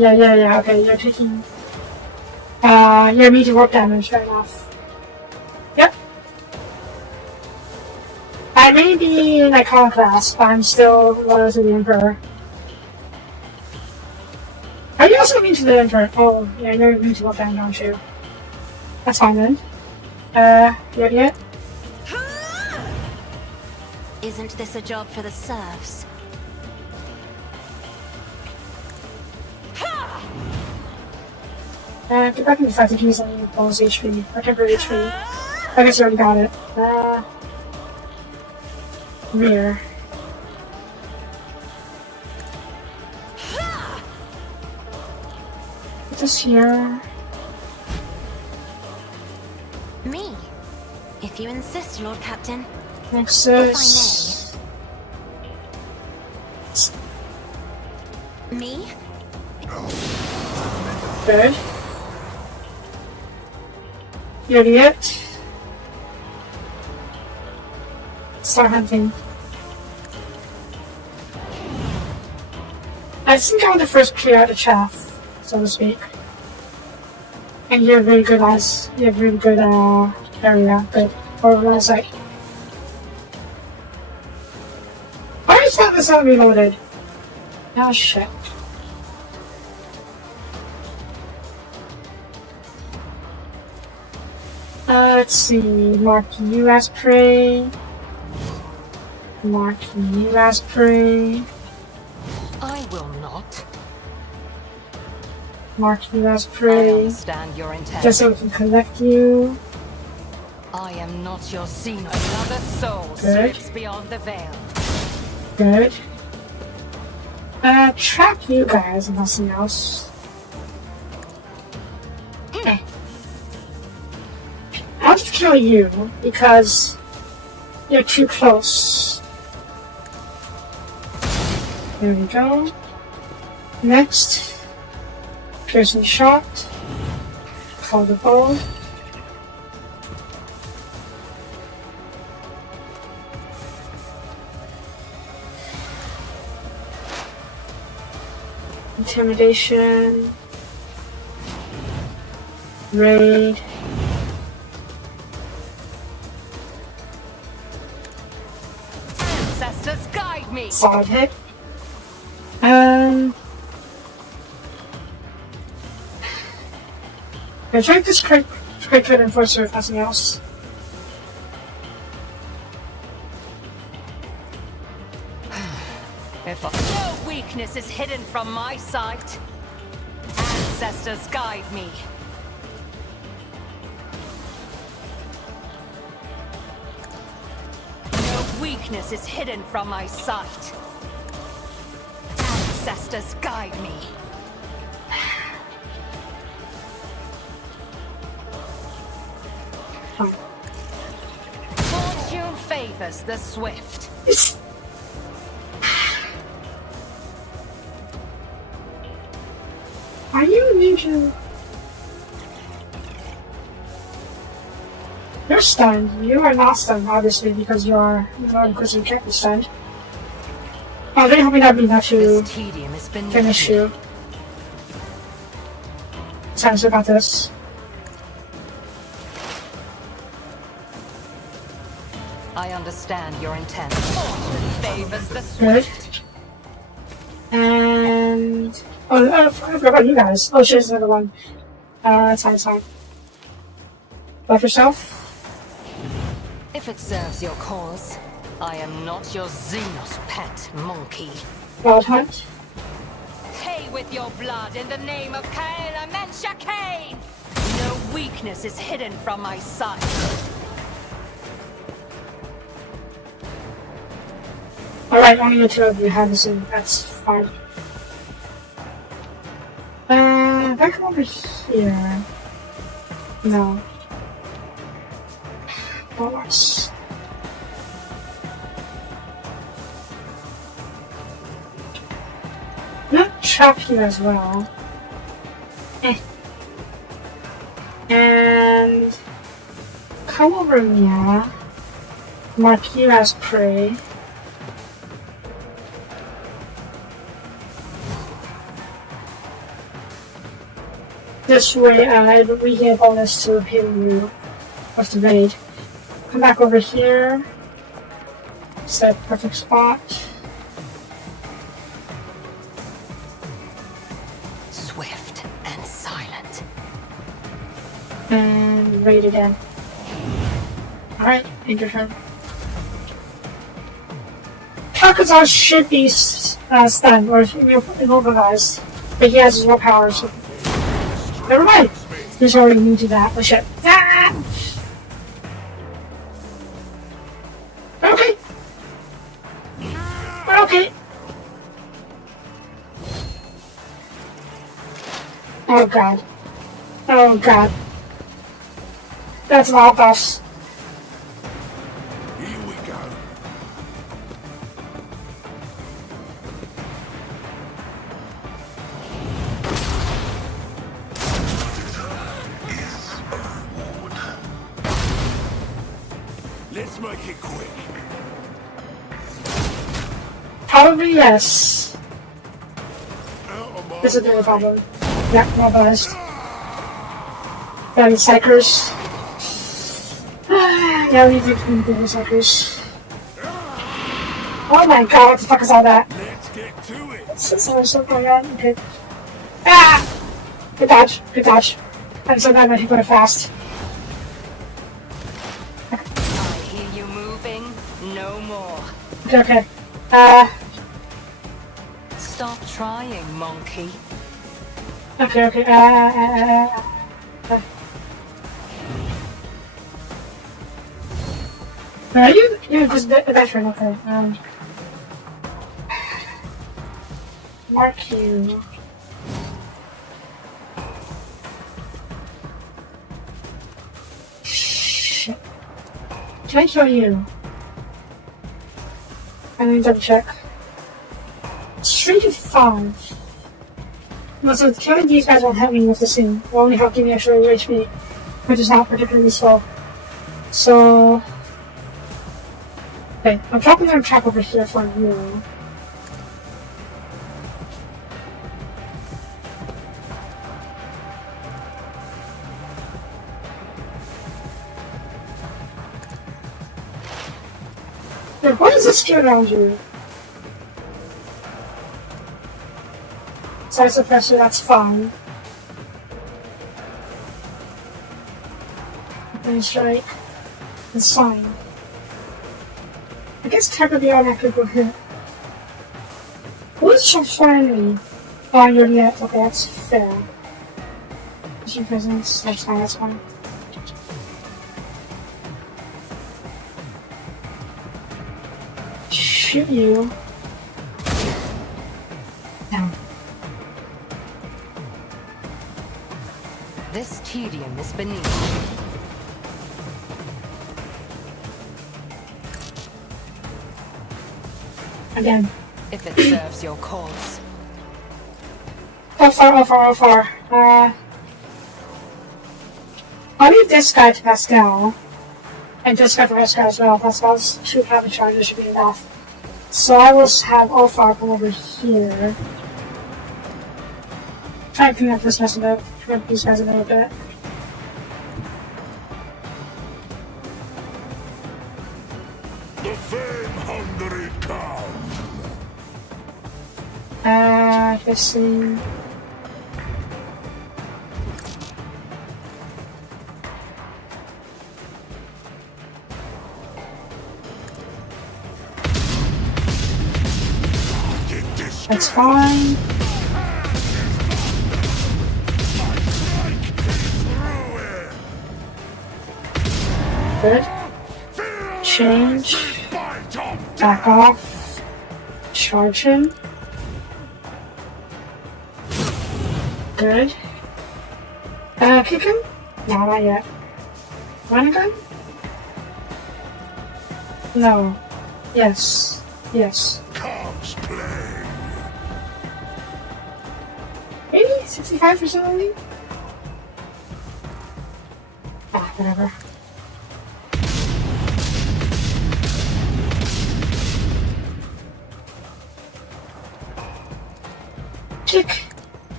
okay, you're taking... you're immediate work damage, fair enough. Yep. I may be in Iconoclast, but I'm still loyal to the Emperor. Are you also immune to the Emperor? Oh, yeah, you're immune to work down, don't you? That's fine then. You ready yet? Isn't this a job for the serfs? Get back in the fight if he's on bonus HP. Or temporary HP. I guess you already got it. Rear. Put this here. Me? If you insist, Lord Captain. Nexus. Me? Good. You idiot. Start hunting. I think I want to first clear out the chaff, so to speak. And you have very good eyes. You have really good area, good overall sight. Why is that this not reloaded? Oh shit. Let's see. Mark you as prey. Mark you as prey. I will not. Mark you as I prey. understand your intent. Just so we can collect you. I am not your scene. Another soul Good. slips beyond the veil. Good. Trap you guys and nothing else. I'll just kill you because you're too close. There we go. Next, piercing shot. Call the bow. Intimidation. Raid. Ancestors, guide me. Solid hit. I tried this quick hit enforcer if nothing else. If no weakness is hidden from my sight, ancestors guide me. No weakness is hidden from my sight. Ancestors guide me. Fine. Fortune favors the swift. Are you ninja? You're stunned. You are not stunned, obviously, because you are not because you can't be stunned. Oh, they help me not be enough to This tedium has been finish you. Sounds about this. I understand your intent. Fortune favors the Good. swift. And I forgot about you guys. Oh shit, there's another one. It's fine. Love yourself. If it serves your cause, I am not your Xenos pet monkey. Wild hunt. Pay with your blood in the name of Kaela Mensha Kane! No weakness is hidden from my sight. Alright, only the two of you have this in. That's fine. Back over here. No. Boss. Not trap you as well. And come over here. Mark you as prey. This way, we get bonus to hitting you with the raid. Come back over here. It's that perfect spot. Swift and silent. And raid again. Alright, end your turn. Takazar should be stunned or immobilized, but he has his willpower, so Never mind. He's already new to that. Oh shit. Ah! Okay. Okay. Oh god. Oh god. That's an outburst. Here we go. Let's make it quick. Probably yes. Out of my This is the only problem. Yeah, not biased. Got psychers. Yeah, we need to do the psychers. Oh my god, what the fuck is all that? Let's get to it. There's something going on. Okay. Ah! Good dodge. Good dodge. I'm so glad that he put it fast. I hear you moving. No more. Okay, okay. Stop trying, monkey. Okay, okay. Are you're just a veteran, okay. Mark you. Shit. Can I kill you? I need to double check. It's 3 to 5. No, so killing these guys won't help me with the scene. It will only help give me extra HP, which is not particularly useful. So... Okay, I'm dropping their trap over here for you. Wait, what is this skill around you? Side suppressor, that's fine. And strike. It's fine. I guess technically all that could go hit. Who's so friendly? Oh, you're net. Okay, that's fair. Is your presence? That's fine, that's fine. Shoot you. Down. This tedium is beneath. Again. If it serves your cause. How far? I'll leave this guy to Pascal. And this guy for Pascal as well. Pascal's should have a charger, should be enough. So I will have Alfar come over here. Try and clean up this mess a bit. Rip these guys a little bit. The fame-hungry come. Let's see. That's fine. Good. Change. Back off. Charge him. Good. Kick him? No, not yet. Run again? No. Yes. Yes. Cops play. Maybe 65% only? Ah, whatever. Kick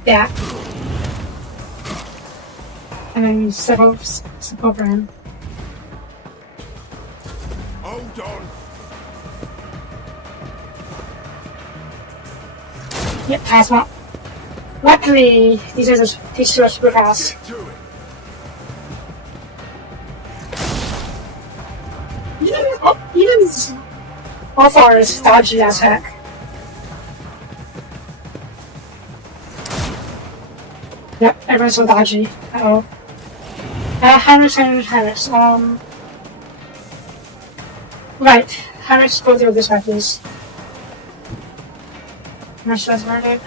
that. And then you step over him. Hold on. Yep, pass him up. Luckily, these two are super fast. Get to it. Even how far is dodgy as heck. Yep, everyone's so dodgy. Uh-oh. Harris. Right. Harris, go through this way, please. Much less murder.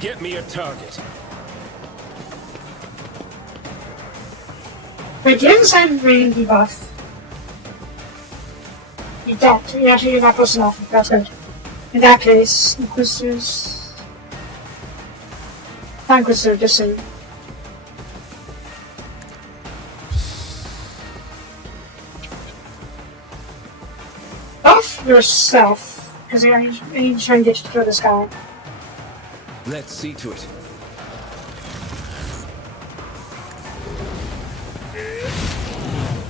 Get me a target. Wait, do you have the same rating debuff? You don't. You're not close enough. That's good. In that case, Inquisitors... Not Inquisitor, just in... Off yourself, because I need to try and get you through this guy. Let's see to it.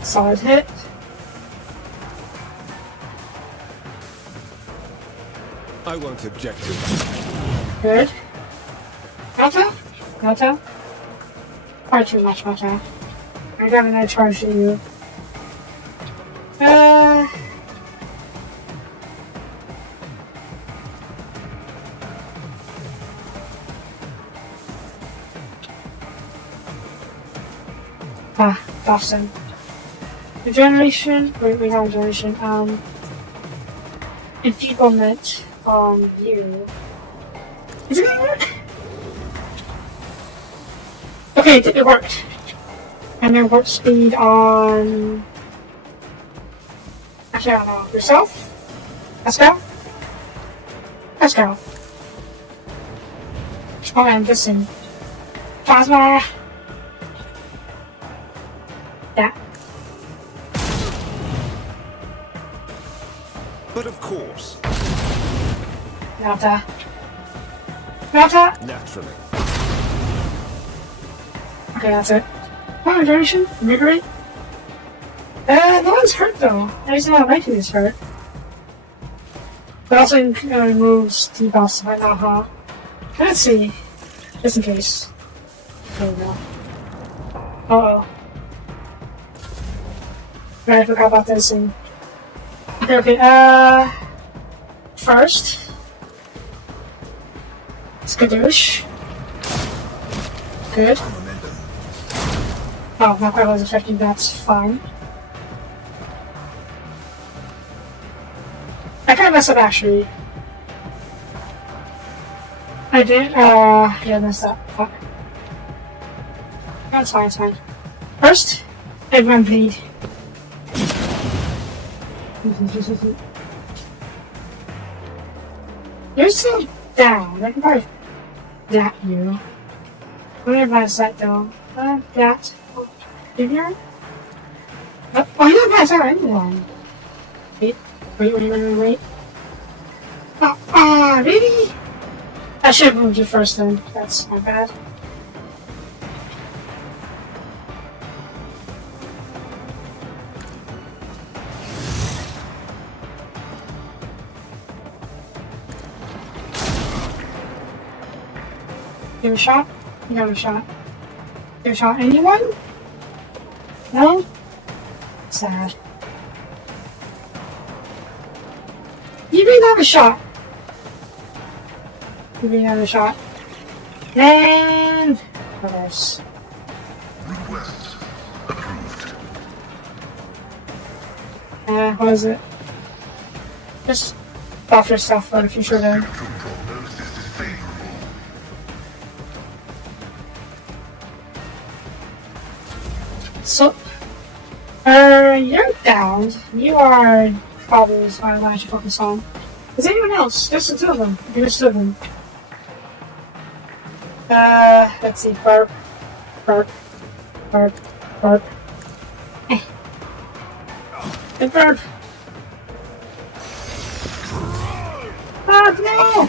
Solid hit. I won't object to that. Good. Gota? Far too much, Gota. I got another charge to you. Dawson. Regeneration? Wait, not regeneration. Enfeeblement on you. Is it gonna work? Okay, it worked. And then warp speed on... Actually, I don't know. Yourself? Let's go? Let's go. Oh, and listen. Plasma! Yeah. But of course. Nota. Naturally. Okay, that's it. Oh, regeneration? Invigorate? No one's hurt though. At least not like is hurt. But also removes debuffs right now, huh? Let's see. Just in case. There we go. Uh-oh. Right, I forgot about this thing. Okay, first. Skadoosh. Good. Oh, not quite was affecting, that's fine. I kinda messed up actually. I did, yeah, I messed up. Fuck. That's fine, it's fine. First, everyone bleed. You're still down. I can probably that you. Whatever I said though. That. Did you? Oh, you don't pass out anyone. Wait. Really? I should have moved you first then. That's my bad. Give a shot? You got a shot. Give a shot anyone? No? Sad. You didn't have a shot. You didn't have a shot. And what else? Request approved. What is it? Just buff yourself for the future then. Spectral prognosis is favorable. So, you're down. You are probably what I should focus on. Is anyone else? Just the two of them. Just two of them. Let's see. Burp. Eh. Good burp. Oh, no!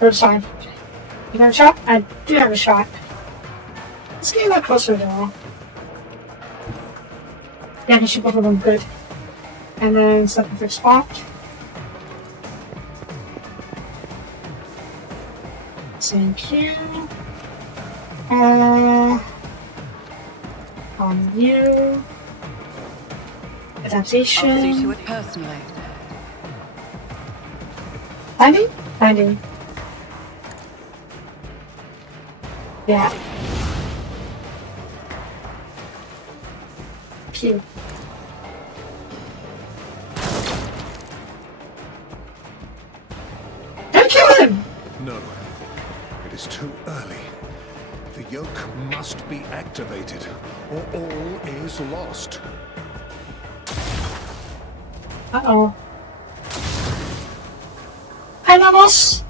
Bird's fine. You have a shot? I do have a shot. Let's get a lot closer though. Yeah, I can shoot both of them good. And then set the fixed spot. Thank you. On you. Adaptation. I'll see to it personally. Binding? Binding. Yeah. Pew. Don't kill him! No. It is too early. The yoke must be activated, or all is lost. Uh-oh. Hi, Mamos!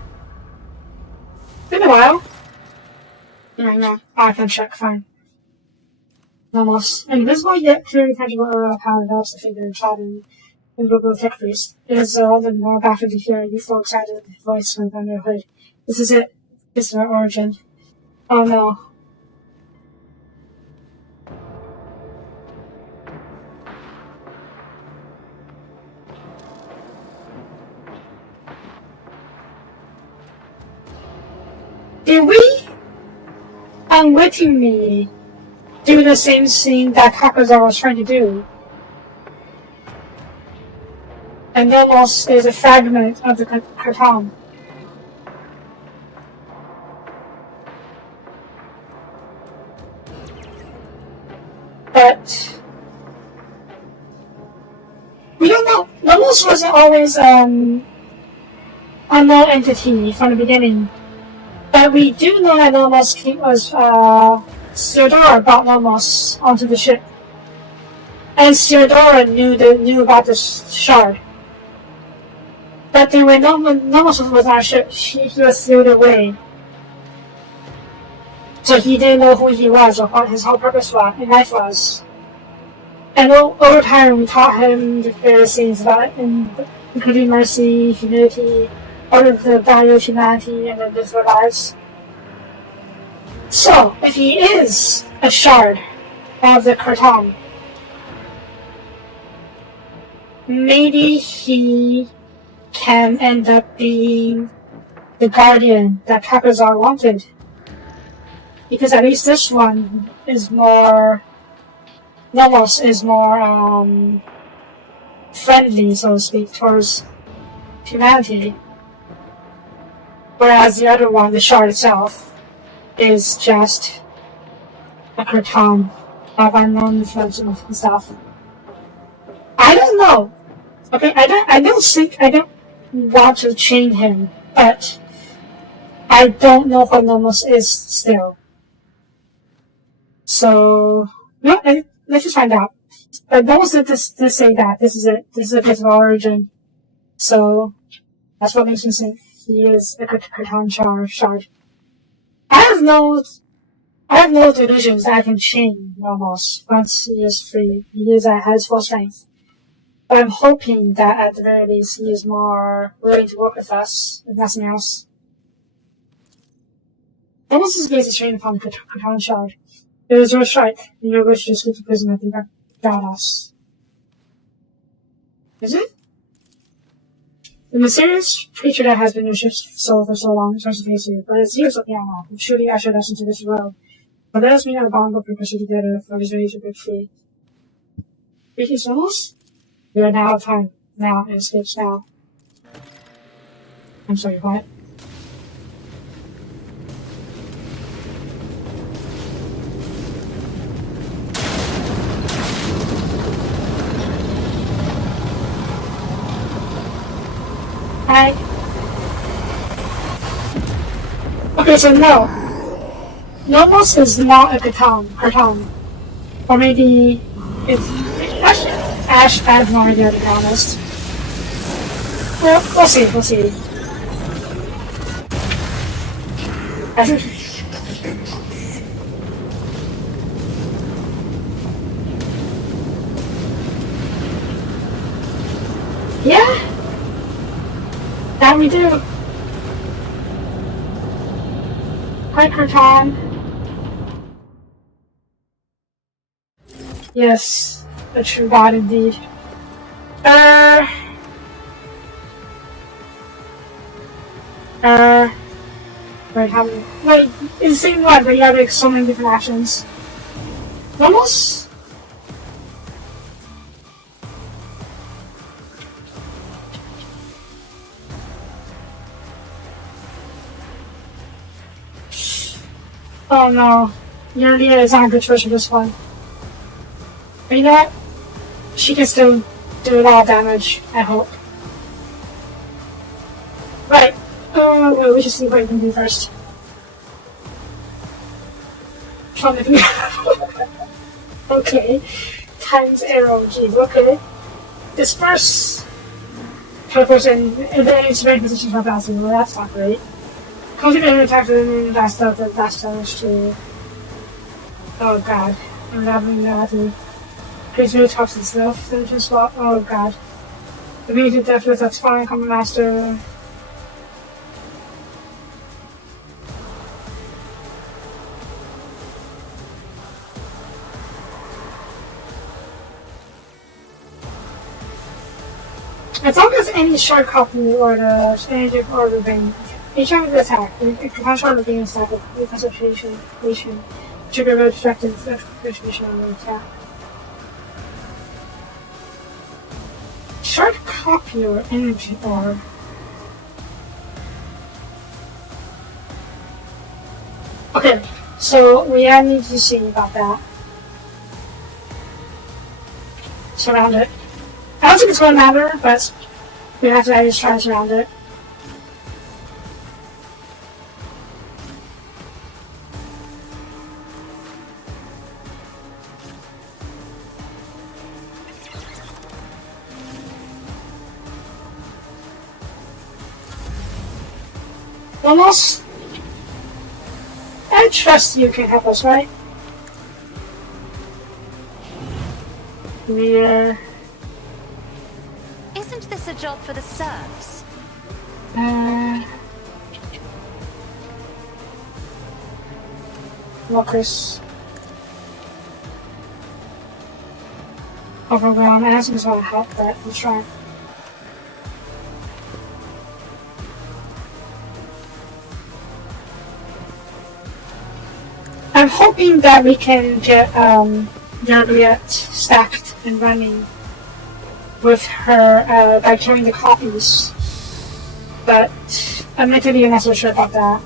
Been a while. No. I can check, fine. Mamos. Invisible yet clearly tangible aura power develops the figure clad in invisible tech priest. It is all the more baffling to hear you folks added voice from under hood. This is it. This is our origin. Oh no. Did we unwittingly do the same thing that Kakazar was trying to do? And Nomos is a fragment of the Kratom. But we don't know. Nomos wasn't always unknown entity from the beginning. But we do know that Nomos was Theodora brought Nomos onto the ship. And Theodora knew about the shard. But then when Nomos was on our ship, he was sealed away. So he didn't know who he was or what his whole purpose was in life was. And over time we taught him the various things about it, including mercy, humility, all of the value of humanity and live their lives. So, if he is a shard of the Kratom, maybe he can end up being the guardian that Kakazar wanted. Because at least this one is more... Nomos is more friendly, so to speak, towards humanity. Whereas the other one, the shard itself, is just a Kratom of unknown influence and stuff. I don't know. Okay, I don't want to chain him, but I don't know what Nomos is still. So, no, let's just find out. But Nomos did say that this is it. This is a bit of origin. So, that's what makes me think he is a Kratom shard. I have no delusions that I can chain Nomos once he is free. He has full strength. But I'm hoping that at the very least he is more willing to work with us, if nothing else. Nomos is based trained upon the Kratom shard. It was your strike, and your wish to escape the prison that they got us. Is it? The mysterious creature that has been your ship's soul for so long tries to face you, but it seems like now. Truly I should us into this world. But let us meet our bond will pursue together for his ready to break free. Greetings, Nomos? We are now out of time. Now, and escapes now. I'm sorry, what? Hi. Okay, so no. Nomos is not a Kratom. Or maybe it's Ash. I have no idea, to be honest. Well, we'll see. Yeah? That we do. Hi, Kratom. Yes, a true god indeed. Wait, how many? Wait, it's the same one, but you have like so many different actions. Almost? Oh no. Your Leah is not a good choice for this one. But you know what? She can still do a lot of damage, I hope. Right. Wait, we should see what you can do first. Okay. Times arrow, geez, okay. Disperse per person in the instrument position for bouncing. Well, that's not great. Cultivate an attack and that's damage to. Oh god. I'm not doing that. Creates new toxic stuff. Then just swap. Oh god. Immediate death with that's fine. Common master. As long as any short copy or the standard or the vein, each time you attack, it can short the gain stack with concentration, trigger very effective concentration on the attack. Short copy or energy orb. Okay, so we need to see about that. Surround it. I don't think it's going to matter, but we have to at least try to surround it. Almost. I trust you can help us, right? Yeah. Isn't this a job for the serfs? Walkers. Overwhelmed. I also just want to help, but I'm trying. I'm hoping that we can get Juliet stacked and running with her by carrying the copies, but I'm not really not so sure about that.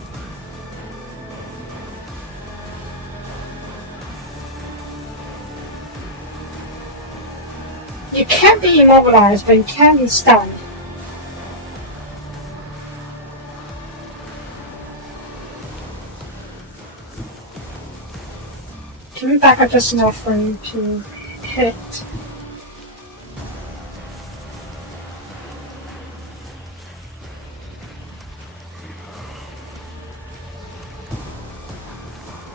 You can't be immobilized, but you can be stunned. Can we back up just enough for you to hit?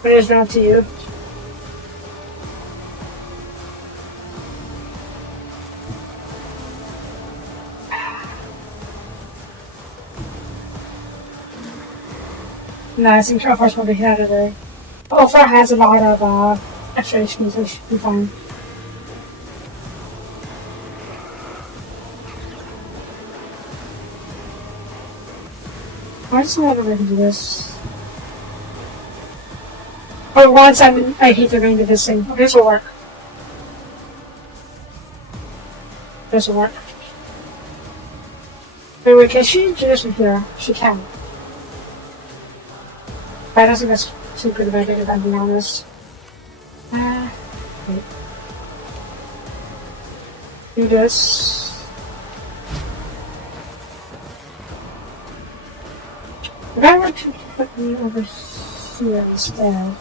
But it is down to you. No, I think our first one will be out of there. Offer has a lot of extra HP, so it should be fine. I just want to do this. Oh, once I hate the range of this thing. Oh, this will work. This will work. Wait, can she do this from here? She can. But I don't think that's too good of an idea, if I'm being honest. Wait. Do this. If I were to put me over here instead.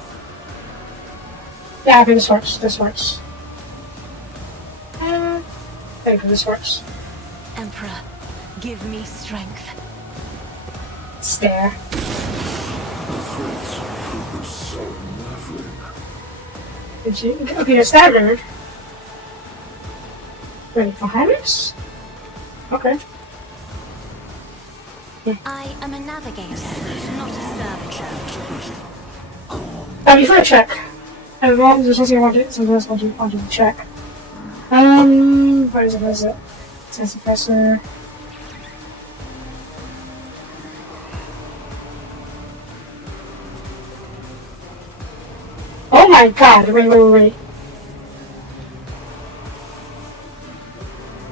Yeah, okay, this works. This works. There you go, this works. Emperor, give me strength. Stare. Did you? Okay, you're staggered. Wait, behind us? Okay. I am a navigator, not a servitor. Before I check. Well, there's something I want to check. What is it? Sense suppressor. Oh my god, wait.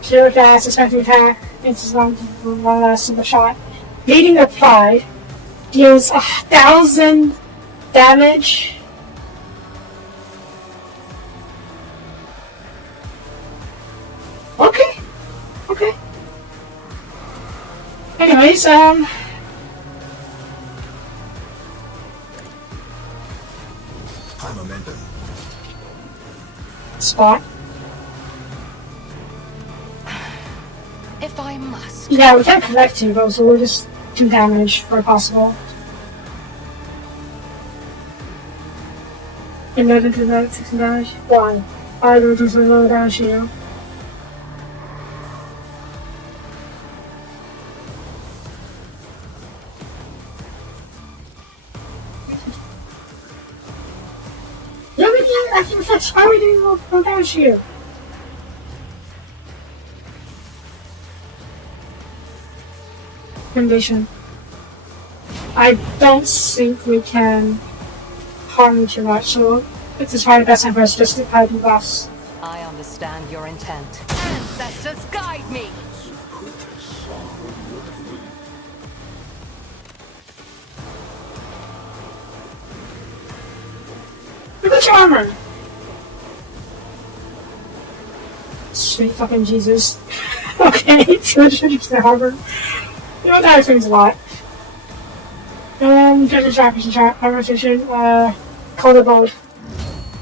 Pure gas, expecting attack, it's one last single shot. Leading applied, deals 1,000 damage. Okay. Okay. Anyways, High momentum. spot. If I must. Yeah, we can't collect two though, so we'll just do damage where possible. And then into that 6 damage. Why? I will do some low damage here. Yeah, we can't active effects. Why are we doing low damage here? Condition. I don't think we can harm you too much, so it is probably best for us just to hide the buffs. I understand your intent. Ancestors, guide me! Look at your armor! Sweet fucking Jesus. Okay, 250% armor. You know, that explains a lot. Treasure trap, armor efficient, color bolt.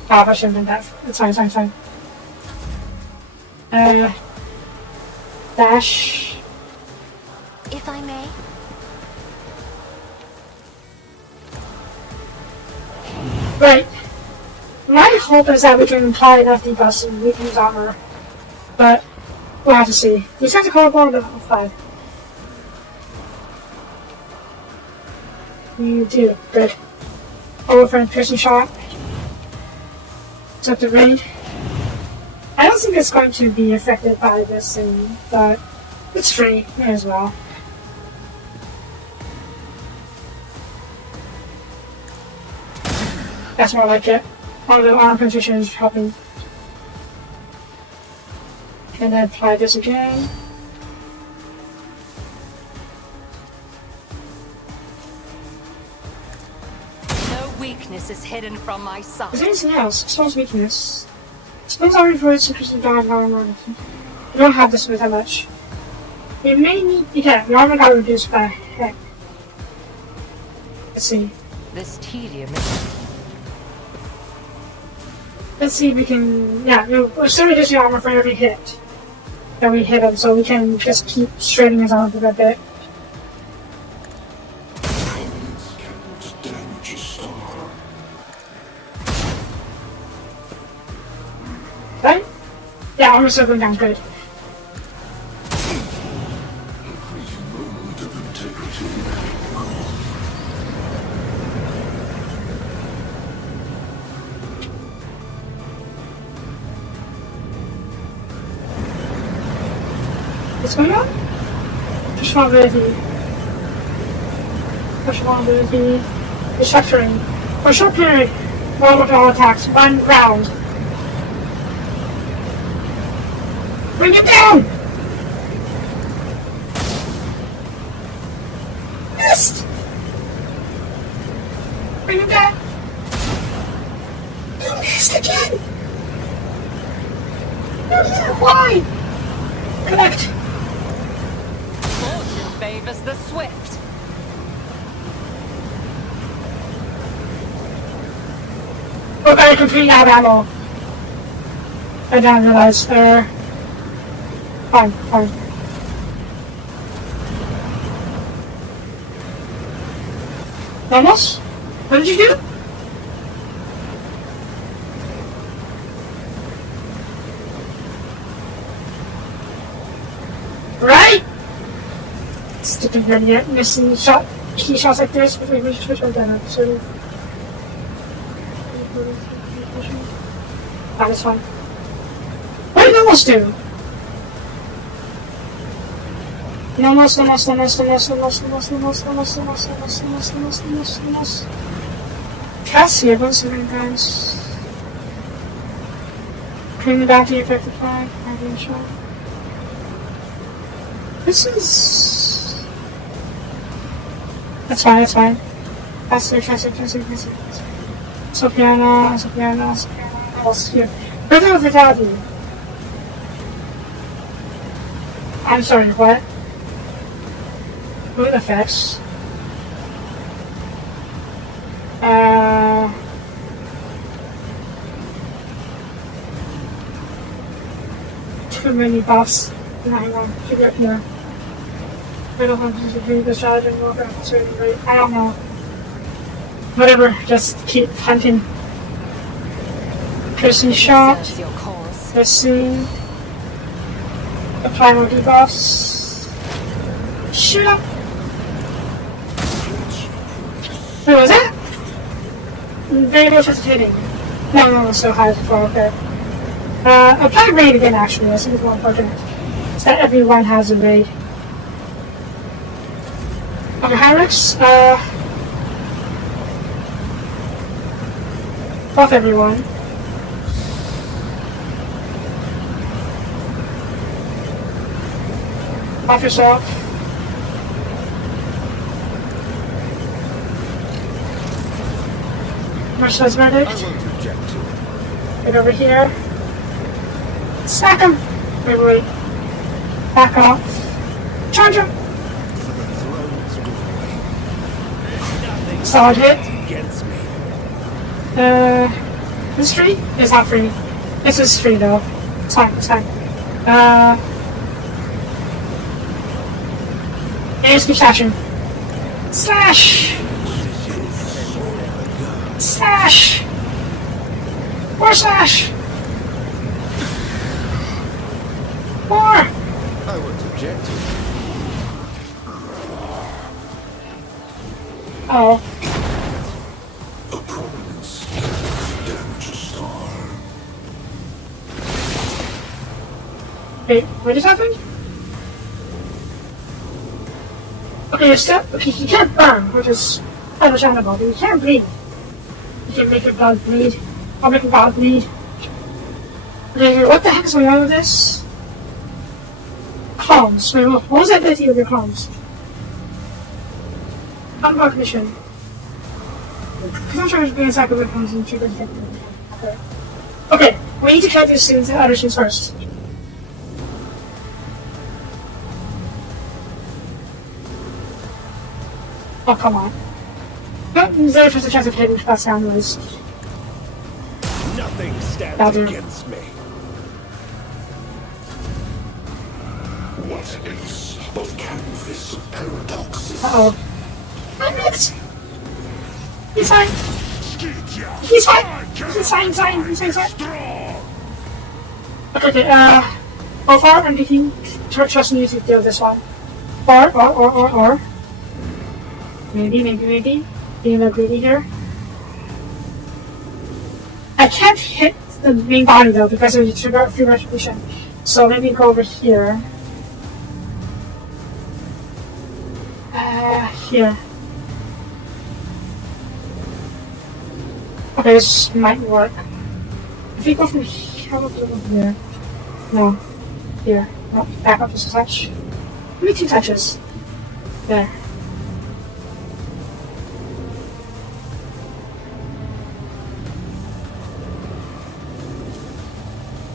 Ah, I shouldn't have done that. It's fine, it's fine, it's fine. Dash. If I may. Right. My hope is that we can apply enough debuffs and we can use armor. But we'll have to see. We set the color bolt at level 5. You do. Good. Over piercing shot. It's up to range. I don't think it's going to be affected by this thing, but it's free as well. That's more like it. All the arm penetration is helping. And then apply this again. No weakness is hidden from my sight. Is there anything else? Expose weakness. Expose armor for its increasing damage armor. We don't have this with that much. We may need. Yeah, the armor got reduced by heck. Let's see. This tedium is... Let's see if we can. Yeah, we're still reducing armor for every hit that we hit him, so we can just keep straightening his armor a bit. Right? Yeah, armor's still going down good. What's going on? Push vulnerability. Push vulnerability. Restructuring. For a short period, while with all attacks, 1 round. Bring it down! Missed! Bring it down! You missed again! Why? Connect! Fortune favors the swift. We're going to completely out of ammo. I didn't realize. Fine, fine. Almost? What did you do? Right? Stupid idiot, missing shot, key shots like this, but we reach switch on that sort of. That is fine. What did almost do? Almost. Cassie, I've been seeing guys. Bring it back to your 55, having a shot. This is... That's fine. Faster. Sopiana, Sopiana, Sopiana. What else here? Critical fatality. I'm sorry, what? Moon effects. Too many buffs. Hang on, should get here. I don't know if this is the strategy and warfare. It's really great. I don't know. Whatever, just keep hunting. Piercing shot. Serves your cause. Let's see. Apply more debuffs. Shoot up! Wait, was that? Very much just hitting. No, so high for okay. Apply raid again actually, I think it's more important. Is that everyone has a raid. Okay, Hyrix, buff everyone. Buff yourself. Mercer's medic. I won't object to it. Get over here. Smack him! Wait. Back off. Charge him! For the throne's glory. Solid hit. Against me. This free? It's not free. This is free though. It's fine, it's fine. Just keep slashing. Slash! Slash! More slash! More! I won't object to it. Oh. A prominence damage a star. Wait, what just happened? Okay, you're still. Okay, you can't burn, which is understandable, but you can't bleed. You can make your blood bleed. I'll make your blood bleed. Okay, what the heck is going on with this? Clones. Wait, what was that ability of your clones? Unblock mission. I'm sure there's been a cycle of clones and trigger okay. Okay, we need to try these things and other things first. Oh, come on. There's just a chance of hitting that sound noise. Nothing stands That'll do. against me. What else but canvas of paradoxes? Uh-oh. I'm mixed! He's fine! He's fine! He's fine! Okay, so far I'm thinking trusting you to deal with this one. Or. Maybe. Being a greedy here. I can't hit the main body though because of the trigger free retribution. So let me go over here. Here. Okay, this might work. If we go from here, how about over here? No. Here. No, back up just a touch. Maybe 2 touches. There.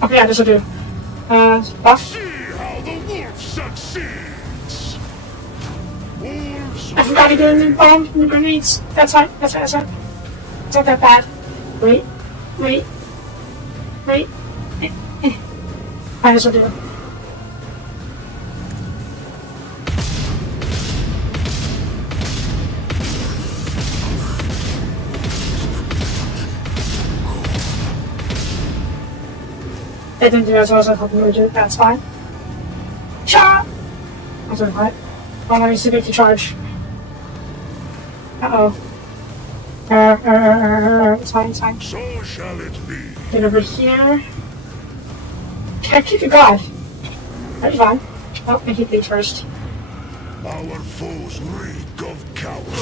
Okay, yeah, this will do. Buff. See how the wolf succeeds. Wolves I forgot to get a new bomb, new grenades. That's fine. It's not that bad. Wait. Alright, this will do. It didn't do as well as I thought it would do. That's fine. Shot! That's alright. Oh, I need to make the charge. Uh-oh. It's fine. so shall it be. Get over here. Can I keep your god? That's fine. Oh, make it bleed first. Our foes reek of cowardice.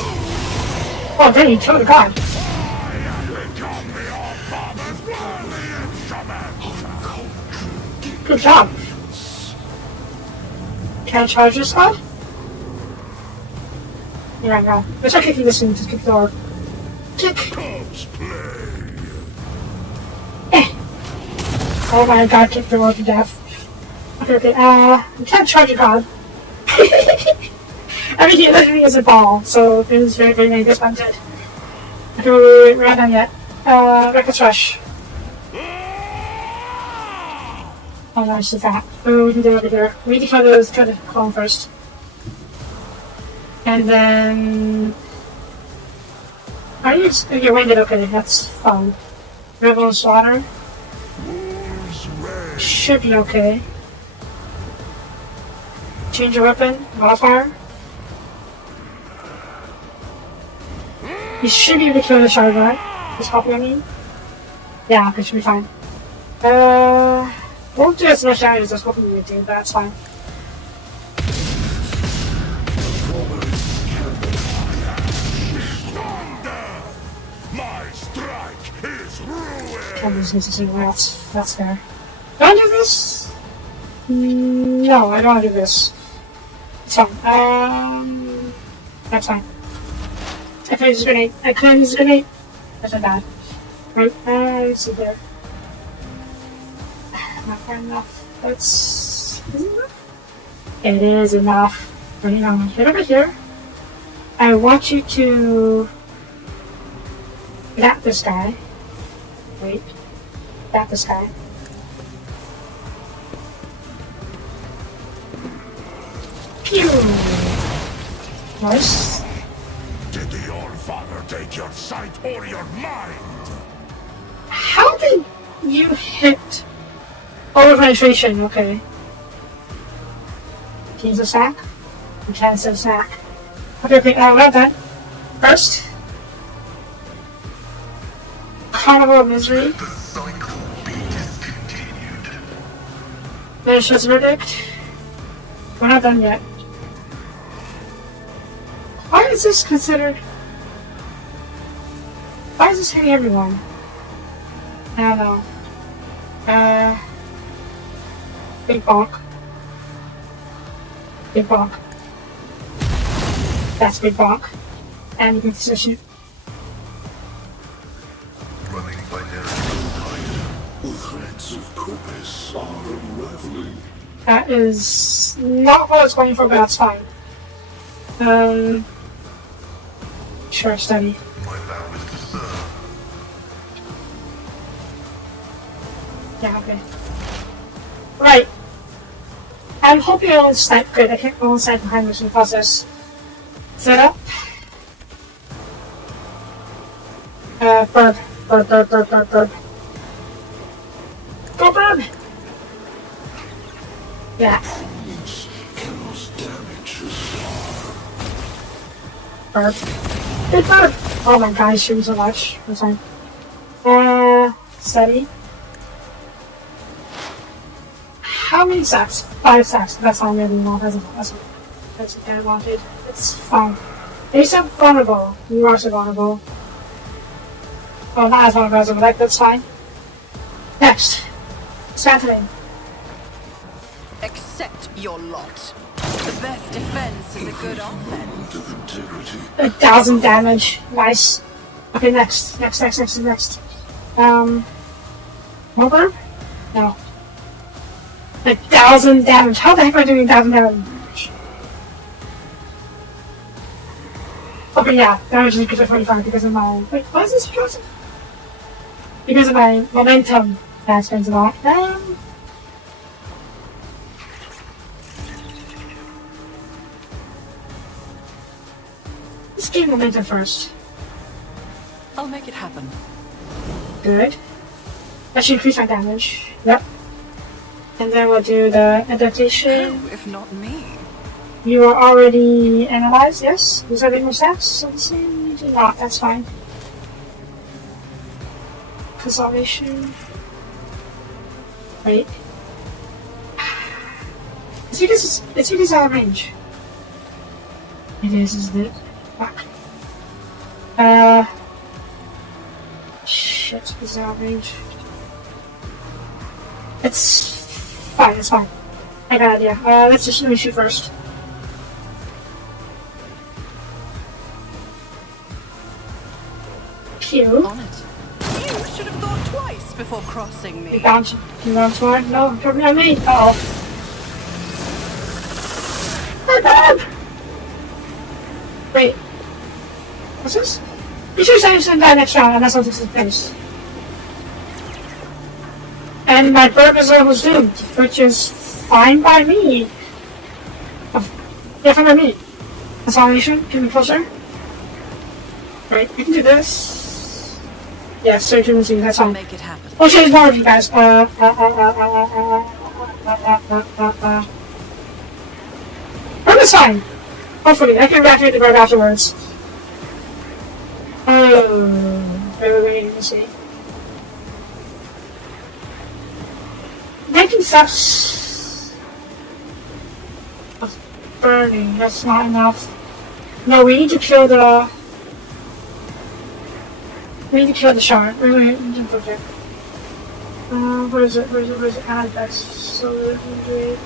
Oh, then you killed the god. Become your father's worthy instrument. Good job. Can I charge this god? Yeah, no. Let's try kicking this thing to kick the door. Kick! Cubs play. Oh my god, kick the road to death. Okay, you can't charge a god. I mean, he literally is a ball, so it is very, very negative. I'm dead. Okay, wait, we're not done yet. Reckless Rush. Oh no, she's that. Oh, we can do it over here. We need to try to clone first. And then... Are you just... You're winded, okay, that's fine. Rebel Slaughter. Should be okay. Change your weapon, modifier. You should be able to kill the shard, right? Just copy, I mean? Yeah, okay, should be fine. Won't do as much damage as I was hoping we would do, but that's fine. My strike is ruined. I'm just missing something else. That's fair. Do I do this? No, I don't want to do this. It's fine. That's fine. I could use a grenade. I could use a grenade. That's not bad. Right, let's see here. Not quite enough. That's... It is enough. Right now, head over here. I want you to... Bat this guy. Wait. Bat this guy. Pew! Nice. Did the All-Father take your sight or your mind? How did you hit over penetration? Okay. Can you use a sack? You can use a sack. Okay, okay, well done. First, Carnival of Misery. The cycle be discontinued. Vicious Verdict. We're not done yet. Why is this considered... Why is this hitting everyone? I don't know. Big bonk. Big bonk. That's big bonk. And you can position. Running by narrative. The threats of Corpus are unraveling. That is not what I was going for, but that's fine. Sure, study. My vow is to serve. Yeah, okay. Right. I'm hoping I won't snipe good. I can't go snipe behind this process. Set up. Bird. Bird, bird, bird, bird, bird. Go bird! Yeah. Cannot damage us. Bird. Good bird! Oh my god, he's shooting so much. That's fine. Steady. How many sacks? 5 sacks. That's not really enough. That's what I wanted. It's fine. You said vulnerable. You are so vulnerable. Oh, not as vulnerable as I would like. That's fine. Next. Scattering. Accept your lot. The best defense is a good offense. Of integrity. 1,000 damage. Nice. Okay, next. Next. Over? No. 1,000 damage. How the heck am I doing 1,000 damage? Okay, yeah. Damage is because of 45 because of my... Wait, why is this because of... Because of my momentum. That explains a lot. Let's get momentum first. I'll make it happen. Good. That should increase my damage. Yep. And then we'll do the adaptation. Who, if not me? You are already analyzed, yes? These are the more stats, so the same. You do not, that's fine. Consolidation. Wait. It's because it's out of range. It is, isn't it? Fuck. Shit, it's out of range. It's fine, it's fine. I got an idea. Let me shoot first. Pew. On it. should have thought twice before crossing me. You bounce one? No, don't me on me. Uh-oh. Wait. What's this? You should say something that next round, and that's what this is based. And my Burgazor was doomed, which is fine by me. Yeah, fine by me. Consolidation, get me closer. Right, we can do this. Yeah, search and see, that's fine. Make it happen. Oh shit, there's more of you guys. Burn is fine. Hopefully, I can evacuate the bird afterwards. Wait, let me see. 19 steps of burning, that's not enough. No, we need to kill the... We need to kill the shard. Wait, okay. Where is it? That's so legendary.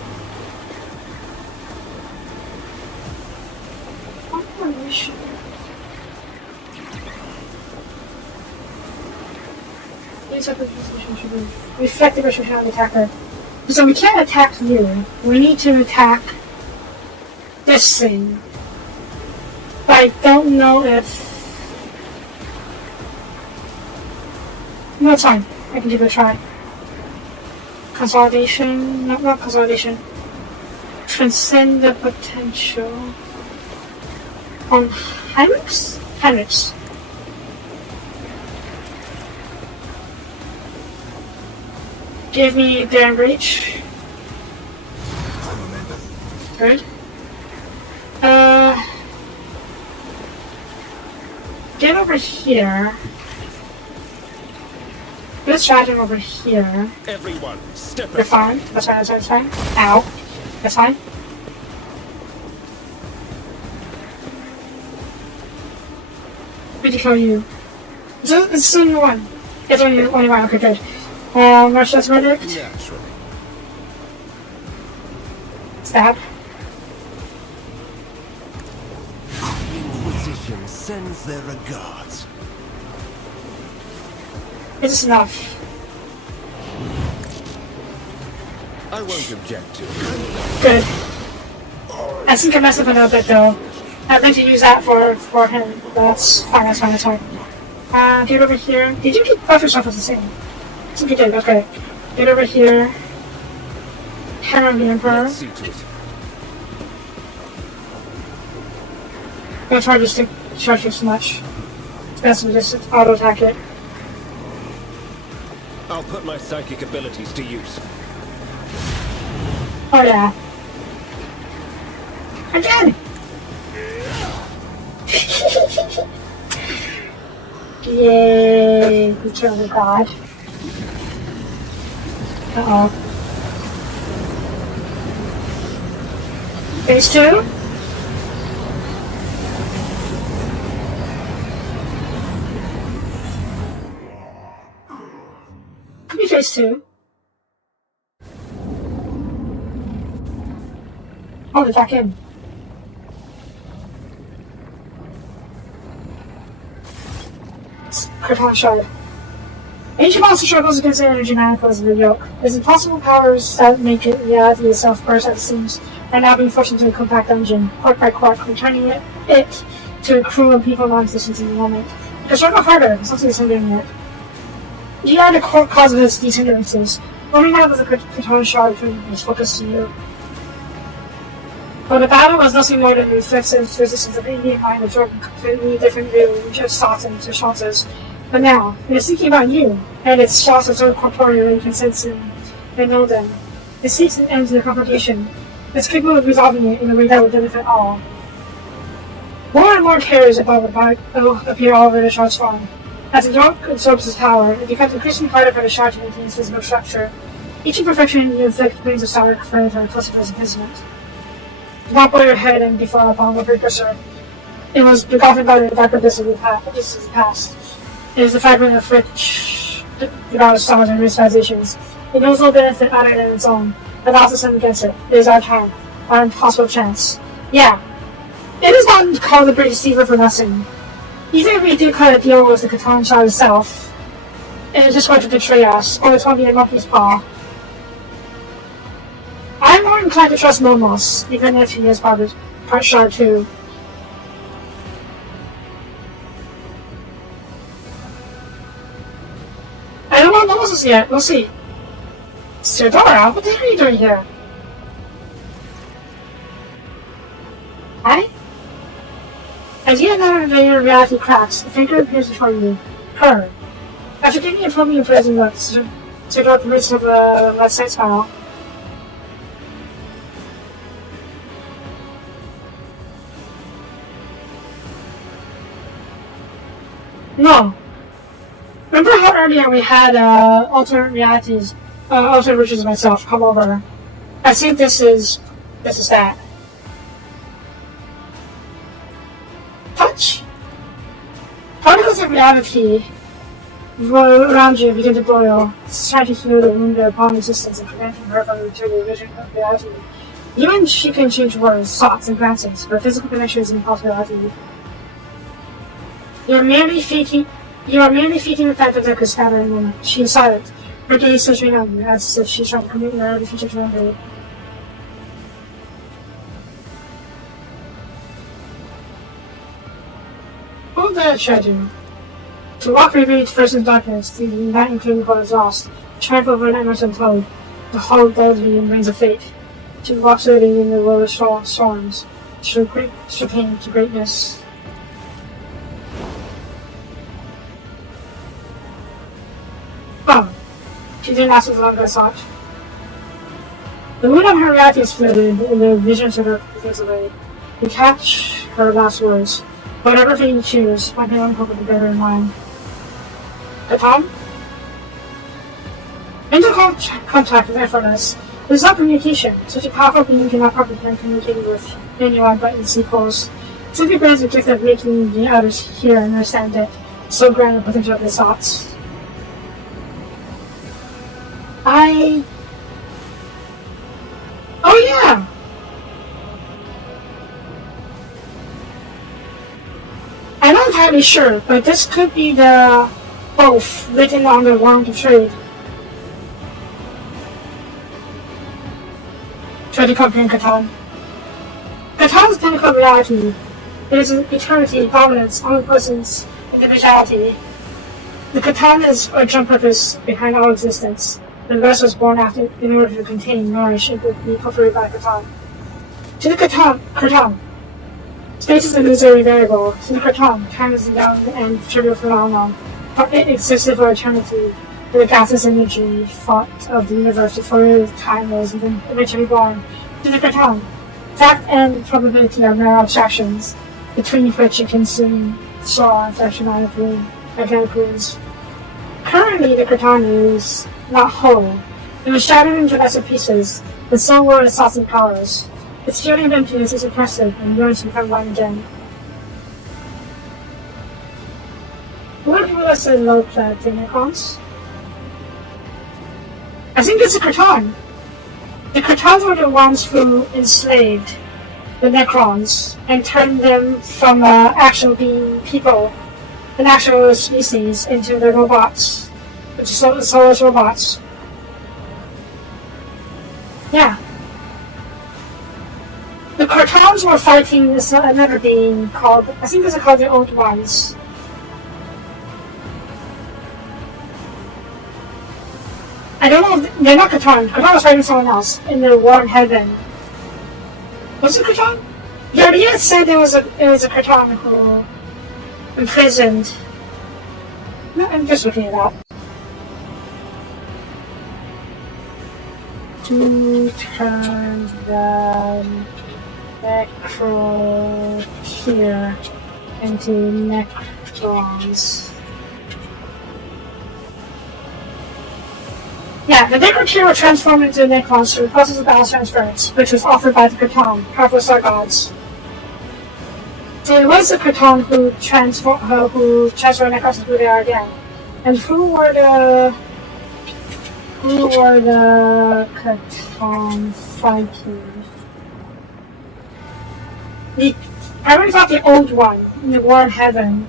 Effective or should have an attacker. So we can't attack you. We need to attack this thing. But I don't know if... No, it's fine. I can give it a try. Consolidation... No, not consolidation. Transcend the potential... On Heinrichs? Heinrichs. Give me their reach. Good. Get over here. Let's try him over here. Everyone, step You're fine. That's fine, that's fine. Ow. That's fine. We can kill you. It's only one. It's only one. Okay, good. Marshall's verdict. Naturally. Stab. Inquisition sends their regards. It's enough. I won't object to it. Good. I think I messed up a little bit though. I'd like to use that for him. That's fine, that's fine. Get over here. Did you keep both yourself as the same? I think you did, okay. Get over here. Hammer of the Emperor. Let's see to it. I'm gonna try just to charge you so much. It's best to just auto attack it. I'll put my psychic abilities to use. Oh yeah. Again! Yay! We killed the god. Uh-oh. Phase 2? Could be phase 2. Oh, they're back in. Kraton Shard. Ancient monster struggles against the energy manacles of the yoke. Its impossible powers that make it reality itself burst at the seams are now being forced into a compact dungeon, quirk by quirk, returning it to a crew of people non-existent in the moment. It can struggle harder, something is hindering it. You are the core cause of these hindrances. Only now that the Kraton Shard is focused on you. But the battle was nothing more than the reflexive resistance of the Indian mind absorbing completely different view, just thoughts and responses. But now, it is thinking about you, and its shots absorb corporeal and can sense and know them. It seeks an end to the confrontation. It's capable of resolving it in a way that would benefit all. More and more terrors above appear all over the shard's form. As the yoke absorbs its power, it becomes increasingly harder for the shard to maintain its physical structure. Each imperfection you inflict brings a sour flavor and closer to its imprisonment. Do not boil your head and defile upon the precursor. It was begotten by the dark abyss of the past. It is the fabric of which devours stars and revitalizations. It knows no benefit other than its own. The odds to send against it. It is our time, our impossible chance. Yeah. It is not called the British Deceiver for nothing. Even if we do cut a deal with the Kraton Shard itself, and it's just going to betray us, or it's going to be a monkey's paw. I'm more inclined to trust Momos, even if he is part shard too. I don't know Momos yet, we'll see. Theodora, what the hell are you doing here? Hi? As yet another layer of reality cracks, a figure appears before you. Her. After giving a probing and praising looks, Theodora permits of a left side smile. No. Remember how earlier we had alternate realities, alternate versions of myself come over? I think this is that. Touch. Particles of reality around you begin to boil, trying to heal the wounded upon existence and preventing her from returning to the vision of reality. You and she can change words, thoughts, and glances, but physical connection is an impossibility. You are merely feeding the fact that there could scatter in a moment. She is silent, her gaze searching on you, as if she's trying to commit her the future to memory. What the treasure? To walk remains first in darkness, the night including what is lost, triumph over nightmares untold, the whole deadly and reigns of fate. To walk slowly in the road of storms, through pain to greatness. Oh, she didn't ask as long as I sought. The mood of her reality is flooded, and the visions of her fades away. You catch her last words. Whatever fate you choose, my only hope will be better in mine. Tom? Mental contact is effortless. There's not communication. Such a powerful being cannot comprehend communicating with anyone but its equals. Simply grants the gift of making the others hear and understand it. So grand the potential of his thoughts. Oh yeah! I'm not entirely sure, but this could be the oath written on the warrant of trade. Try to comprehend Catan. Catan's pinnacle reality is eternity, dominance, omnipresence, individuality. The Catan is original purpose behind all existence. The rest was born after in order to contain, nourish, and be cultivated by Catan. To the Catan. Space is an illusory variable. To the Catan, time is a young and trivial phenomenon. It existed for eternity. The gaseous energy thought of the universe before time was even eventually born. To the Catan, fact and probability are mere abstractions, between which it can soon soar and identically. Currently, the Catan is not whole. It was shattered into lesser pieces, but so were its thoughts and powers. Its feeling of emptiness is oppressive and yearns to become one again. What was the low-planet Necrons? I think it's the Catan. The Cretans were the ones who enslaved the Necrons and turned them from actual being people, an actual species, into the robots, which is soulless robots. Yeah. The Cretans were fighting this another being called, I think it's called the Old Ones. I don't know if they're not Catan. Catan was fighting someone else in the war in heaven. Was it Catan? Yeah, it said it was a Catan who imprisoned. No, I'm just looking it up. To turn the Necro here into Necrons. Yeah, the Necroteer were transformed into Necrons through the process of balance transference, which was offered by the Catan, powerful star gods. So it was the Catan who transformed Necrons into who they are again. And who were the Catan fighting? I already thought the Old One in the War in Heaven.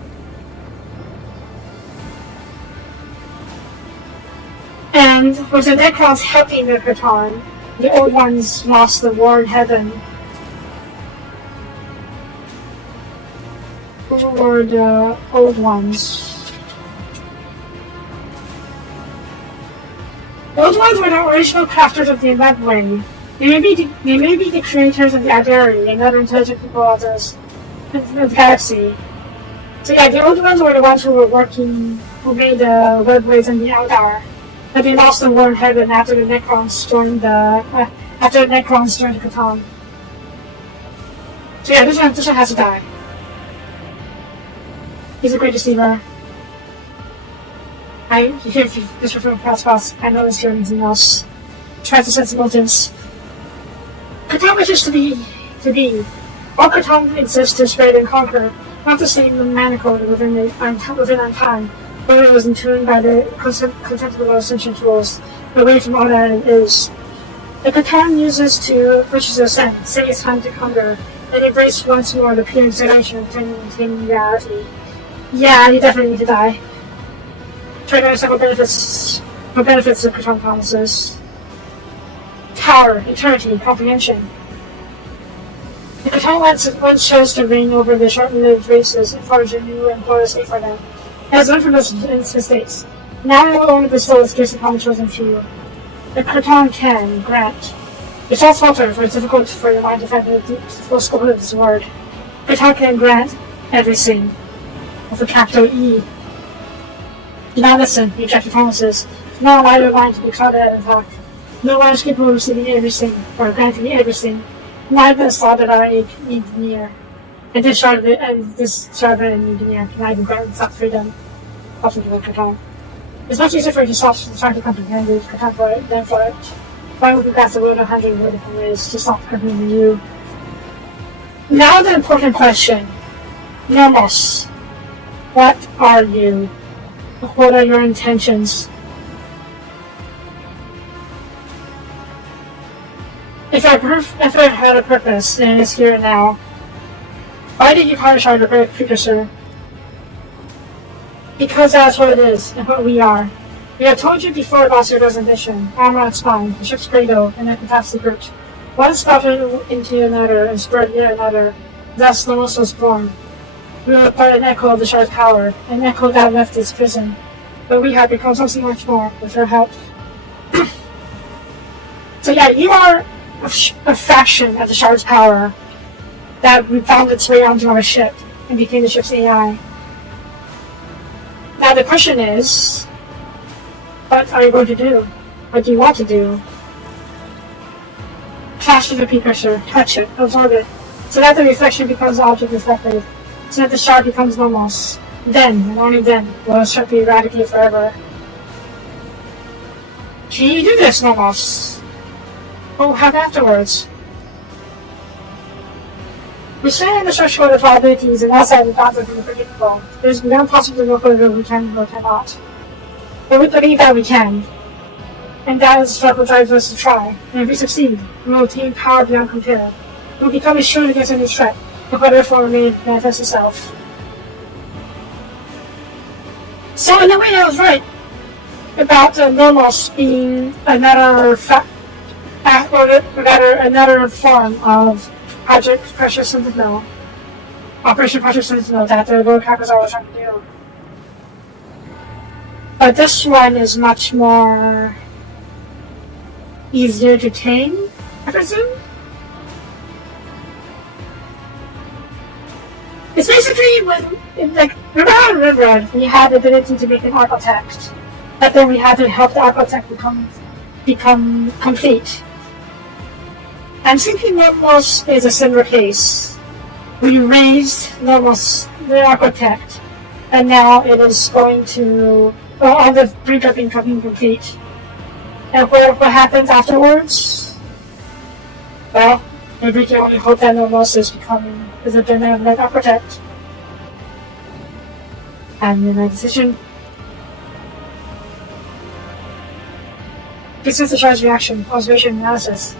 And with the Necrons helping the Kraton, the old ones lost the war in heaven. Who were the old ones? The old ones were the original crafters of the event wing. They may be the creators of the Adari and other intelligent people of the galaxy. So yeah, the old ones were the ones who made the webways and the Eldar. But they lost the war in heaven after the Necrons joined the Kraton. So yeah, this one has to die. He's a great deceiver. If this from Crossboss, I know this here anything else. Try to sense motives. Kraton wishes to be. All Kraton exists to spread and conquer, not to stay manacled within time, whether it was entombed by the contemptible sentient rules, away from all that it is. The Kraton uses to purchase ascent, say it's time to conquer, and embrace once more the pure exhilaration of attaining reality. Yeah, you definitely need to die. Try to understand what benefits the Kraton promises. Power, eternity, comprehension. The Kraton once chose to reign over the short-lived races and forge a new and glorious day for them. It has learned from those mistakes. Now it will only bestow its gifts upon the chosen few. The Kraton can grant. It shall falter, for it's difficult for your mind to fathom the full scope of this word. Kraton can grant everything, with a capital E. Do not listen, reject your promises. Do not allow your mind to be clouded in fact. No one is capable of receiving everything, or granting everything. Neither the slaw that are need near. And this shard of it need near can either grant without freedom. Often to the Kraton. It's much easier for you to stop trying to comprehend the Kraton for it than for it. Why would we pass the road 100 different ways to stop comprehending you? Now the important question. Nomos. What are you? What are your intentions? If I had a purpose, and it's here and now, why did you punish our precursor? Because that's what it is, and what we are. We have told you before about your mission, armor and spine, the ship's credo, and then the secret. One sprouted into another, and spread yet another. Thus Nomos was born. We were but an echo of the shard's power, an echo that left its prison. But we have become something much more, with her help. So yeah, you are a fraction of the shard's power that found its way onto our ship, and became the ship's AI. Now the question is, what are you going to do? What do you want to do? Clash with the precursor, touch it, absorb it, so that the reflection becomes the object reflected, so that the shard becomes Nomos. Then, and only then, will the shard be eradicated forever. Can you do this, Nomos? What will happen afterwards? We stand on the threshold of probabilities and outside the bounds of the unpredictable. It is beyond possible to know whether we can or cannot. But we believe that we can. And that is what drives us to try. And if we succeed, we will obtain power beyond compare. We will become assured against any threat, and whatever form may manifest itself. So in a way I was right about Nomos being another form of Project Precious Sentinel. Operation Precious Sentinel that the Lord Kakazar was trying to do. But this one is much more easier to tame, I presume? It's basically when, like, remember, we had the ability to make an architect, but then we had to help the architect become complete. I'm thinking Nomos is a similar case. We raised Nomos, the architect, and now it is going to, well, all the brink of becoming complete. And what happens afterwards? Well, maybe we can only hope that Nomos is a benevolent architect. And in my decision, consider the charge reaction, observation, analysis,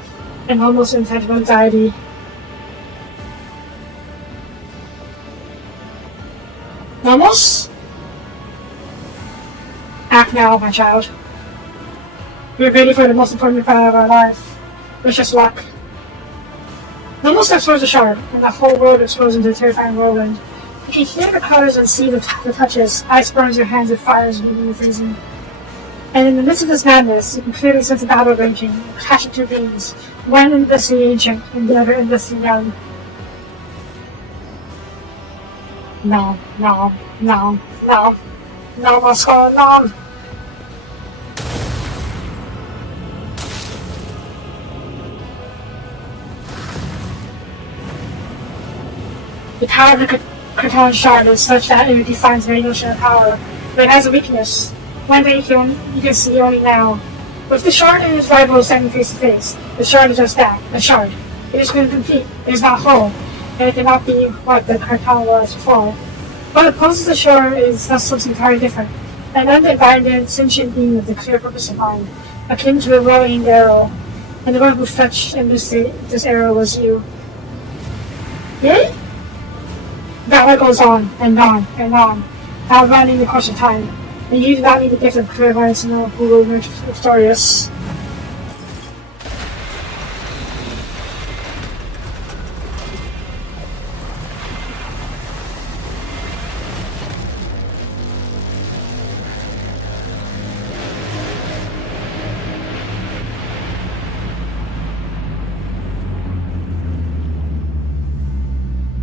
and almost intangible anxiety. Nomos? Act now, my child. We're ready for the most important part of our life. Wish us luck. Nomos steps towards the shard, and the whole world explodes into a terrifying whirlwind. You can hear the colors and see the touches. Ice burns your hands with fires leaving you freezing. And in the midst of this madness, you can clearly sense the battle raging, crashing two beings, one endlessly ancient and the other endlessly young. No, no, no, no. No, what's going on? The power of the Kraton shard is such that it defines very notion of power, but it has a weakness. One day you can see only now. With the shard and its rival standing face to face, the shard is just that, a shard. It is incomplete, it is not whole, and it cannot be what the Kraton was before. What opposes the shard is thus something entirely different. An undivided, sentient being with a clear purpose in mind, akin to a rolling arrow, and the one who fetched and this arrow was you. Really? Battle goes on, and on, and on, outrunning the course of time, and you do not need the gift of clairvoyance to know who will emerge victorious.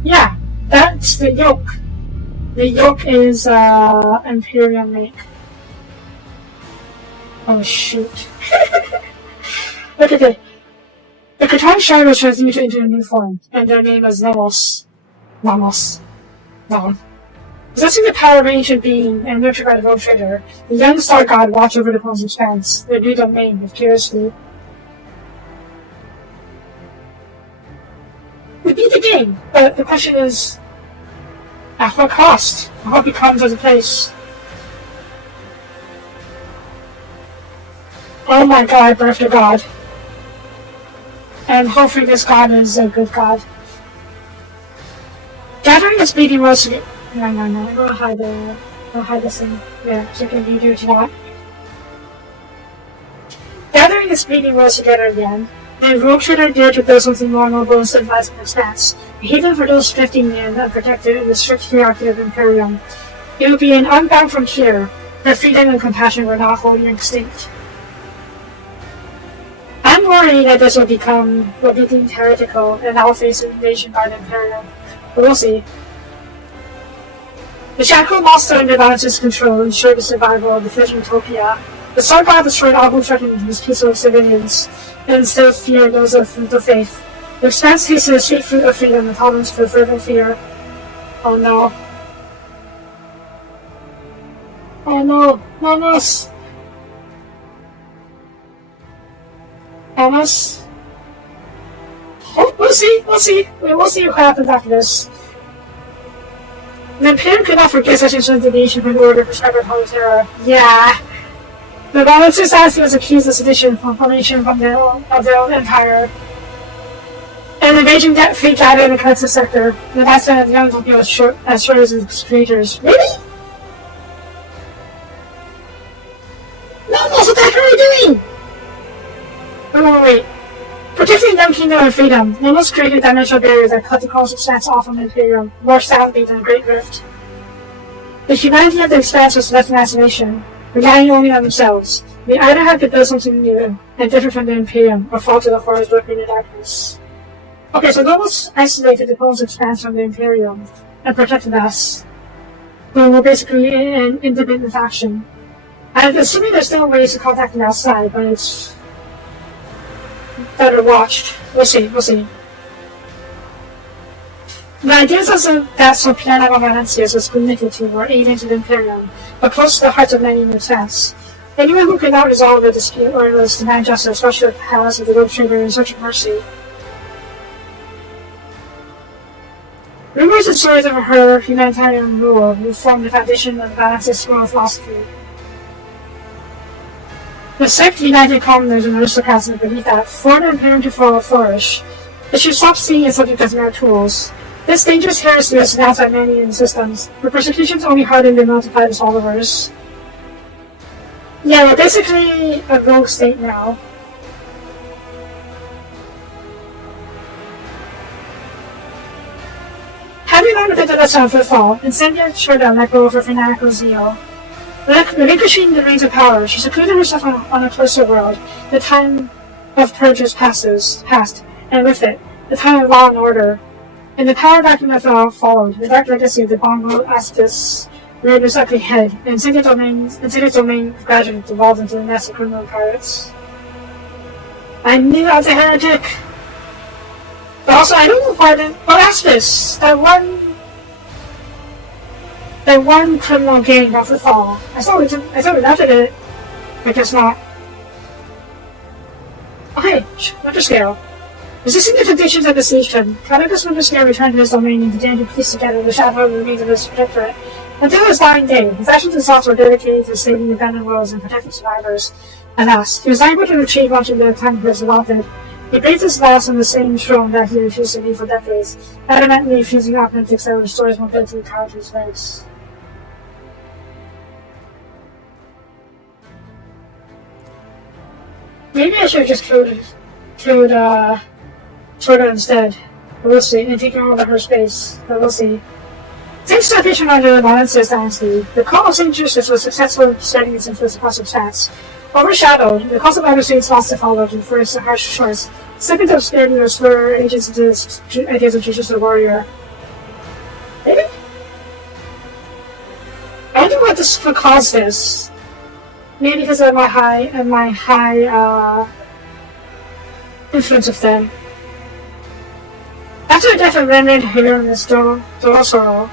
Yeah, that's the yoke. The yoke is Imperium make. Oh shoot. Look at it. The Kraton shard was transmuted into a new form, and their name is Nomos. Nomos. Nom. Possessing the power of ancient being and nurtured by the Rogue Trader, the young star god watched over the cosmos expanse, their new domain with curiously. We beat the game, but the question is, at what cost? What becomes of the place? Oh my god, birth to god. And hopefully this god is a good god. Gathering its bleeding rose to No, I'm gonna hide this thing. Yeah, so can you do it to that? Gathering its bleeding rose together again, the Rogue Trader dared to build something more noble and civilized in expanse, a haven for those drifting in unprotected in the strict hierarchy of Imperium. It would be an unbound frontier, where freedom and compassion were not wholly extinct. I'm worried that this will be deemed heretical, and I will face an invasion by the Imperium. But we'll see. The Shackle lost under Valence's control and ensured the survival of the fledgling Utopia. The Star God destroyed all who threatened his peaceful civilians, and instilled fear in those of the faith. The expanse tasted the sweet fruit of freedom and tolerance for fervent fear. Oh no. Oh no. Almost. Almost. Oh, we'll see. We'll see what happens after this. The Imperium could not forget such incident deviation from the order prescribed by Politera. Yeah. The Valence Society was accused of sedition from formation of their own empire. And invasion fate data in the collective sector. The last time of the young Tokyo as short as its creators. Really? No, what the heck are we doing? Wait. Protecting the young kingdom and freedom, Nomos created dimensional barriers that cut the coastal expanse off from the Imperium, more soundly than a great rift. The humanity of the expanse was left in isolation, relying only on themselves. They either had to build something new and different from the Imperium, or fall to the horrors lurking in the darkness. Okay, so Nomos isolated the coastal expanse from the Imperium and protected us. But we're basically an independent faction. I'm assuming there's still ways to contact them outside, but it's better watched. We'll see. The ideas of that Soapie and Valencius was committed to were alien to the Imperium, but close to the hearts of many in the sense. Anyone who could not resolve a dispute or was demand justice, especially at the palace of the Rogue Trader in search of mercy. Rumors and stories of her humanitarian rule will form the foundation of Valencius' school of philosophy. The sect united commoners and aristocrats in the belief that, for the Imperium to flourish, it should stop seeing its subject as mere tools. This dangerous heresy was announced by many in the systems, but persecutions only hardened and multiplied its followers. Yeah, we're basically a rogue state now. Having learned a bit of the sound for the fall, Incendia Shorda let go of her fanatical zeal. Relinquishing the reins of power, she secluded herself on a closer world. The time of purges passed, and with it, the time of law and order. And the power vacuum that followed, the dark legacy of the Bongo Aspis reared its ugly head, and Incendia's domain gradually devolved into the nest of criminal pirates. I knew I was a heretic! But also, I don't know why Aspis, that one criminal gang off the fall. I thought we left it. I guess not. Oh hey, Winter Scale. Resisting the temptations of the siege him, Chronicus Winter Scale returned to his domain and began to piece together the shadow of the remains of his protectorate. Until his dying day, his actions and thoughts were dedicated to saving abandoned worlds and protecting survivors. Alas, he was unable to retrieve much of the time he was allotted. He breathed his last on the same throne that he refused to leave for decades, adamantly refusing optics that would restore his mobility and power to his legs. Maybe I should have just killed Torda instead. But we'll see. And taken over her space. But we'll see. Thanks to patron under the Valencia's dynasty, the call of St. Justus was successful in spreading its influence across substance. Overshadowed, the cause of other states lost to follow to first the harsh shores, second to obscurity or slur agents into the ideas of Jesus the warrior. Maybe? I wonder what this could cause this. Maybe because of my high influence of them. After the death of Renred Hieronymus Dorosho,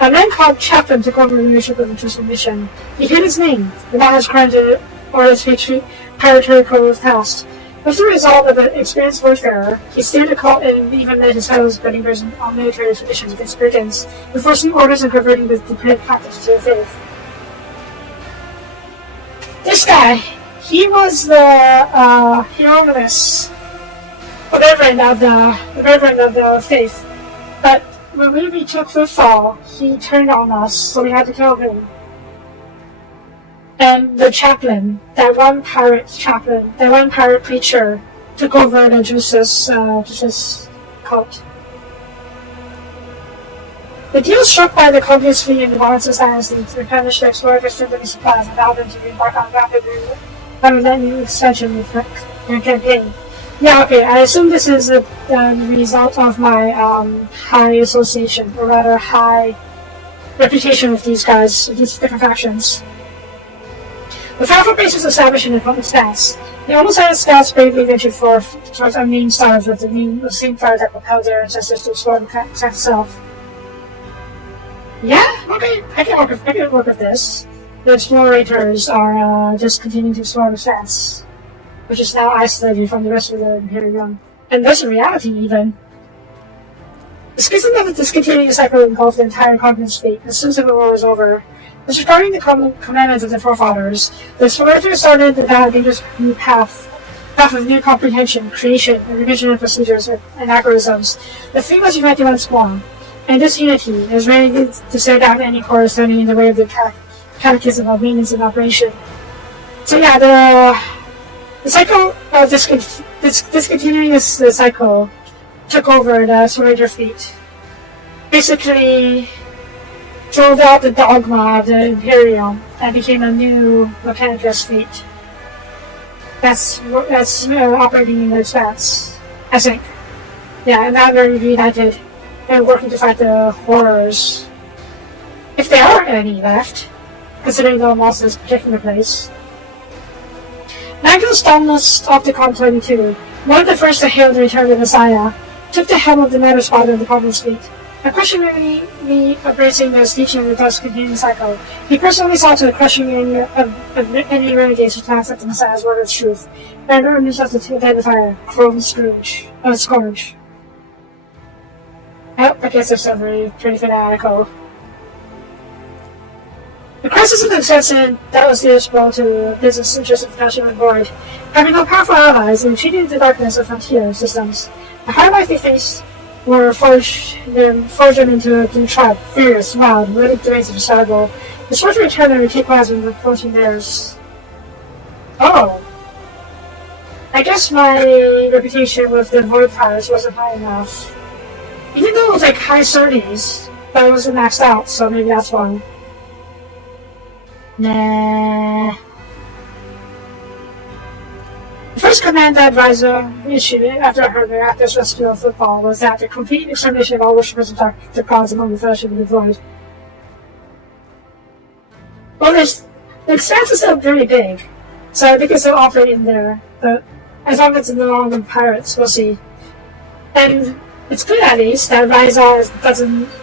a man called Chaplain took over the leadership of the transformation. He hid his name, without his crime or his patriarchal past. With the resolve of an experienced warfarer, he steered a cult and even led his fellow believers on military traditions against Puritans, enforcing orders and converting the dependent captives to their faith. This guy, he was the Hieronymus, the reverend of the faith. But when we retook the fall, he turned on us, so we had to kill him. And the chaplain, that one pirate preacher, took over the Jesus cult. The deal struck by the communist fleet in the Valencia's dynasty to replenish the explorers' strengthening supplies and allowed them to embark on rapid and relentless expansion of their campaign. Yeah, okay, I assume this is the result of my high association, or rather high reputation with these guys, with these different factions. With powerful bases established in the stance, the almost-sided scouts bravely ventured forth towards unknown stars with the same fire that propelled their ancestors to explore the planet itself. Yeah, okay, I can work with this. The explorators are just continuing to explore the stance, which is now isolated from the rest of the Imperium, and thus in reality even. The schism of the discontinuing cycle engulfed the entire continent's fate as soon as the war was over. Disregarding the commandments of their forefathers, the explorators started down a dangerous new path of new comprehension, creation, and revision of procedures and algorithms. The fleet was united once more, and this unity is ready to stare down any course standing in the way of the catechism of maintenance and operation. So yeah, the cycle of discontinuing this cycle took over the explorator fleet. Basically, drove out the dogma of the Imperium and became a new Mechanicus fleet. That's operating in the expanse, I think. Yeah, and now they're reunited and working to fight the horrors. If there are any left, considering the monsters protecting the place. Magnus Dominus Opticon 22, one of the first to hail the return of the Messiah, took the helm of the matter squadron of the Province fleet. Unquestionably embracing the teaching of the discontinuing cycle, he personally saw to the crushing of any renegades who plans at the Messiah's word of truth, and earned himself to identify Chrome Scourge. Oh, I guess there's somebody pretty fanatical. The crisis of the extension that was irresponsible to the business interests of the national board, having no powerful allies and retreating into the darkness of frontier systems. The hard life they faced or forge them into a new tribe, furious, wild, ready to raise a struggle. The short return and retake plasma approaching theirs. Oh. I guess my reputation with the Void Pirates wasn't high enough. Even though it was like high 30s, but it wasn't maxed out, so maybe that's why. Nah. The first command that Riza issued after her miraculous rescue of football was that the complete extermination of all worshippers of the gods among the Fellowship of the Void. Well, the expanse is still very big, so I think it's still operating there, but as long as it's no longer pirates, we'll see. And it's good at least that Riza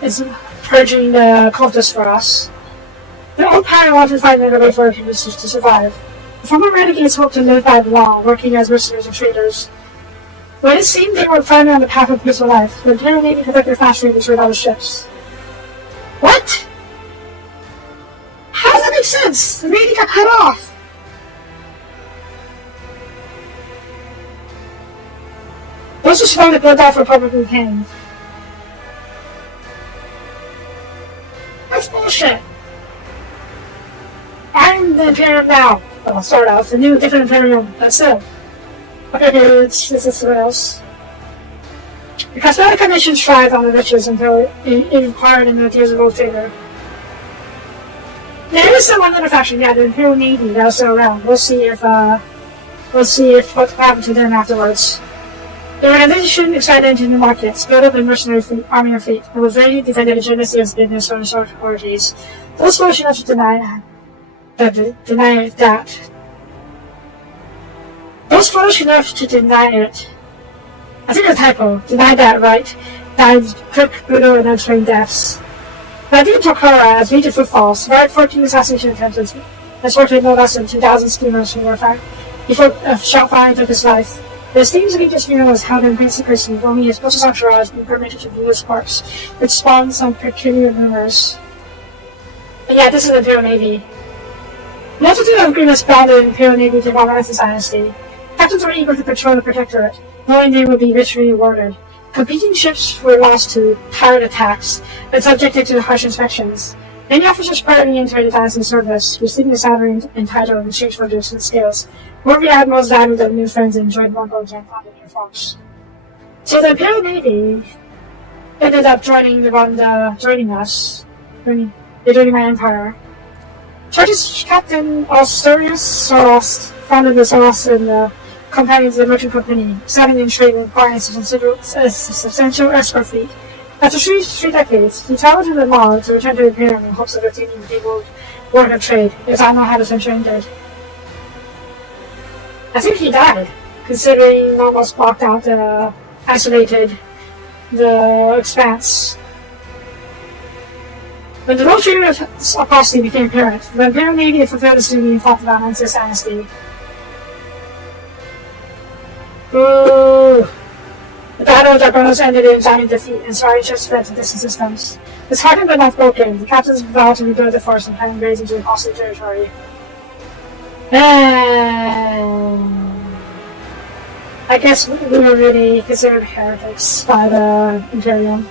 isn't purging the cultists for us. The old pirate wanted to find another way for humans to survive. The former renegades hoped to live by the law, working as mercenaries and traders. When it seemed they were finally on the path of peaceful life, the Imperial Navy conducted fast raiders with other ships. What? How does that make sense? The Navy got cut off! Those who survived the blood off were publicly hanged. That's bullshit! I'm the Imperium now. Well, sort of. The new, different Imperium, but still. Okay, this is what else. The cosmetic commission thrived on the riches until it required in the Tears of Old Trader. There is still one other faction, yeah, the Imperial Navy that was still around. We'll see if what happened to them afterwards. The organization expanded into new markets, built up a mercenary army and fleet, and was ready to defend the legitimacy of its business from the authorities. Those foolish enough to deny that. Those foolish enough to deny it. I think it's a typo. Deny that, right? Died quick, brutal, and unexplained deaths. Nadim Tokara, as Regent Footfall, survived 14 assassination attempts and sorted no less than 2,000 schemers who were fired before shot fire took his life. The esteemed Regent's funeral was held in great secrecy, with only his closest entourage being permitted to view his corpse, which spawned some peculiar rumors. But yeah, this is the Imperial Navy. The multitude of agreements bound the Imperial Navy to modernize this dynasty. Captains were eager to patrol the Protectorate, knowing they would be richly rewarded. Competing ships were lost to pirate attacks and subjected to harsh inspections. Many officers quietly entered the dynasty's service, receiving a salary and title in exchange for distant skills. Worthy admirals valued their new friends and enjoyed more gold and founded uniforms. So the Imperial Navy ended up joining us. Joining my empire. Turkish Captain Asturias Soros founded the Soros and the companions of the merchant company, selling and trading requiring a substantial escort fleet. After three decades, he traveled to the Mall to return to the Imperium in hopes of obtaining the World War of Trade, as I know how this venture ended. I think he died, considering almost blocked out isolated the expanse. When the World Trade apostasy became apparent, the Imperial Navy fulfilled its duty and fought the balance of this dynasty. Ooh. The Battle of Darbonos ended in resounding defeat, and sorry ships fled to distant systems. Disheartened but not broken, the captains vowed to rebuild the force and plan raids into hostile territory. I guess we were really considered heretics by the Imperium.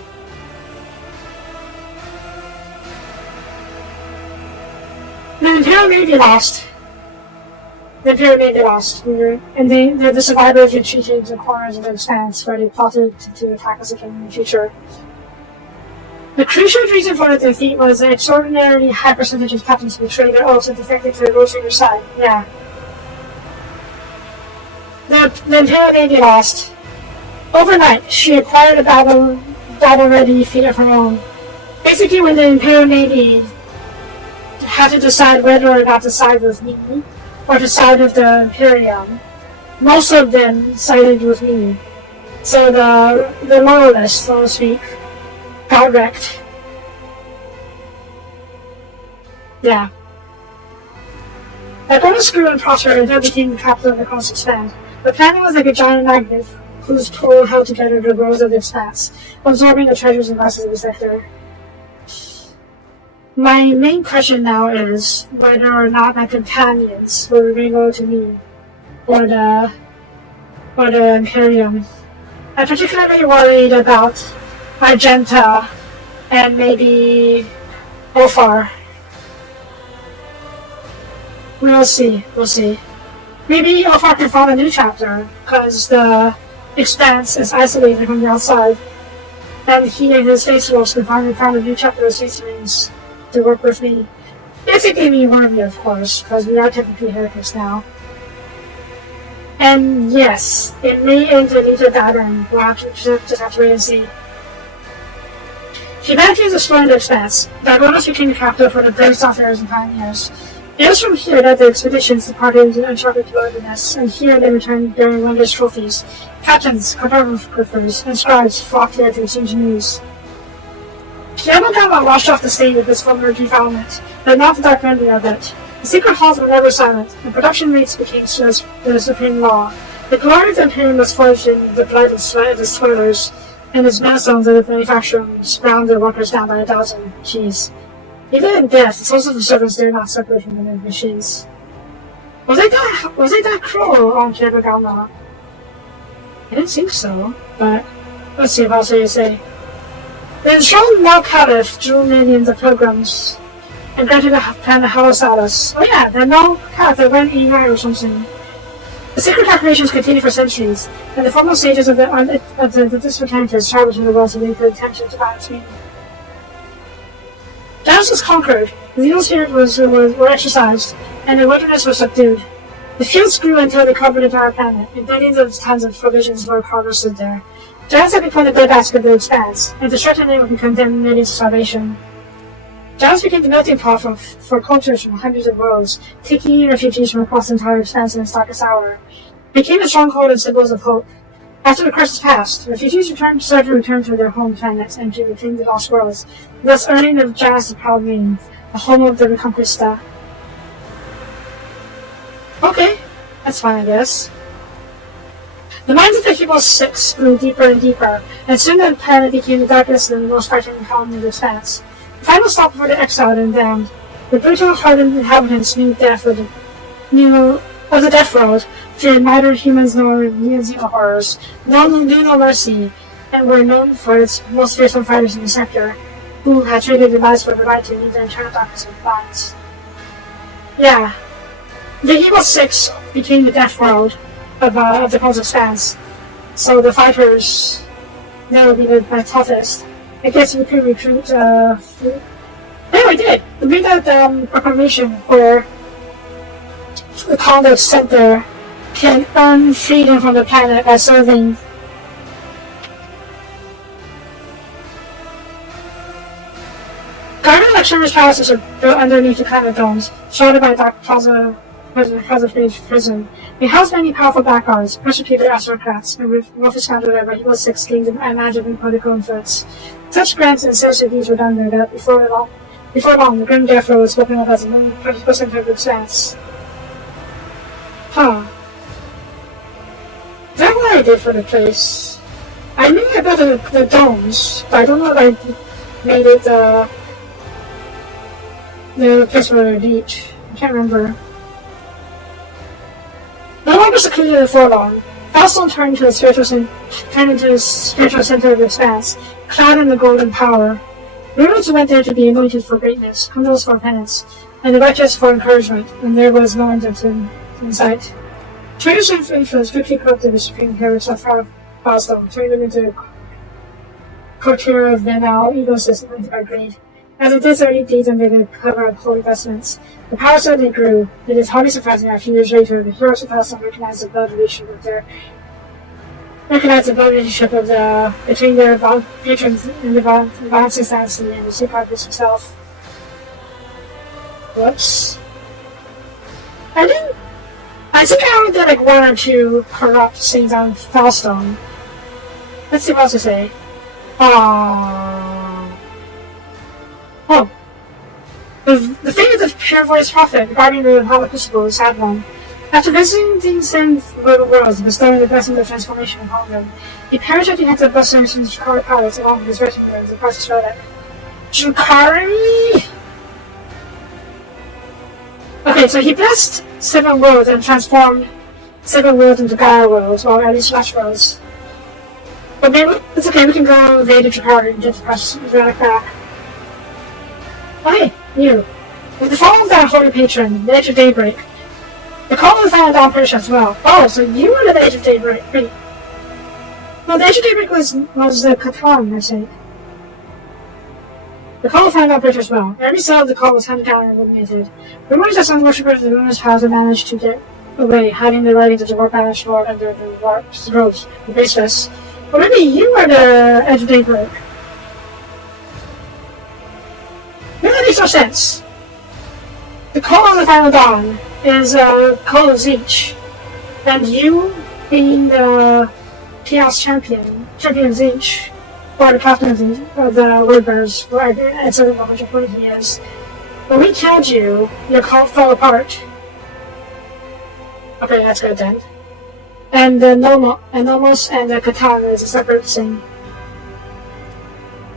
The Imperial Navy lost. And the survivors retreated to the corners of the expanse where they plotted to attack us again in the future. The crucial reason for the defeat was the extraordinarily high percentage of captains who betrayed their oaths and defected to the World Trader's side. Yeah. The Imperial Navy lost. Overnight, she acquired a battle-ready fleet of her own. Basically, when the Imperial Navy had to decide whether or not to side with me, or to side with the Imperium, most of them sided with me. So the loyalists, so to speak, got wrecked. Yeah. Darbonos grew and prospered and then became the capital of the coast expanse. The planet was like a giant magnet whose pull held together the rows of the expanse, absorbing the treasures and vices of the sector. My main question now is whether or not my companions will remain loyal to me or the Imperium. I'm particularly worried about Argenta and maybe Ophar. We'll see. Maybe Ophar can find a new chapter, because the Expanse is isolated from the outside. And he and his Space Wolves can finally find a new chapter of Space Marines to work with me. If they give me Wormy, of course, because we are technically heretics now. And yes, it may end in either pattern. We'll have to just have to wait and see. Humanity is exploring the Expanse. Dragonos became the capital for the brave Starfarers and Pioneers. It was from here that the expeditions departed into uncharted wilderness, and here they returned bearing wondrous trophies. Captains, cartographers, and scribes flocked here to exchange news. Yamagama washed off the stain of this vulgar defilement, but not the dark memory of it. The secret halls were never silent, and production rates became the supreme law. The glory of the Imperium was forged in the blood and sweat of its toilers, and its millstones of the manufacturers ground their workers down by 1,000. Jeez. Even in death, the souls of the servants dare not separate from the machines. Was it that cruel on Yamagama? I didn't think so, but let's see what else you say. The enthroned Mal Caliph drew millions of pilgrims and granted a plan to Halos Salus. Oh yeah, the Mal Caliph that went 89 or something. The secret calculations continued for centuries, and the formal stages of the discontented traveled to the world to make the attention to balance meaning. Janus was conquered, the evil spirit were exercised, and the wilderness was subdued. The fields grew until they covered the entire planet, and billions of tons of provisions were harvested there. Janus had become the breadbasket of the Expanse, and to threaten it would condemn millions to starvation. Janus became the melting pot for cultures from hundreds of worlds, taking in refugees from across the entire Expanse in its darkest hour. It became a stronghold and symbols of hope. After the crisis passed, refugees started to return to their home planets and to reclaim the lost worlds, thus earning the Janus' proud name, the home of the Reconquista. Okay, that's fine, I guess. The minds of the Heroes 6 grew deeper and deeper, and soon the planet became the darkest and the most frightening colony of the Expanse. The final stop before the exiled and damned, the brutal, hardened inhabitants knew death of the death world, feared neither humans nor zero horrors, knew no mercy, and were known for its most fearsome fighters in the sector, who had traded their lives for the right to leave the eternal darkness of the planets. Yeah. The Evil Six became the death world of the Cosmic Expanse, so the fighters, they would be the toughest. I guess we could recruit, yeah, we did! We made that, proclamation where the Conduct Center can earn freedom from the planet by serving. Garden lecturers' palaces are built underneath the planet domes, surrounded by Dark Plaza prison. They house many powerful blackguards, persecuted aristocrats, and wealthy scoundrels by Evil Six gained unimaginable political influence. Such grants and subsidies were done there that before long, the Grim Death Row was spoken of as a 20% of the Expanse. Huh. Is that what I did for the place? I knew about the domes, but I don't know if I made it the place for the beach. I can't remember. No longer secluded and forlorn, Falstone turned into the spiritual center of the Expanse, clad in the golden power. Rulers went there to be anointed for greatness, criminals for penance, and the righteous for encouragement, and there was no end in sight. Traitors and influence quickly corrupted the supreme heritage of Falstone, turning them into courtier of the now ecosystem and by greed. As it did early deeds under the cover of holy vestments, the power suddenly grew. It is hardly surprising that a few years later, the heroes of Falstone recognized the blood relationship between their patrons in the Valence dynasty and the Seacarpus himself. Whoops. I think I only did like one or two corrupt things on Falstone. Let's see what else to say. Oh. The fate of the pure voiced prophet regarding the Holocaust is a sad one. After visiting these same little worlds and bestowing the blessing of transformation upon them, he perished at the hands of blessings and Drukari pilots along with his retinue as the process relic. Drukari! Okay, so he blessed 7 worlds and transformed 7 worlds into Gaia worlds, or at least Flash worlds. But maybe it's okay, we can go evade the Jakarta and get the precious relic back. Oh, hey, you. With the fall of that holy patron, the Age of Daybreak, the call of the final dawn British as well. Oh, so you were the Age of Daybreak. Wait. No, the Age of Daybreak was the Catan, I think. The call of the final dawn British as well. Every cell of the call was handed down and illuminated. Rumors that some worshippers of the ruinous house had managed to get away, hiding the writings of the war-banished lord under the warp's robes, the baseless. Or maybe you were the Edge of Daybreak. No, that makes no sense. The call of the final dawn is a call of Zeech. And you, being the Chaos champion Zeech, or the captain of the Wordbearers, it's a which point he is. When we killed you, your call fell apart. Okay, that's good then. And the Nomos and the Katana is a separate thing.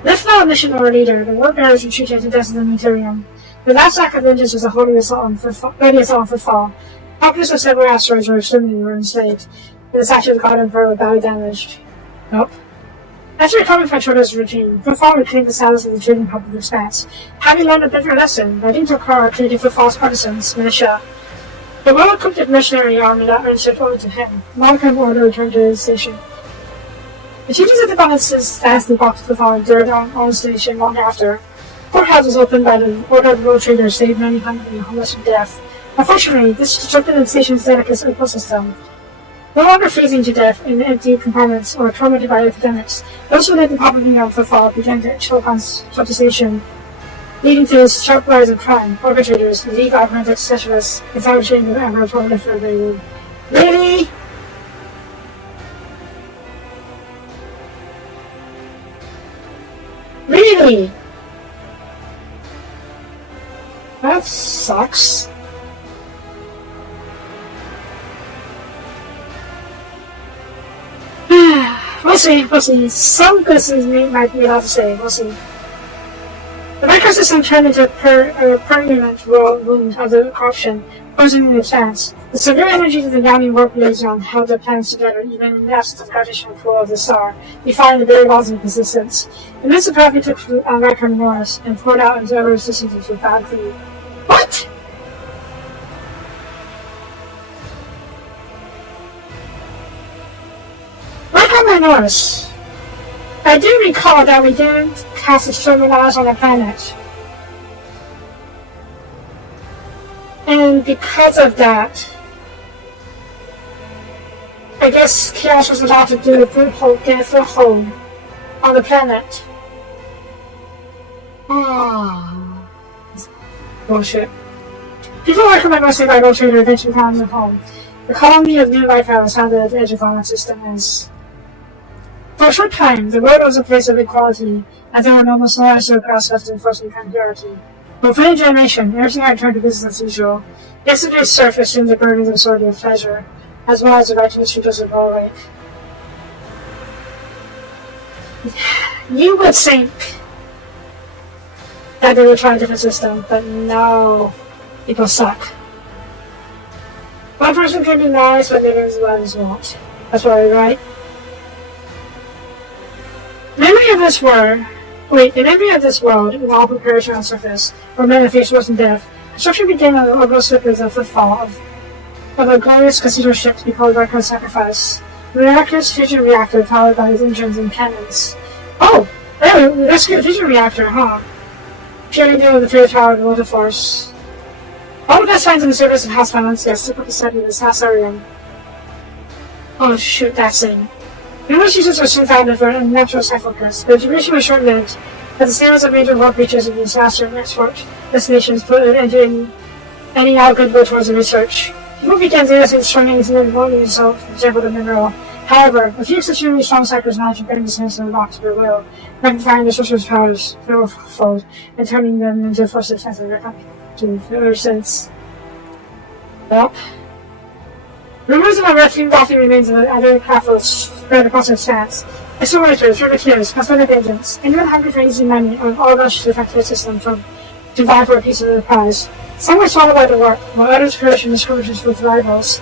Lift not a mission or a leader, the Wordbearers retreated to the desert of the Materium. The last act of vengeance was a holy assault for fall. Populace of several asteroids were exterminated or enslaved, and the statue of the God Emperor was badly damaged. Nope. After recovering from Chodo's regime, Footfall reclaimed the status of the trading public expanse, having learned a bitter lesson by Tokar treating Footfall's partisans, militia. The well-equipped mercenary army that earned shipped over to him. Monarch order returned to his station. The teachers of the balances vastly blocked Footfall and endured on the station long after. Courthouse was opened by the order of the world traders, saved many hundred and homeless from death. Unfortunately, this disrupted the station's delicate ecosystem. No longer freezing to death in empty compartments or tormented by epidemics, those who lived in propagating of Footfall began to chill upon the station, leading to a sharp rise of crime. Perpetrators, league augmented specialists, establishing the Emperor's home for their room. Really? Really? That sucks. We'll see. Some good things we might be allowed to say. We'll see. The microsystem turned into a permanent wound of the corruption, poisoning the expanse. The severe energies of the Yami warp liaison held the planets together, even in the absence of the gravitational pull of the star, defying the very laws of existence. Immense apparently took fruit on Rikard Morris and poured out into ever existence into bad greed. What? Norris. I do recall that we didn't cast external laws on the planet. And because of that, I guess Chaos was allowed to get a foothold on the planet. Bullshit. People recommend mostly by Gold Trader eventually found their home. The colony of new life was founded at the edge of the system as. For a short time, the world was a place of equality, and there were no Muslims or cross left enforcing hierarchy. But for a generation, everything had turned to business as usual. Yesterday's surf assumed the burdens and sword of pleasure, as well as the right to mistreat of Bull Lake. You would think that they would try a different system, but no, people suck. One person can be nice, but the others won't. That's why we're right. In memory of this world, with all preparation on surface, where men face worse than death, construction began on the orbital circuits of Footfall of a glorious cathedral ship to be called Rikard's Sacrifice. The miraculous fusion reactor powered by his engines and cannons. Oh! We rescued the fusion reactor, huh? Purely new with the fear power of the Water Force. All the best finds in the service of House Valencia super study the Sassarium. Oh shoot, that thing. Numerous uses were soon found for unnatural cyclocus, but the duration was short-lived, as the series of major war breaches of the disaster and export destinations put an end to any out goodwill towards the research. People began seriously struggling into the volume itself, for example, the mineral. However, a few exceptionally strong cycles managed to bring the sense of the rock to their will, magnifying the sorcerer's powers fourfold, and turning them into a force of defense of their country ever since. Well. Rumors of unearthing wealthy remains of other crafters spread across the expanse. Explorators, privateers, cosmetic agents, anyone hungry for easy money or all rushed to the factory system to vie for a piece of the prize. Some were swallowed by the work, while others perished in the skirmishes with rivals.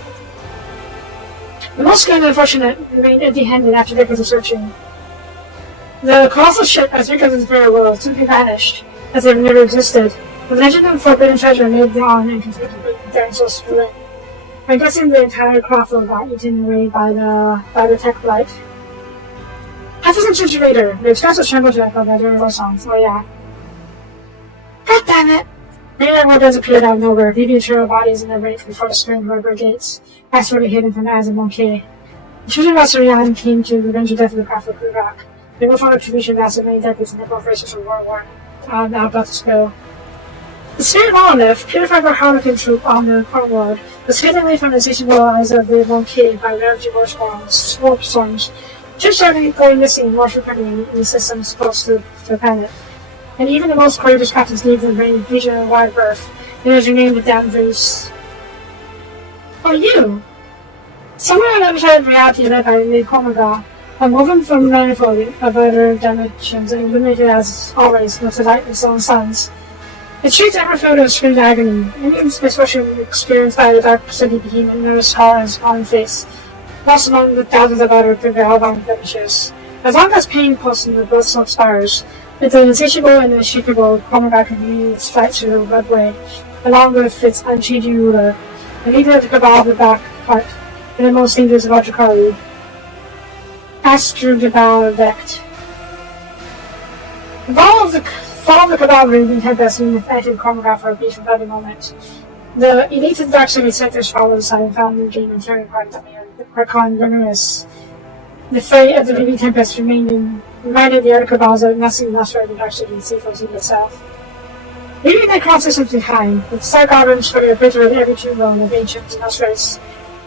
The most skilled and unfortunate remained empty-handed after decades of searching. The colossal ship, as big as its very world, simply vanished, as if it never existed. The legend of forbidden treasure made on and continued to bring the dinosaurs to ruin. I'm guessing the entire craft got eaten away by the tech flight. Half a century later, the expansive chamber deck of the Durable songs. Oh yeah. God damn it! Many more does appear out of nowhere, leaving material bodies in their wake before the spring rubber gates, expertly hidden from the eyes of WH40k. The children of Surian came to revenge the death of the craft of Kruvak. They were found contribution lasted many decades in the operations of World War now about to spill. The spirit monolith, purified by Harlequin troop on the front world, was hidden away from the insatiable eyes of the WH40k by rare storms. Ships started going missing more frequently in the systems close to the planet. And even the most courageous captains gave them region a wide berth, and was renamed the Danvers. Oh, you! Somewhere on the other side of reality led by the Komaga, woven from manifold of other dimensions and illuminated as always with the light of its own suns. The streets ever filled with screamed agony, any misfortune experienced by the dark city became a nurse horror's on face, lost among the thousands of other prevailed on blemishes. As long as pain pulsed in the blood-soaked spires, with the insatiable and unshakable Komaga continued its fight through the bloodway, along with its unchanging ruler, the leader of the Cabal of the Black Heart, and the most dangerous of Atrikari. Astro Cabal Vect. The fall of the Cabal remained Tempest and affected Komaga for a brief and bloody moment. The elite of the Dark City sectors followed the side and found the game and turning point of the Archon Venerus. The fate of the Baby Tempest reminded the other Cabals that nothing less right in the Dark City save for itself. Leaving their crosses behind, the Star Goblins for the bitter of every true bone of ancient illustrates.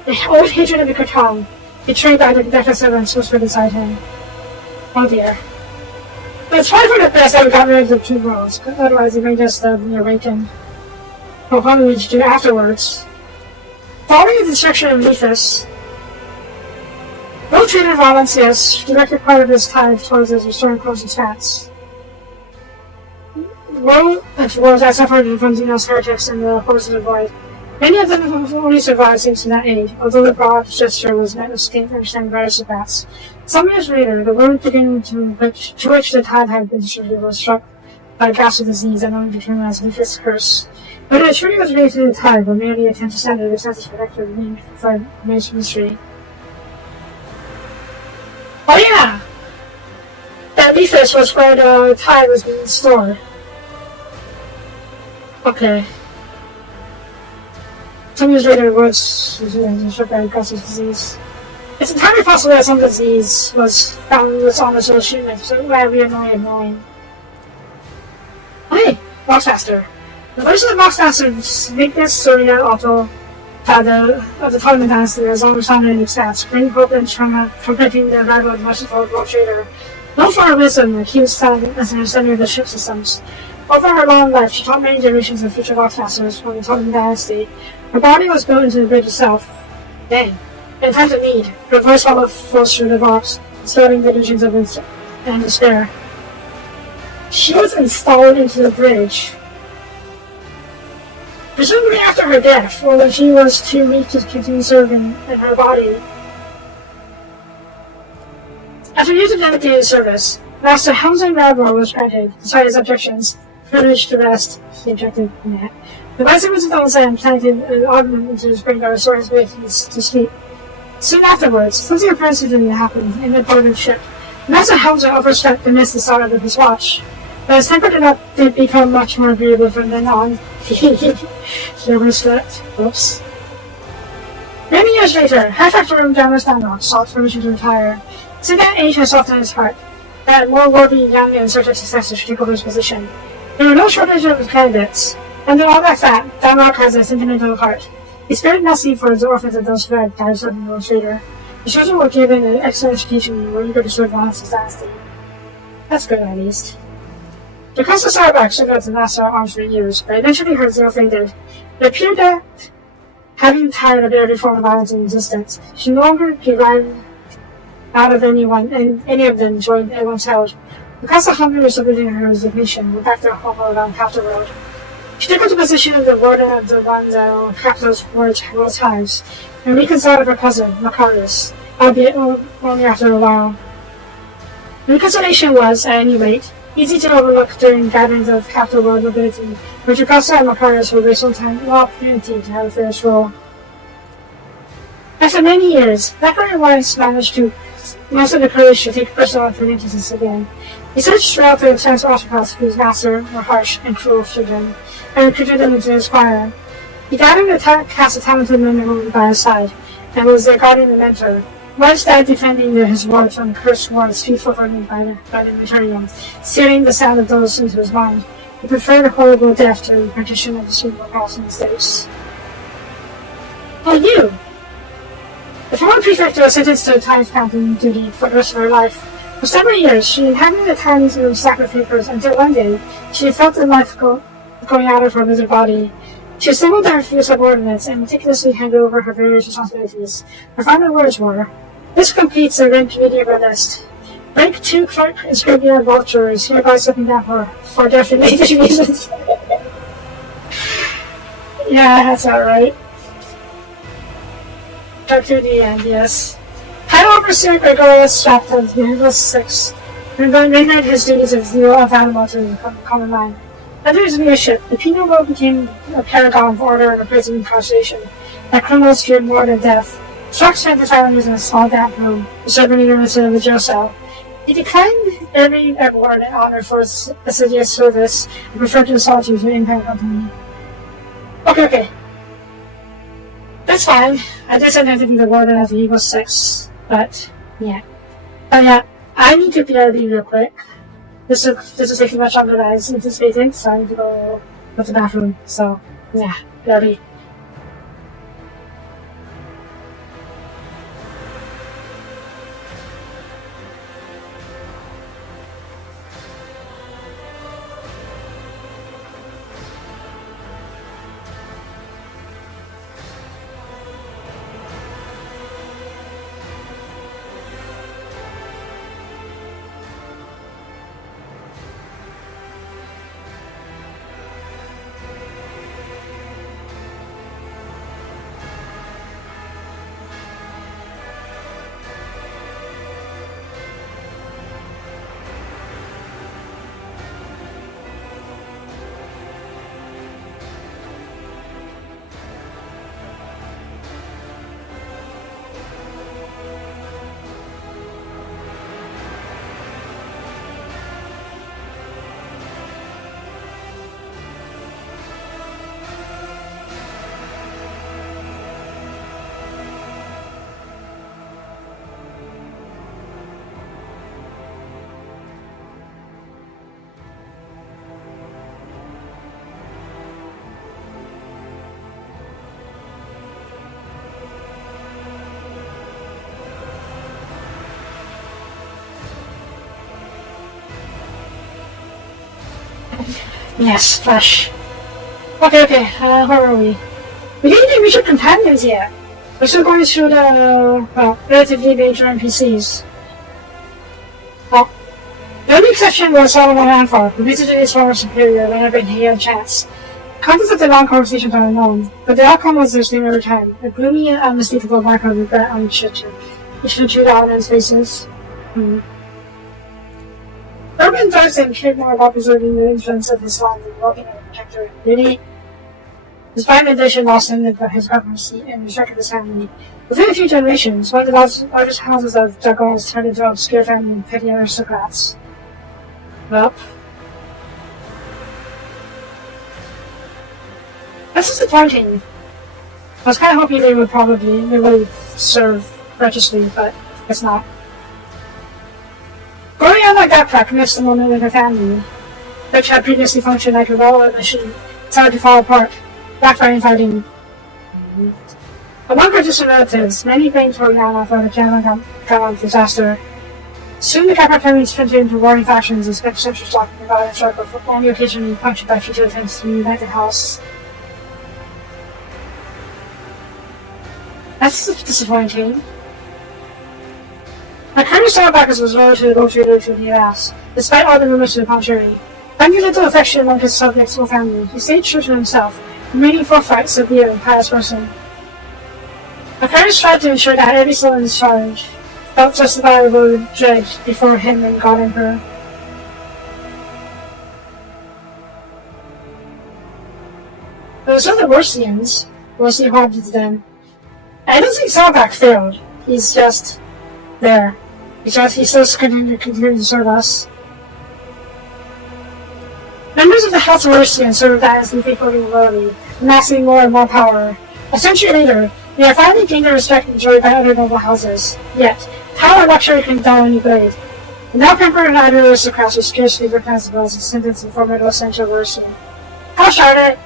The old hatred of the Kraton, betrayed by the deathless servants, whispered inside him. Oh dear. But it's probably for the best that we got rid of the two worlds, otherwise it may just be awakened. But what we do afterwards? Following the destruction of Lethus, Will Trader Valencius directed part of his time towards his restoring close expanse. Will that suffered from Xenos heretics and the hordes of the void. Many of them only survived thanks to that aid, although the broad gesture was met with scant understanding by the bats. Some years later, the world beginning to which the tide had been distributed was struck by a ghastly disease that only became as Lethus' curse. Whether it truly was related to the tide, or merely a attempt to stand the census protector remained for mystery. Oh yeah! That Lethus was where the tide was being stored. Okay. Some years later, it was struck by a ghastly disease. It's entirely possible that some disease was found on the social shipment, so we are annoying. Hey, Boxmaster. The version of Boxmaster's weakness, Soria Otto, of the Tournament Dynasty has always found in extents, bring hope and from preventing the arrival of the merciful World Trader. Known for her wisdom, the keen stand as an understanding of the ship systems. Over her long life, she taught many generations of future Boxmasters from the Tournament Dynasty. Her body was built into the bridge itself. Dang. In times of need, her voice flows through the rocks, dispelling the illusions of and despair. She was installed into the bridge. Presumably after her death, or when she was too weak to continue serving in her body. After years of dedicated service, Master Hamza Rabor was granted, despite his objections, privilege to rest, he objected in that. The Vice was and planted an augment into his brain to restore his ability to sleep. Soon afterwards, something unprecedented happened in the Golden Ship. Master Hamza overstepped and missed the start of his watch. But his temper did become much more agreeable from then on. He overslept. Whoops. Many years later, High-Factor Room Jammer Standoff sought permission to retire. Since that age had softened his heart, that more worthy young and assertive successor should take over his position. There were no shortage of candidates, and through all that fact, Damrock has a sentimental heart. He spared nothing for the orphans of those who had died of the Trader. The children were given an excellent education and were eager to serve Valence's dynasty. That's good, at least. The Crystal Starbuck shook out the Master at arms for years, but eventually her zeal faded. It appeared that, having tired of every form of violence in existence, she no longer derived out of anyone, and any of them joined everyone's held. Because the hunger was submitting her resignation, went back to her homeworld on Capital Road. She took up the position of the warden of the one Capital's world times, and reconciled with her cousin, Macarius, albeit only after a while. The reconciliation was, at any rate, easy to overlook during gatherings of capital world nobility, which Augusta and Macarius would waste no time or opportunity to have a first role. After many years, Zachary once managed to muster the courage to take personal advantages again. He searched throughout the extensive autocrats whose master were harsh and cruel to them, and recruited them into his choir. He gathered a cast of talented men and women by his side, and was their guardian and mentor. Once died defending his ward from the cursed wards fearful by the Materium, searing the sound of those into his mind. He preferred a horrible death to the partition of the cerebral cross in the States. Oh, you! The former prefect was sentenced to a time-counting duty for the rest of her life. For several years, she inhabited the towns of stack of papers until one day she felt the life going out of her withered body. She assembled her few subordinates and meticulously handed over her various responsibilities. Her final words were, "This completes the rank medium list. Rank 2 clerk and scrivener vulture is hereby stepping down for definite reasons." Yeah, that's alright. Up to the end, yes. Title Overseer Gregorius Stratton, Nicholas 6, rendered his duties of zero available to the common man. Under his leadership, the penal world became a paragon of order and a prison incarceration that criminals feared more than death. Stark spent his islanders in a small damp room, the servant leader instead of a jail cell. He declined every award and honor for his assiduous service and preferred to solitude to independent company. Okay. That's fine. I just ended up in the warden of Eagle 6, but yeah. I need to PRD real quick. This is taking much longer than I was anticipating, so I need to go to the bathroom. So, yeah, PRD. Yes, Flash. Okay, where are we? We didn't even reach our companions yet. We're still going through the, relatively major NPCs. Well, the only exception was Solomon Anfar, who visited his former superior whenever he had a chance. Contents of the long conversations are unknown, but the outcome was the same every time, a gloomy and unmistakable mark of regret on each of the two islands' faces. Urban Thurston cared more about preserving the influence of his land than welcoming a protector. Really, his fine addition lost him his government seat and restricted his family. Within a few generations, one of the largest houses of Juggles turned into an obscure family of petty aristocrats. Well, that's disappointing. I was kind of hoping they would serve righteously, but it's not. Growing up like that crack missed the moment with her family, which had previously functioned like a well-oiled machine. It's hard to fall apart, backfiring fighting. Among her distant relatives, many blamed Toriana for the general disaster. Soon the Capricorns turned into warring factions and spent centuries talking about a struggle, only occasionally punctured by future attempts to reunite the house. That's disappointing. My kind of Starbuckers was loyal to the ass, despite all the rumors to the contrary. Finding little affection among his subjects or family, he stayed true to himself, remaining forthright, severe, and pious person. My parents tried to ensure that every soul in his charge felt justifiable dread before him and God Emperor. But it's not the Worsians. Worsian harmed to them. I don't think Salvac failed. He's just there. Because he still continues to serve us. Members of the House of Worsian served as faithfully and loyally, amassing more and more power. A century later, they have finally gained the respect enjoyed by other noble houses. Yet, power and luxury can dull any blade. The now pampered and idle aristocrats who scarcely recognize themselves as descendants of formidable Central Worsian. Gosh darn it!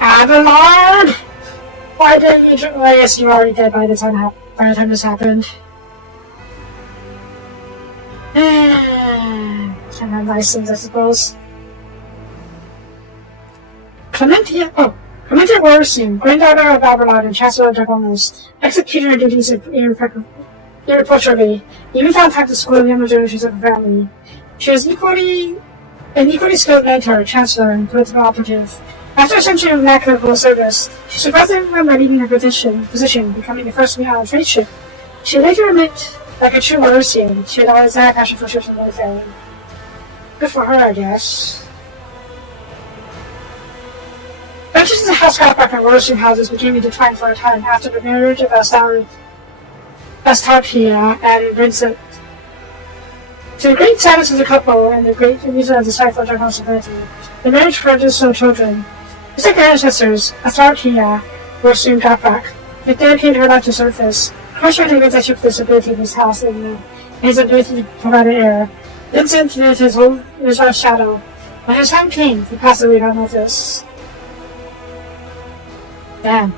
Abelard! Why didn't you drink? Well, I guess you were already dead by the time this happened. Kind of nice things, I suppose. Clementia Worsian, granddaughter of Abelard and Chancellor of Dragonis, executed her duties irreproachably, even found time to school the younger generations of her family. She was an equally skilled mentor, chancellor, and political operative. After a century of immaculate service, she surprised everyone by leaving her position, becoming the first female on a trade ship. She later admitted, like a true Worsian, she had always had a passion for ships and warfare. Good for her, I guess. Branches of the House Scrapback and Worsian houses became in decline for a time after the marriage of Astartia and Vincent. To the great sadness of the couple and the great amusement of the spiteful Dragon society, the marriage produced no children. His second ancestors, Astartia, were soon got back. They dedicated her life to service, crushed the organization with the stability of his house and his ability to provide an heir. Vincent lived his life's shadow. When his time came, he passed away without notice. Damn.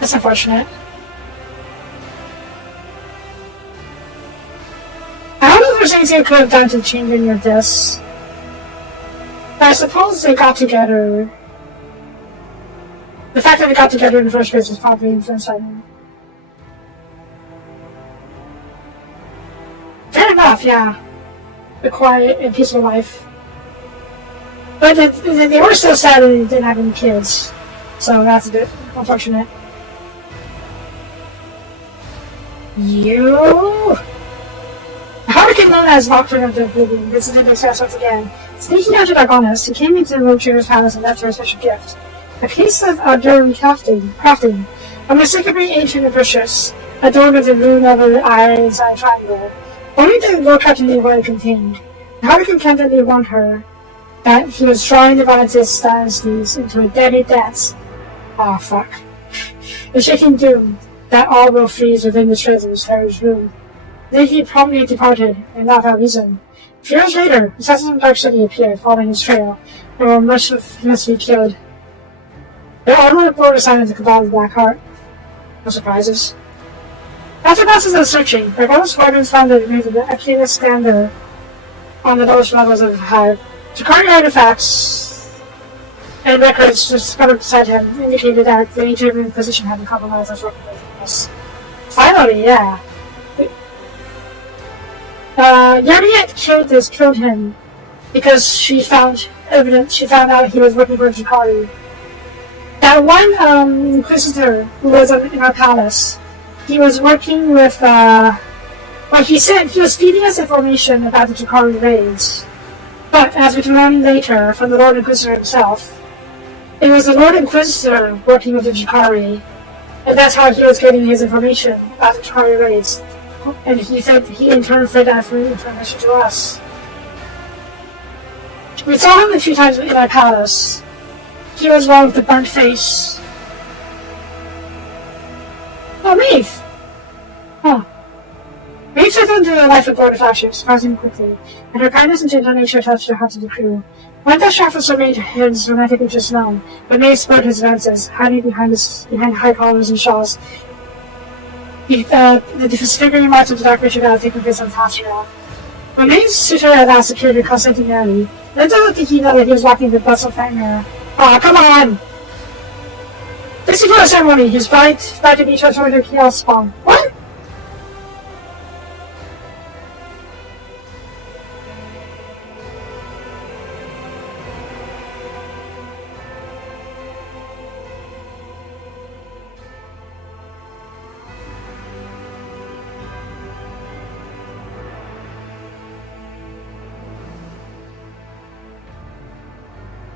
That's unfortunate. I don't know if there's anything I could have done to change any of this. But I suppose they got together. The fact that they got together in the first place was probably influenced by me. Fair enough, yeah. The quiet and peaceful life. But they were still sad that they didn't have any kids. So that's a bit unfortunate. You? The Hurricane known as Nocturne of the Oblivion visited the Express once again. Sneaking out to Dragonis, he came into the Roadtrooper's palace and left her a special gift. A case of Arduri crafting, unmistakably ancient and precious, adorned with the rune of an eye inside triangle. Only the Lord Captain knew what it contained. The Hurricane candidly warned her that he was drawing the Valentius dynasties into a deadly dance. Ah, fuck. The shaking doom that all will freeze within the treasure's heritage room. Then he promptly departed, and not without reason. A few years later, assassins from Dark City appeared, following his trail, and were mercilessly killed. Their armored bore assigned to Cabal of the Black Heart. No surprises. After months of searching, Dragonis squadrons found the remains of the Akina Skander on the lowest levels of the hive. Jakari artifacts and records discovered beside him indicated that the ancient position had been compromised as workers. Finally, yeah. Yariet killed him because she found out he was working for Jakari. That one Inquisitor who was in our palace, he was working with he said he was feeding us information about the Jakari raids. But, as we can learn later from the Lord Inquisitor himself, it was the Lord Inquisitor working with the Jakari, and that's how he was getting his information about the Jakari raids. And he in turn fed that information to us. We saw him a few times in our palace. He was one with the burnt face. Oh, Maeve! Huh. Maeve settled into the life of Lord of Flagship, surprisingly quickly, and her kindness and gentle nature touched the hearts of the crew. One that Shaft remained his romantic interest known, but Maeve spurred his advances, hiding behind high collars and shawls. The disfiguring marks of the Dark Ritual had taken place on Tasria. When Maeve's suitor at last secured her consentingly, Linda looked at Hina that he was walking the bustle nightmare. Aw, come on! This before the ceremony, his bride to be transformed into a chaos spawn. What?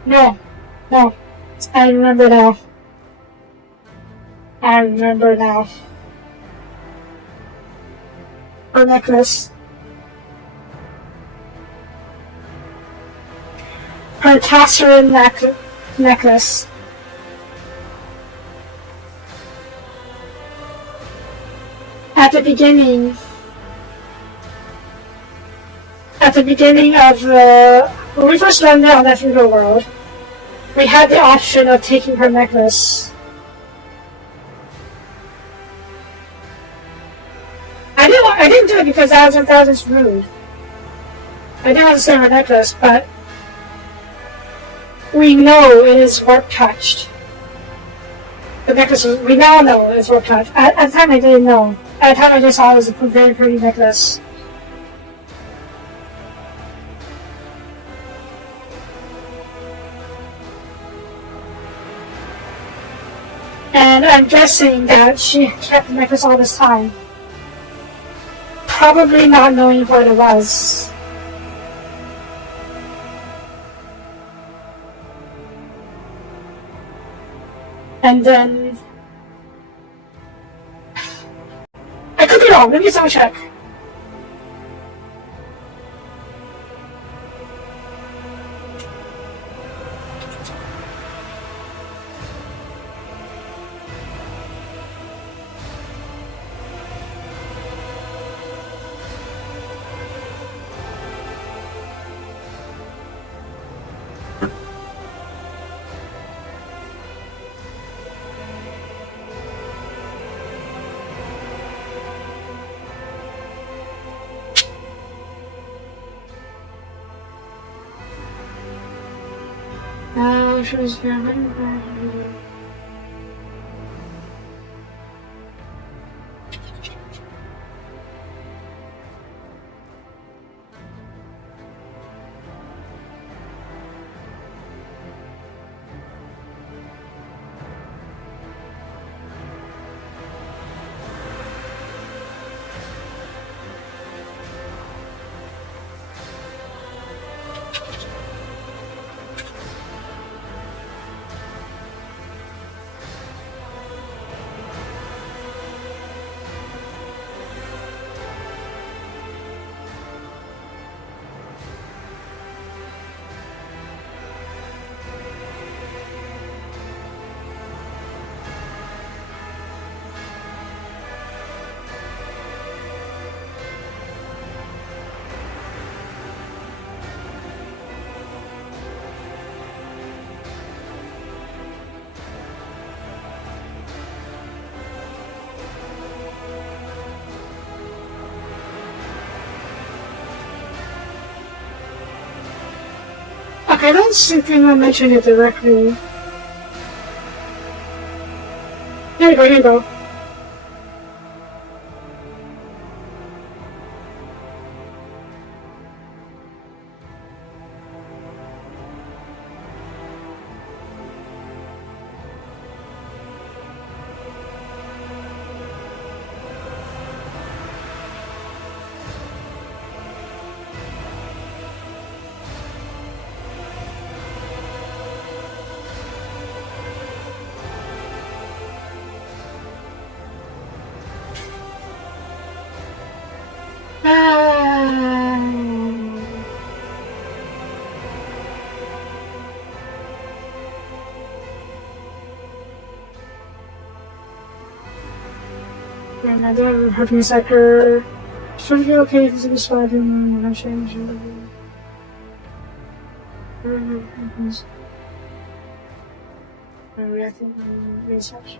No. No. I remember now. I remember now. Her necklace. Her Tasserin necklace. At the beginning of when we first landed on that feudal world, we had the option of taking her necklace. I didn't do it because that was rude. I didn't want to steal her necklace, but we know it is warp touched. The necklace we now know it's warp touched. At the time I didn't know. At the time I just saw it was a very pretty necklace. And I'm guessing that she kept the necklace all this time. Probably not knowing what it was. And then... I could be wrong, let me just check. She was very bad. I don't think anyone mentioned it directly. Here you go, here you go. And I don't have to sector. Should be okay if it's a spot in the change. Reacting research.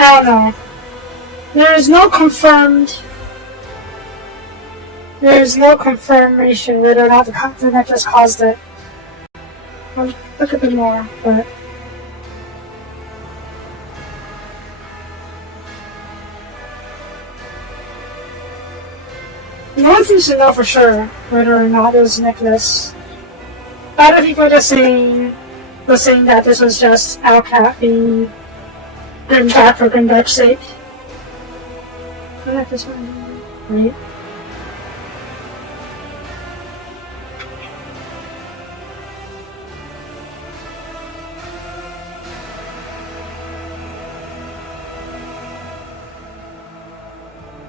I don't know. There is no confirmation whether or not the necklace caused it. I'll look a bit more, but... No one seems to know for sure whether or not it was a necklace. Other people were saying that this was just Alcat being grimdark for grimdark's sake. I like this one. Right.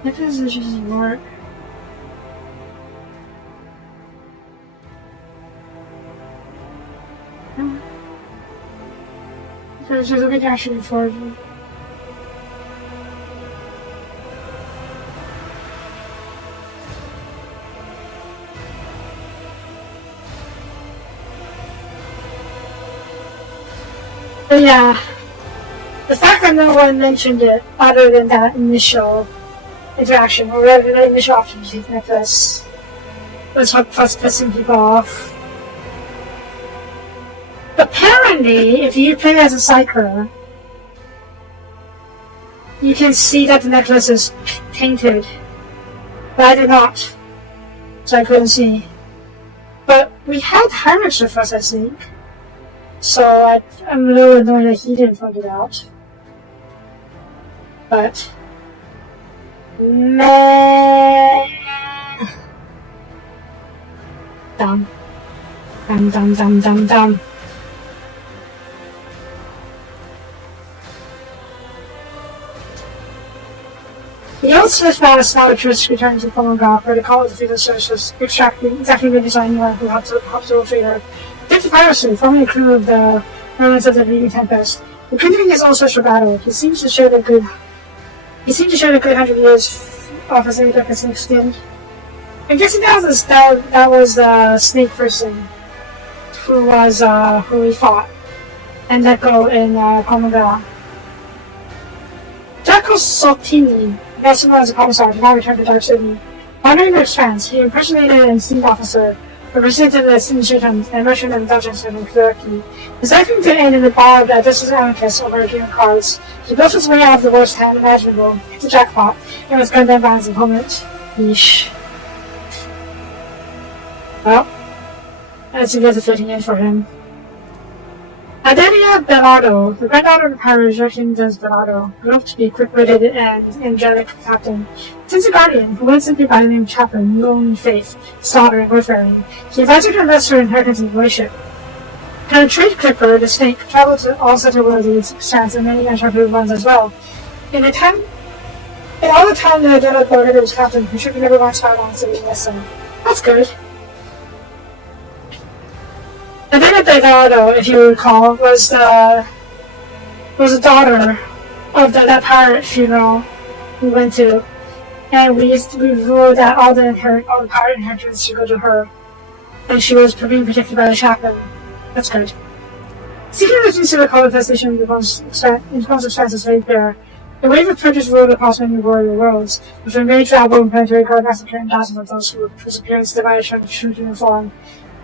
Necklace is just work. There's a big action for you. But yeah, the fact that no one mentioned it other than that initial interaction, or rather the initial opportunity to necklace, was what was pissing people off. Apparently, if you play as a psyker, you can see that the necklace is painted. But I did not, so I couldn't see. But we had Heinrich with us, I think. So I'm a little annoyed that he didn't point it out. But meh. Dumb. Dumb. The old Smith found a small tourist returning to Pomogak, where the call of the field services extracting exactly the designer who helped to retrieve her. Dick Piracy, formerly a crew of the remnants of the Reading Tempest, recruiting his own special battle. He seems to share the good 100 years of his snake skin. I'm guessing that was the snake person who we fought and let go in Pomogak. Jackal Saltini, also known as a commissar, did not return to Dark City. Wandering their expanse, he impersonated an esteemed officer, represented the Sinishitans, and Russian and Dutchess in Turkey. His life came to an end in the bar of the Odysseus Amicus over a game of cards. He built his way out of the worst hand imaginable, hit the jackpot, and was gunned down by his opponent. Yeesh. Well, that's a good fitting in for him. Adelia Bernardo, the granddaughter of the pirate Joaquin Bernardo, grew up to be a quick-witted and angelic captain. Since a guardian, who went simply by the name of Chaplain, known in faith, slaughter, and wayfaring, he advised her to invest her inheritance in the ship. Her trade clipper, the snake, traveled to all such a worthy expanse and many untrusted ones as well. In all the time that Adelia Bernardo was captain, the ship never once found on city lesson. That's good. Adelia Bernardo, if you recall, was a daughter of that pirate funeral we went to, and we ruled that all the pirate inheritance should go to her, and she was being protected by the chaplain. That's good. Seeking allegiance to the cult infestation in the most expanse is very clear. The wave of purchase ruled across many warrior worlds, with a major album and planetary guard massacring dozens of those whose appearance divided true uniform.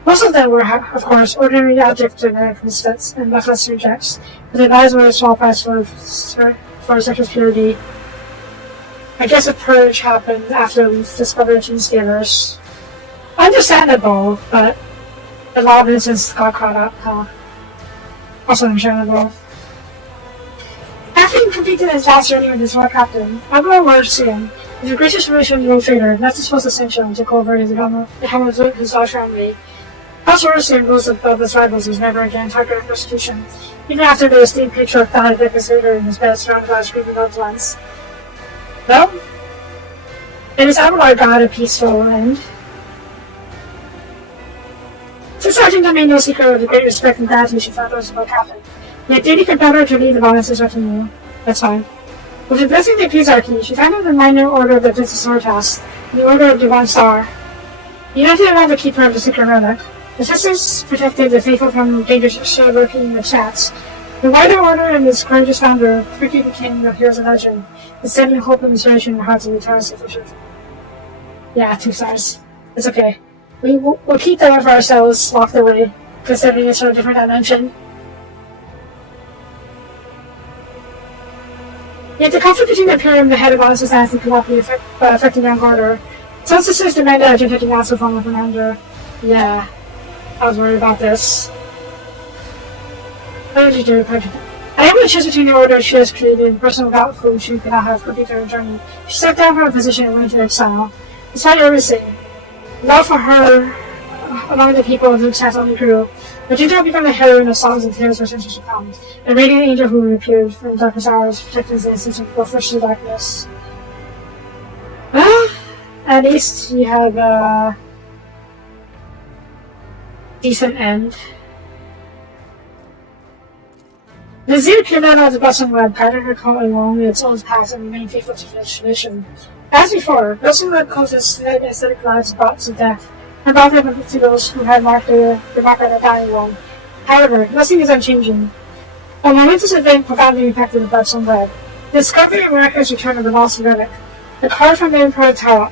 Most of them were, of course, ordinary abject genetic misfits and luckless rejects, but their lives were a small price for sexual purity. I guess a purge happened after we discovered Gene Stealers. Understandable, but a lot of innocents got caught up, huh? Also understandable. After he completed his last journey with his war captain, Admiral Warsian, with a gracious permission of the trader, left his post Ascension and took over his large family. House Warsian rules above his rivals was never again targeted of persecution, even after the esteemed patriarch died a decade later in his bed surrounded by his grieving loved ones. Well, and his Admiral got a peaceful end. Since Sergeant made no secret of the great respect and gratitude she felt towards the captain, yet duty compelled her to lead the bonuses retinue. That's fine. With the blessing of the Ecclesiarchy, she founded the minor order of the Princess Swordcast, and the Order of the One Star. United around the keeper of the sacred relic, the sisters protected the faithful from dangers lurking in the chats. The wider order and its courageous founder quickly became the heroes of legend, instilling hope and inspiration in the hearts of the eternal sufficient. Yeah, 2 stars. It's okay. We'll keep that for ourselves locked away, considering it's from a different dimension. Yet the conflict between the Imperium and the head of honest society could not be affecting Young Order. Since this is the main edge of taking acid from the commander, yeah, I was worried about this. What did you do? I able to choose between the order she has created and the person without whom she could not have completed her journey. She stepped down from her position and went into exile. Despite everything, love for her among the people of Luke's house only grew. But Ginger became the heroine of songs and tales for centuries to come. A radiant angel who appeared from the darkest hours, protecting the innocence from both flesh and darkness. Well, at least you have a decent end. The Zir came out of the Blessing Web, guided her cult along its own path and remained faithful to the tradition. As before, Blessing Web cultists led aesthetic lives brought to death, and brought them to those who had marked the mark on the dying one. However, nothing is unchanging. A momentous event profoundly impacted the Blessing Web. The discovery of America's return of the lost relic, the card from the Emperor Tarot.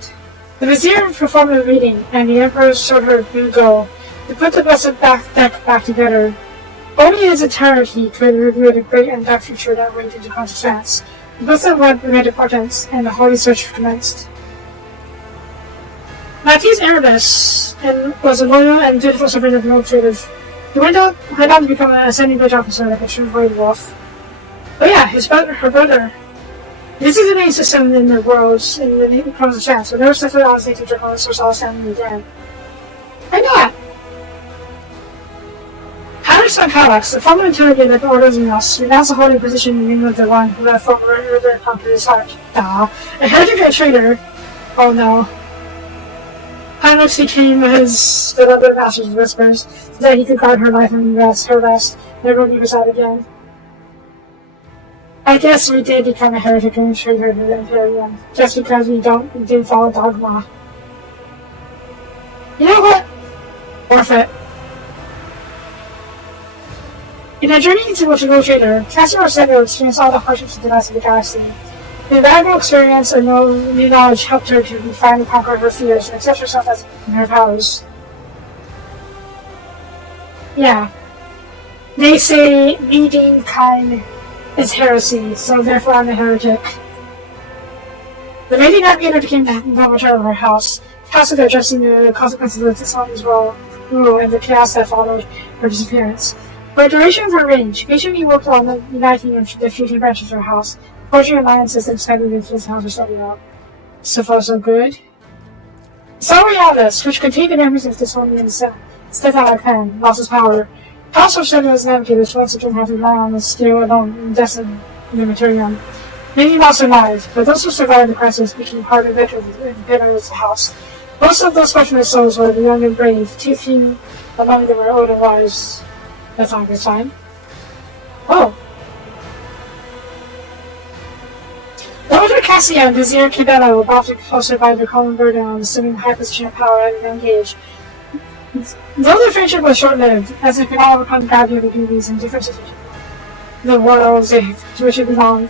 The Vizier performed a reading, and the Emperor showed her new goal, to put the Blessed deck back together. Only its entirety could reveal the great and dark future that waited to come to pass. The Blessed Web remained important, and the holy search commenced. Matisse Aramis was a loyal and dutiful servant of the old traders. He went on to become an ascending bridge officer that could shoot Void Wolf. Oh yeah, her brother. This is the main system in the worlds, in the Chronos of Chance, but no separate odds need to drink on the source all standing again. Why not? Harris and Kallax, the former interrogator of the Orders of Nos, renounced the holding position in the name of the one who had formerly conquered his heart. A heretic and traitor. Oh no. Kallax became his beloved master's whispers, so that he could guard her life and her rest, never leave her side again. I guess we did become a heretic and traitor to the Imperium, just because we didn't follow dogma. You know what? Worth it. In a journey into which a trader, Cassie Rosendo experienced all the hardships of the rest of the galaxy. The invaluable experience and new knowledge helped her to finally conquer her fears and accept herself as in her powers. Yeah. They say me being kind is heresy, so therefore I'm a heretic. The Lady Navigator became the invocator of her house, passively addressing the consequences of this woman's rule and the chaos that followed her disappearance. For the duration of her reign, she patiently worked on the uniting of the future branches of her house, forging alliances and expanding the influence of the house of studying out. So far, so good. Sol Realis, which contained the memories of this woman and Stefan Pen, lost its power. House of Shadow's navigators once again had to rely on the skill alone in destined in the materium. Many lost their lives, but those who survived the crisis became hardened veterans of the house. Most of those fortunate souls were the young and brave, too few among them were old and wise. That's not a good sign. Oh. The older Cassia and Vizier Kibella were brought closer by their common burden on assuming high position of power at a young age. Though their friendship was short-lived, as they could all overcome gravity of the duties and differences of the worlds to which it belonged,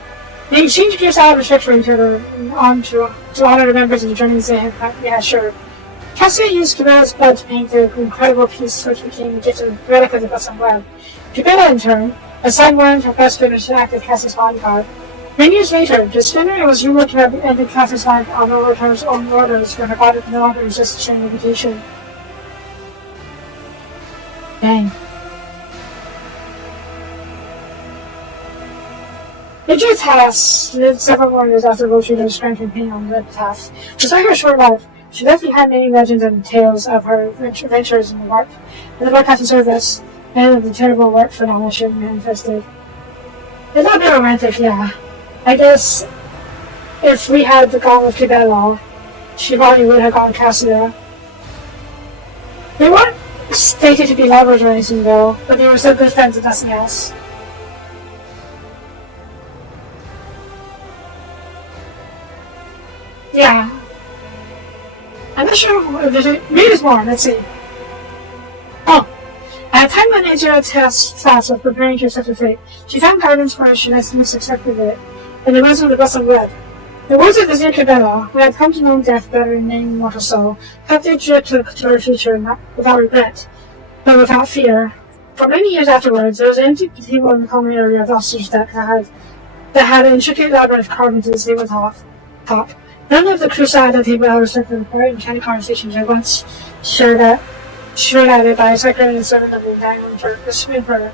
they exchanged gifts out of respect for each other to honor the members of the journeys they had shared. Cassia used Kibella's blood to paint the incredible piece which became a gift of the relic of the Blessed Web. Kibella, in turn, assigned one of her best spinners to act as Cassia's bodyguard. Many years later, the spinner was rumored to have ended Cassia's life on Overturner's own orders when her body no longer resisted strain of mutation. Dang. Bridget's house lived several more years after Rocheda's grand campaign on the Epitaph. Despite her short life, she left behind many legends and tales of her adventures in the Warcraft service, and of the terrible work phenomena she manifested. It's not bit romantic, yeah. I guess if we had the gone with Kibella, she probably would have gone Cassia. They weren't stated to be lovers or anything though, but they were so good friends and nothing else. Yeah. I'm not sure if maybe there's more, let's see. Oh. At a time when Asia Task was preparing to accept her fate, she found guidance where she least expected it, in the wisdom of the Blessed Web. The words of Vizier Kibella, who had come to know death better than any mortal soul, helped Asia to her future without regret, but without fear. For many years afterwards, there was an empty table in the common area of the officer's deck that had an intricate labyrinth carved into the table top. None of the crew sat at the table had respected the part in candid conversations at once shared at it by a secretary and servant of the dining room for the spoon for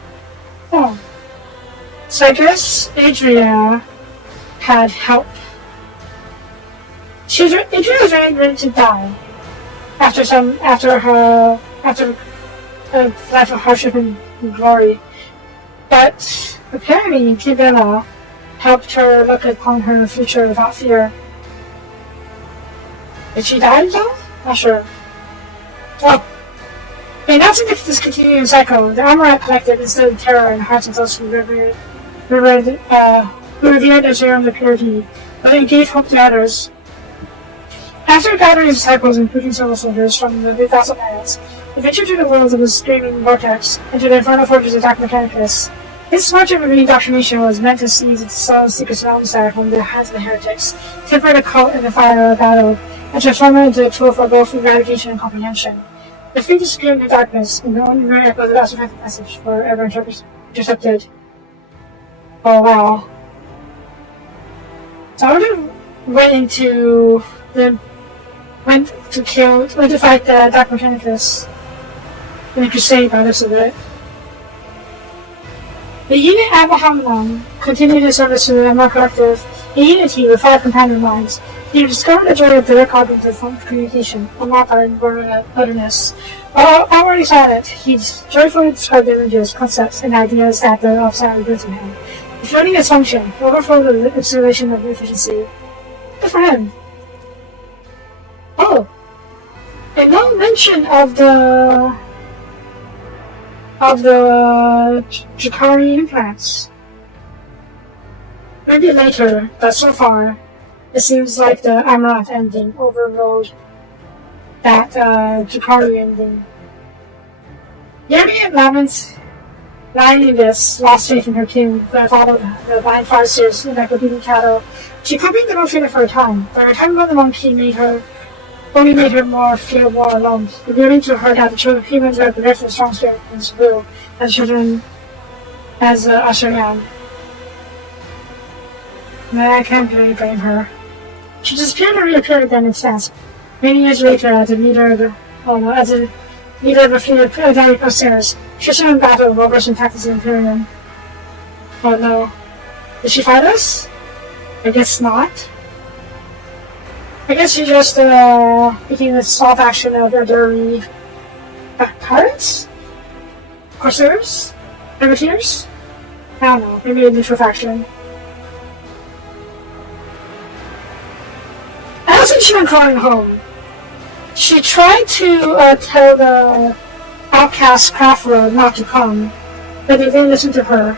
oh. So I guess Adria had help. Adria was ready to die after a life of hardship and glory. But apparently Tibella helped her look upon her future without fear. Did she die though? Not sure. Well, in announcing this continuing cycle, the Amaranth collected instilled terror in the hearts of those who revered as their own purity, but it gave hope to others. After gathering disciples including several soldiers from the 3,000 planets, they ventured to the worlds of the screaming vortex and to the infernal forges of Dark Mechanicus. This march of indoctrination was meant to seize its subtle secrets and elsewhere from the hands of the heretics, temper the cult in the fire of battle, and transform it into a tool for both eradication and comprehension. The fleet disappeared in the darkness, and the only rare echo of the last message were ever intercepted. Oh wow. So I went to fight the Dark Mechanicus in the crusade by this of it. The unit Abraham continued his service to the Emerald Collective in unity with 5 companion lines. He discovered the joy of direct cognitive communication, unlocked by wilderness. While already silent, he joyfully described the images, concepts, and ideas that the officer had given him. Floating its function, overflowed with the exhilaration of efficiency. Good for him. Oh! And no mention of the Jakari implants. Maybe later, but so far, it seems like the Amaranth ending overrode that Jakari ending. Yemi and Lamon's Lioness lost faith in her king, but followed the blind farseers like a beating cattle. She copied the motion for a time, but her time with the monkey only made her more fear more alone, revealing to her that the children of humans were possessed with strong spirit and will as children as Asheran. I can't really blame her. She disappeared and reappeared again in stance. Many years later, as a leader of the fleet of Adaric Corsairs, she was in battle with Russian tactics in Imperium. Oh no. Did she fight us? I guess not. I guess she just became the soft action of Adari pirates? Corsairs? Privateers? I don't know, maybe a neutral faction. I don't think she went crawling home. She tried to tell the outcast Craftler not to come, but they didn't listen to her.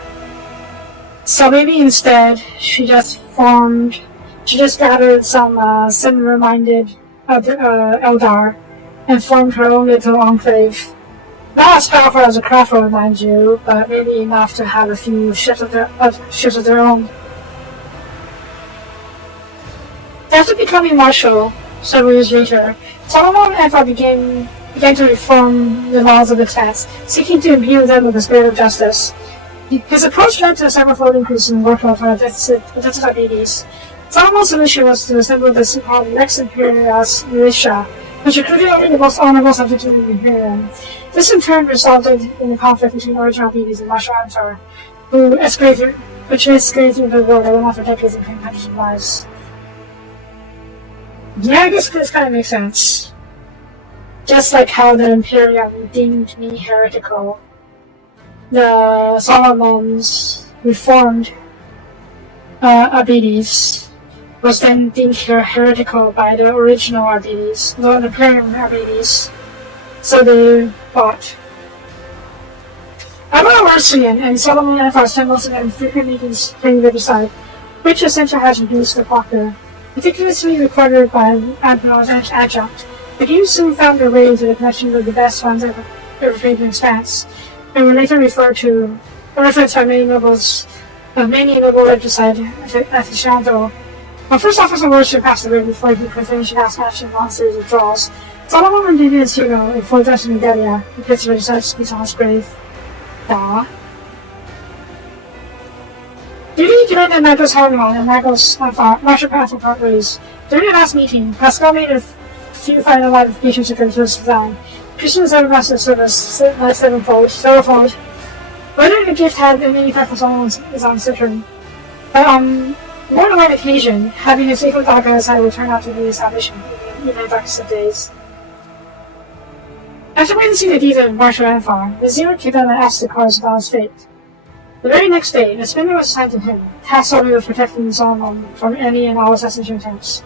So maybe instead she just gathered some similar-minded Eldar and formed her own little enclave. Not as powerful as a Craftler, mind you, but maybe enough to have a few ships of their own. After becoming marshal, several years later, Solomon and Ephah began to reform the laws of the clans, seeking to imbue them with the spirit of justice. His approach led to a several-fold increase in the workload for the diabetes. Solomon's solution was to assemble the so-called Lex Imperialis Militia, which recruited only the most honorable subjects of the Imperium. This in turn resulted in a conflict between original Beatties and Marshal Antar, which escalated into the war that went on for decades and claimed hundreds of lives. Yeah, I guess this kind of makes sense. Just like how the Imperium deemed me heretical, the Solomons reformed Arbides was then deemed heretical by the original Arbides, the Imperium Arbides, so they fought. Admiral Arsian and Solomon and Ephah spent most of them in frequent meetings playing Riverside, which essentially has reduced the proctor. Meticulously recorded by Admiral's adjunct, the game soon found their way into the collection of the best ones ever played in Expanse, and were later referenced by many noble regicide aficionado. When First Officer Worship passed away before he could finish last match in a long series of draws, Solomon redeemed his hero in full dress in Delia, the pits of regicide speaks on his grave. Aww. Duty joined the Magos Harmon and Magos Marshal Path of Part ways. During the last meeting, Pascal made a few final modifications to Control's design. Christian's ever master service, sevenfold. Whether the gift had any effect is uncertain. But on more than one occasion, having a sacred dog on his side would turn out to be establishment, even in the darkest of days. After witnessing the deeds of Marshal Anfar, the Zero came down and asked the cause about his fate. The very next day, a spinner was assigned to him, tasked only with protecting Solomon from any and all assassination attempts.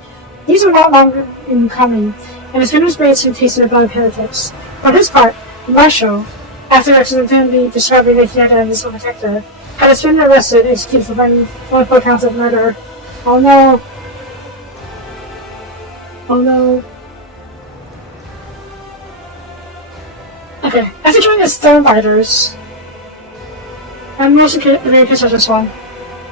These were not long in coming, and the spinner's blade soon tasted the blood of heretics. For his part, the Marshal, after accidentally discovering that he had an invisible protector, had the spinner arrested and executed for multiple counts of murder. Oh no! Oh no. Okay, after joining the Stonebiters, I'm mostly very pissed at this one.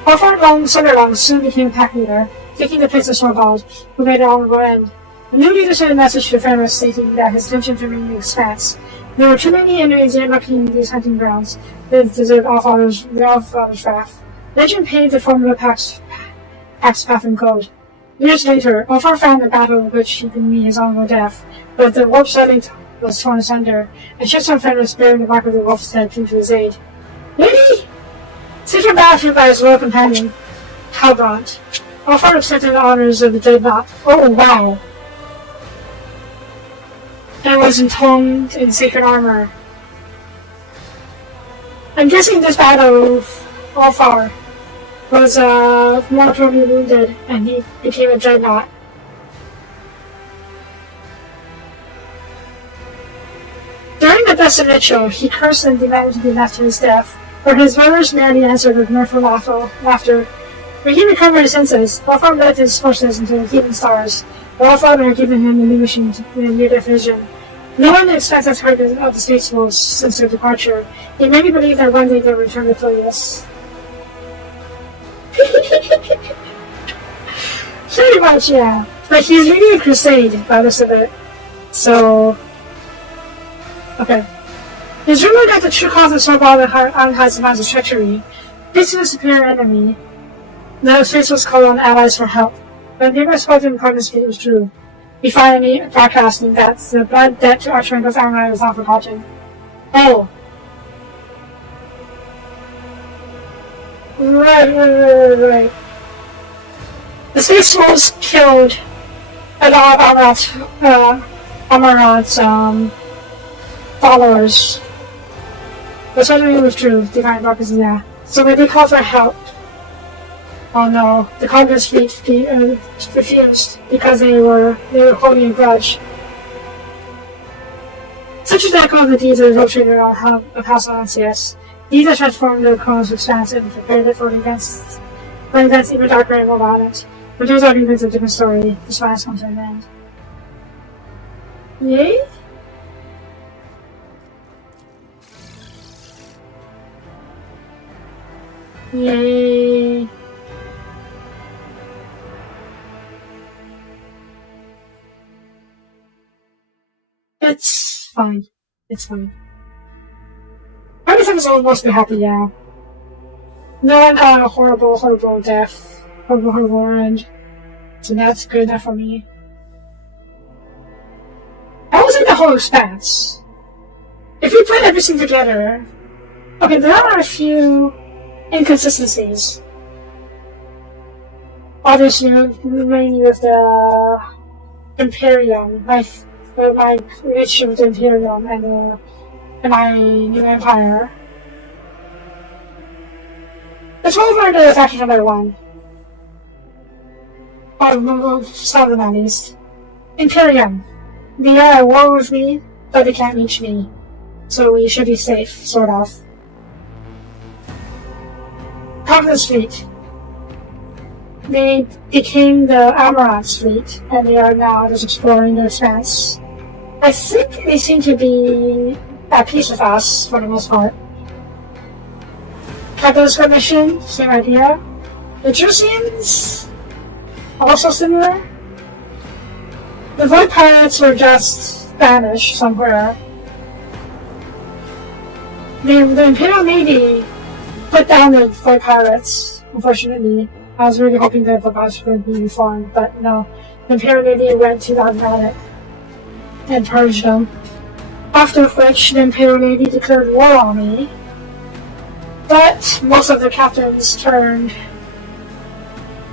Alfred Sunderlong soon became pack leader, taking the place of Sorbald, who made an honorable end. The new leader sent a message to the Fenris stating that his intentions remained in expanse. There were too many enemies yet lurking in these hunting grounds that deserved Allfather's wrath. Legend paved the formula Pax path in code. Years later, Alfar found a battle in which he could meet his honorable death, but the warp setting was torn asunder, and ships on Fenris bearing the mark of the wolf's head came to his aid. Lady! Saved from battlefield by his loyal companion, Halbrand. Alfar accepted the honors of the Dreadnought. Oh, wow! And was entombed in sacred armor. I'm guessing this battle of Alfar was mortally wounded, and he became a Dreadnought. During the Blessed Ritual, he cursed and demanded to be left to his death, but his brothers merely answered with mirthful laughter. When he recovered his senses, Alfar led his forces into the heathen stars, while Allfather had given him illumination in a near-death vision. No one expects the target of the Space Wolves since their departure. It made me believe that one day they'll return victorious. Pretty much, yeah. But he's leading a crusade by the looks of it. So... okay. It's rumored that the true cause of Sorbald has devised a treachery. Facing a superior enemy, the Space Wolves called on allies for help. When they were spotted in Cardinal's fate was true. We finally broadcasting that the blood debt to Archangels Armor was not forgotten. Oh. Right. The Space Wolves killed a lot of Amaranth's followers. But suddenly withdrew, Divine Darkness, yeah. So when they called for help, oh no, the Congress fleet refused because they were holding a grudge. Such is the echo of the deeds of the Rotator of House Lancius. These have transformed the Chronos Expanse and prepared it for events even darker and more violent. But those arguments are a different story. This one has come to an end. Yay? Yay. It's fine. It's fine. Everything's mostly happy, yeah. No one had a horrible death. Horrible end. So that's good enough for me. I was in the whole Expanse. If we put everything together... okay, there are a few inconsistencies. Obviously, mainly with the Imperium, my relationship with the Imperium and my new empire. Let's go over the faction number 1. Or some of them at least. Imperium. They are at war with me, but they can't reach me. So we should be safe, sort of. Congress fleet. They became the Amaranth's fleet, and they are now just exploring the Expanse. I think they seem to be at peace with us, for the most part. Catalyst mission, same idea. The Drusians, also similar. The Void Pirates were just banished somewhere. The Imperial Navy put down the Void Pirates, unfortunately. I was really hoping that the Void Pirates would be reformed, but no. the Imperial Navy went to the Atlantic and purged them. After which the Imperial Navy declared war on me, but most of the captains turned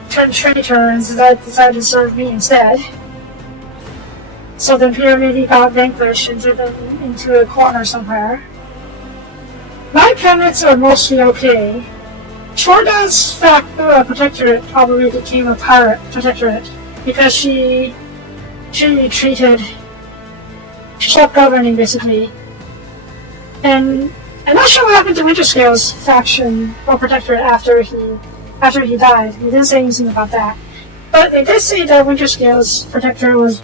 traitors and decided to serve me instead. So the Imperial Navy got vanquished and driven into a corner somewhere. My planets are mostly okay. Chorda's protectorate probably became a pirate protectorate because she retreated. She stopped governing basically. And I'm not sure what happened to Winterscale's faction or protectorate after he died. He didn't say anything about that. But they did say that Winterscale's protector was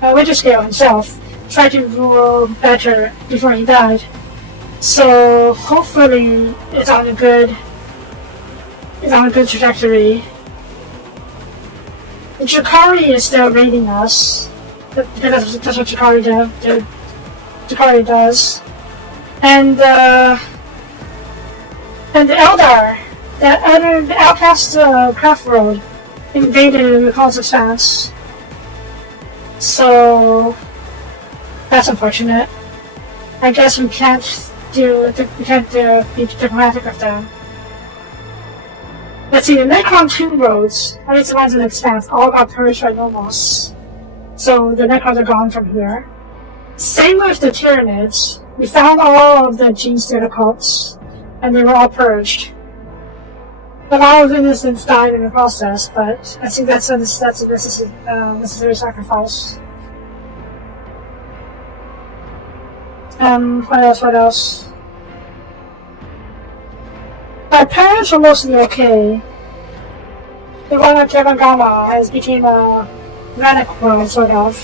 Winterscale himself tried to rule better before he died. So hopefully it's on a good trajectory. The Chikari is still raiding us. That's what Chikari does. And the Eldar, the outcast craft world, invaded the Cause Expanse. So that's unfortunate. I guess we can't be diplomatic with them. Let's see, the Necron tomb roads, at least the ones in the Expanse, all got purged by Nomos. So the Necrons are gone from here. Same with the Tyranids. We found all of the gene state occults, and they were all purged. A lot of innocents died in the process, but I think that's a necessary sacrifice. What else? My parents were mostly okay. The one at Kevangama has became a relic world, sort of,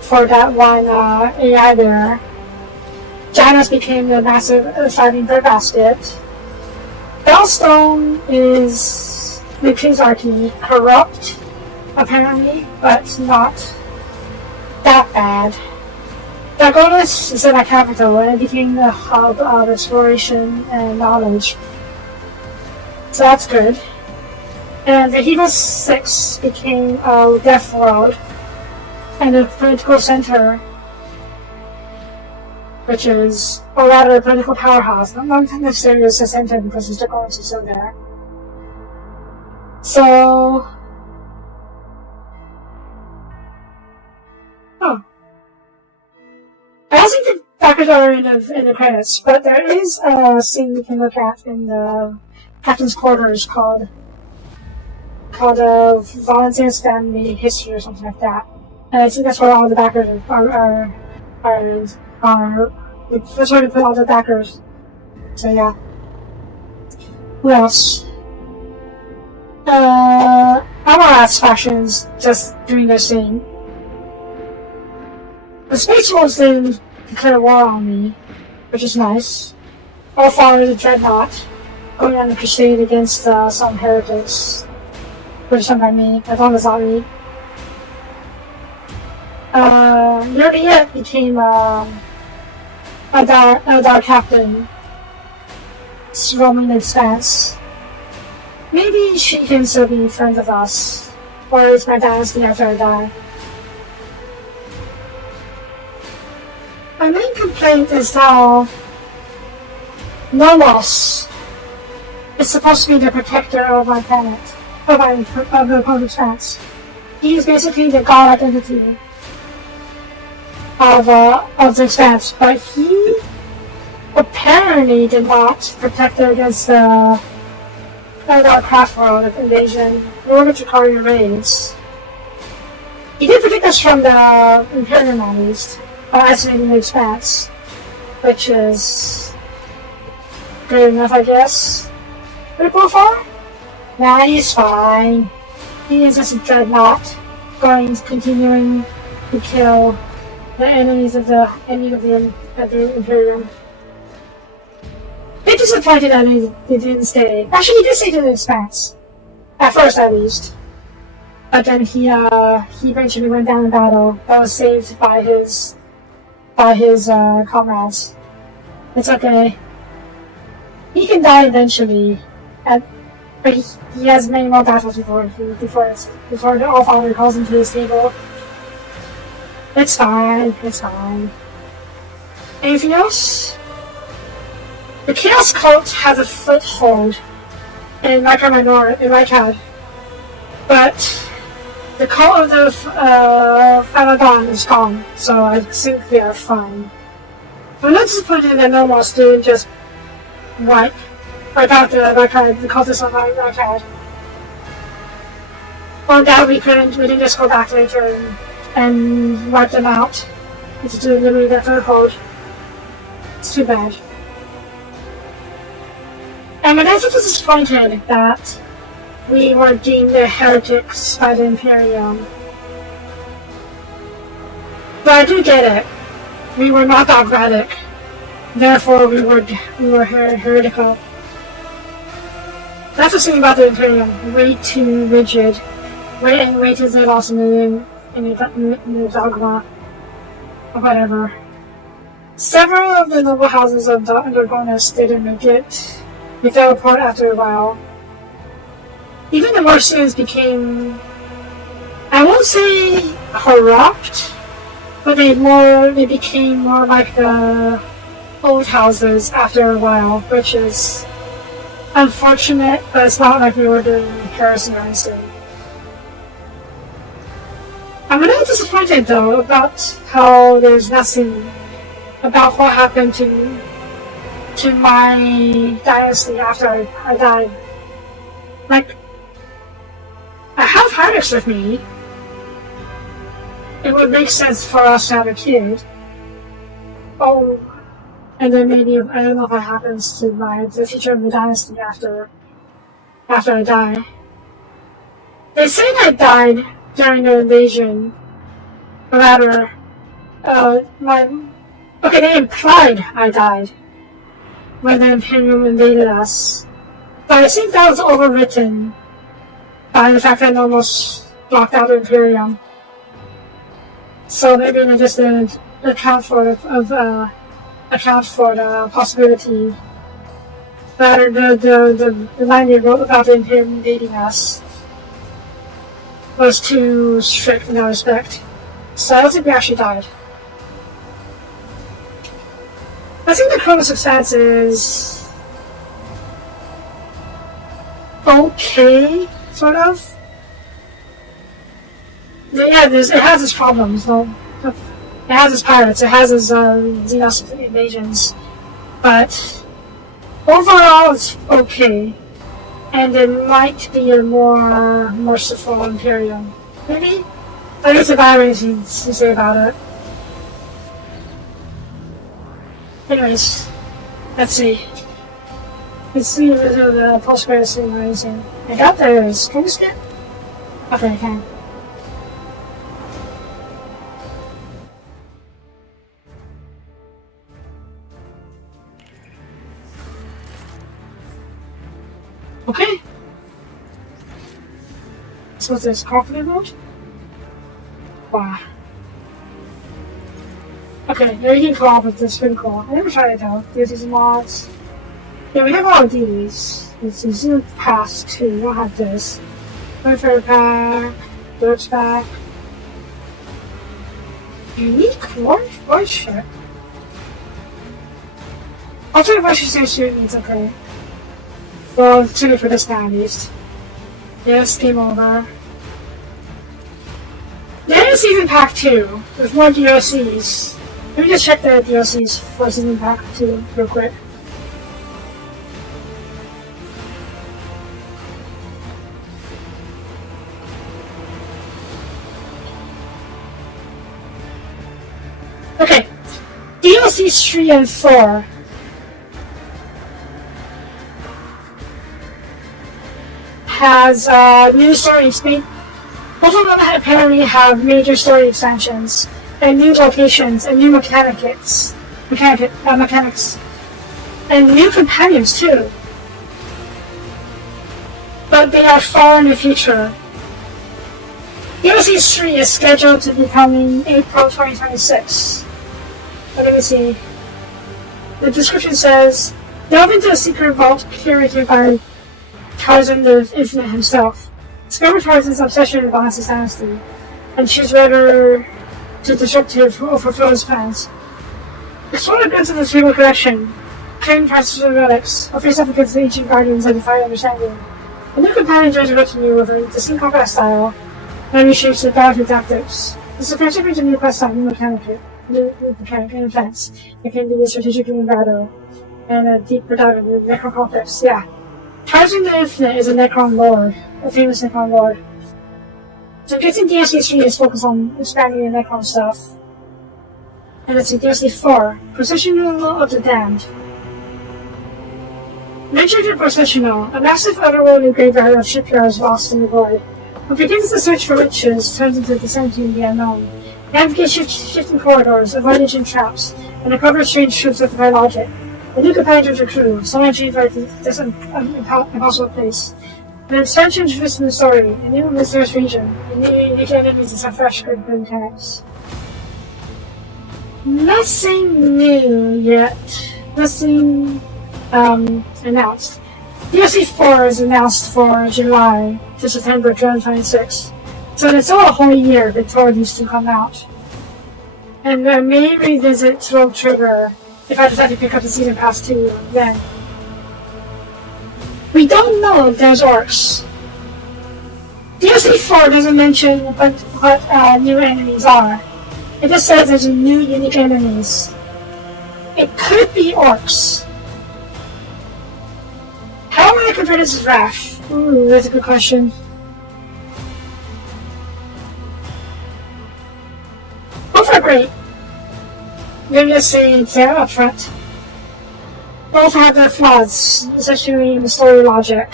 for that one AI there. Janus became the massive shining breadbasket. Bellstone is the King's corrupt, apparently, but not that bad. Dagonis is in a capital, and it became the hub of exploration and knowledge. So that's good. And the Heva 6 became a death world, and a political center, which is, or rather, a political powerhouse. Not necessarily a center because the Dagonis is still there. So, I don't think the backers are in the credits, but there is a scene we can look at in the Captain's Quarters called Valentine's Family History or something like that. And I think that's where all the backers are that's where to put all the backers. So yeah. Who else? Amarat's factions just doing their thing. The Space Wolves didn't declare war on me, which is nice. All followers of Dreadnought going on a crusade against some heretics. Which is done by me, as long as not me. Nerdia became a dark captain, roaming the Expanse. Maybe she can still be friends with us, or it's my dynasty after I die. My main complaint is how Nomos is supposed to be the protector of my planet, of the Cosmic Expanse. He is basically the god identity of the Expanse, but he apparently did not protect her against the craft world invasion, nor the Chikari raids. He did protect us from the Imperium, at least, by isolating the Expanse, which is good enough, I guess. Would it go far? Nah, he's fine. He is just a dreadnought, continuing to kill the enemies of the Imperium. Bit disappointed that he didn't stay. Actually, he did stay to the Expanse. At first, at least. But then he eventually went down in battle. That was saved by his comrades. It's okay. He can die eventually. But he has many more battles before the All-Father calls him to his table. It's fine, it's fine. Anything else? The Chaos Cult has a foothold in Rykard, but the Cult of the Final Dawn is gone, so I think they are fine. I'm not disappointed that Nomos didn't just wipe out the cultists on Rykard. On that we didn't just go back later and wipe them out. It's to literally their foothold. It's too bad. And I'm also disappointed that we were deemed the heretics by the Imperium. But I do get it. We were not dogmatic. Therefore we were heretical. That's the thing about the Imperium. Way too rigid. Way too zealous in the dogma. Or whatever. Several of the noble houses of Dragonus didn't make it. They fell apart after a while. Even the Mercians became, I won't say corrupt, but they became more like the old houses after a while, which is unfortunate, but it's not like we were doing heresy or anything. I'm a little disappointed though about how there's nothing about what happened to my dynasty after I died. Like, I have heretics with me. It would make sense for us to have a kid. Oh, and then maybe, I don't know what happens to the future of the dynasty after I die. They say I died during the invasion, or rather, they implied I died when the Imperium invaded us. But I think that was overwritten by the fact that I almost blocked out the Imperium. So maybe they just didn't account for the possibility that the line they wrote about the Imperium invading us was too strict in that respect. So I don't think we actually died. I think the Chronos of Stance is okay, sort of. Yeah, it has its problems. So it has its pirates, it has its Xenos invasions, but overall it's okay. And there might be a more merciful Imperium. Maybe? I guess if I have anything to say about it. Anyways, let's see. Let's see if the prosperity or anything. I got those. Can you skip? Okay, I can. Okay. So what's this? Confident mode? Wow. Okay, now you can co-op with this, pretty cool. I never tried it though. These are mods. Yeah, we have all of these. This is in the past too. We don't have this. Warfare pack, Dirt's pack. Unique voice check. Alternate voice check shooting, it's okay. Well, it's good for this time at least. Yes, game over. There is Season Pack 2, with more DLCs. Let me just check the DLCs for Season Pack 2 real quick. Okay, DLCs 3 and 4 has new story speed. Both of them apparently have major story expansions and new locations and new mechanics, and new companions too. But they are far in the future. DLC 3 is scheduled to be coming April 2026. But let me see. The description says, delve into a secret vault curated by Tarzan the Infinite himself, discovered Tarzan's obsession with Balance dynasty, and choose whether to disruptive or fulfill his plans. Explorer goes in this real direction, claim Tarzan's relics, or face up against the ancient guardians of defy understanding. A new companion joins returning you with a distinct combat style, and reshapes the battlefield tactics. This approach brings a new quest on new mechanic and events that can be strategically in battle, and a deeper dive into Necron conflicts. Yeah. Tarzan the Infinite is a Necron lord, a famous Necron lord. So getting DLC 3 is focused on expanding the Necron stuff. And let's see, DLC 4, Processional of the Damned. Mentioned in Processional, a massive otherworldly graveyard of shipyards lost in the void. What begins the search for riches turns into descent into the unknown. Navigate shifting corridors, avoid ancient traps, and uncover strange truths with my logic. A new companion joins your crew, someone changed by this impossible place. An expansion introduced in the story, a new mysterious region, and new unique enemies and some fresh good mechanics. Nothing new yet. Nothing announced. DLC 4 is announced for July to September 2026, so it's all a whole year before these two come out. And I may revisit Rogue Trigger if I decide to pick up the Season Pass 2 then. We don't know if there's orcs. DLC 4 doesn't mention what new enemies are. It just says there's new unique enemies. It could be orcs. How am I compare this to Wrath? Ooh, that's a good question. Both are great. Maybe just say it up front. Both have their flaws, especially in the story logic.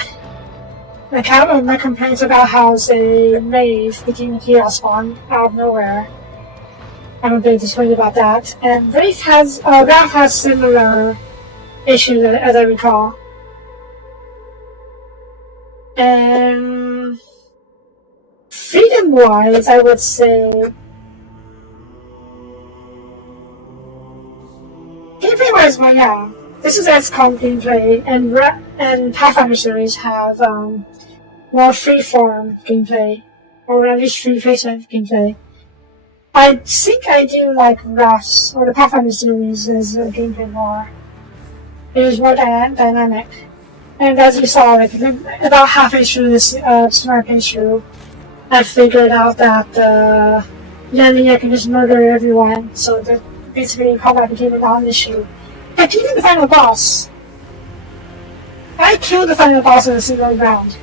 Like my complaints about how the Maeve became a chaos spawn out of nowhere. I'm a bit disappointed about that. And Wrath has similar issues as I recall. And freedom-wise, I would say gameplay-wise, well, yeah. This is XCOM gameplay, and Pathfinder series have more freeform gameplay, or at least free placement gameplay. I think I do like Wrath's, or the Pathfinder series is gameplay more. It is more dynamic. And as you saw, like, about halfway through this smart playthrough, I figured out that I can just murder everyone, so that basically combat became a non-issue. Heck, even the final boss. I killed the final boss in a single round.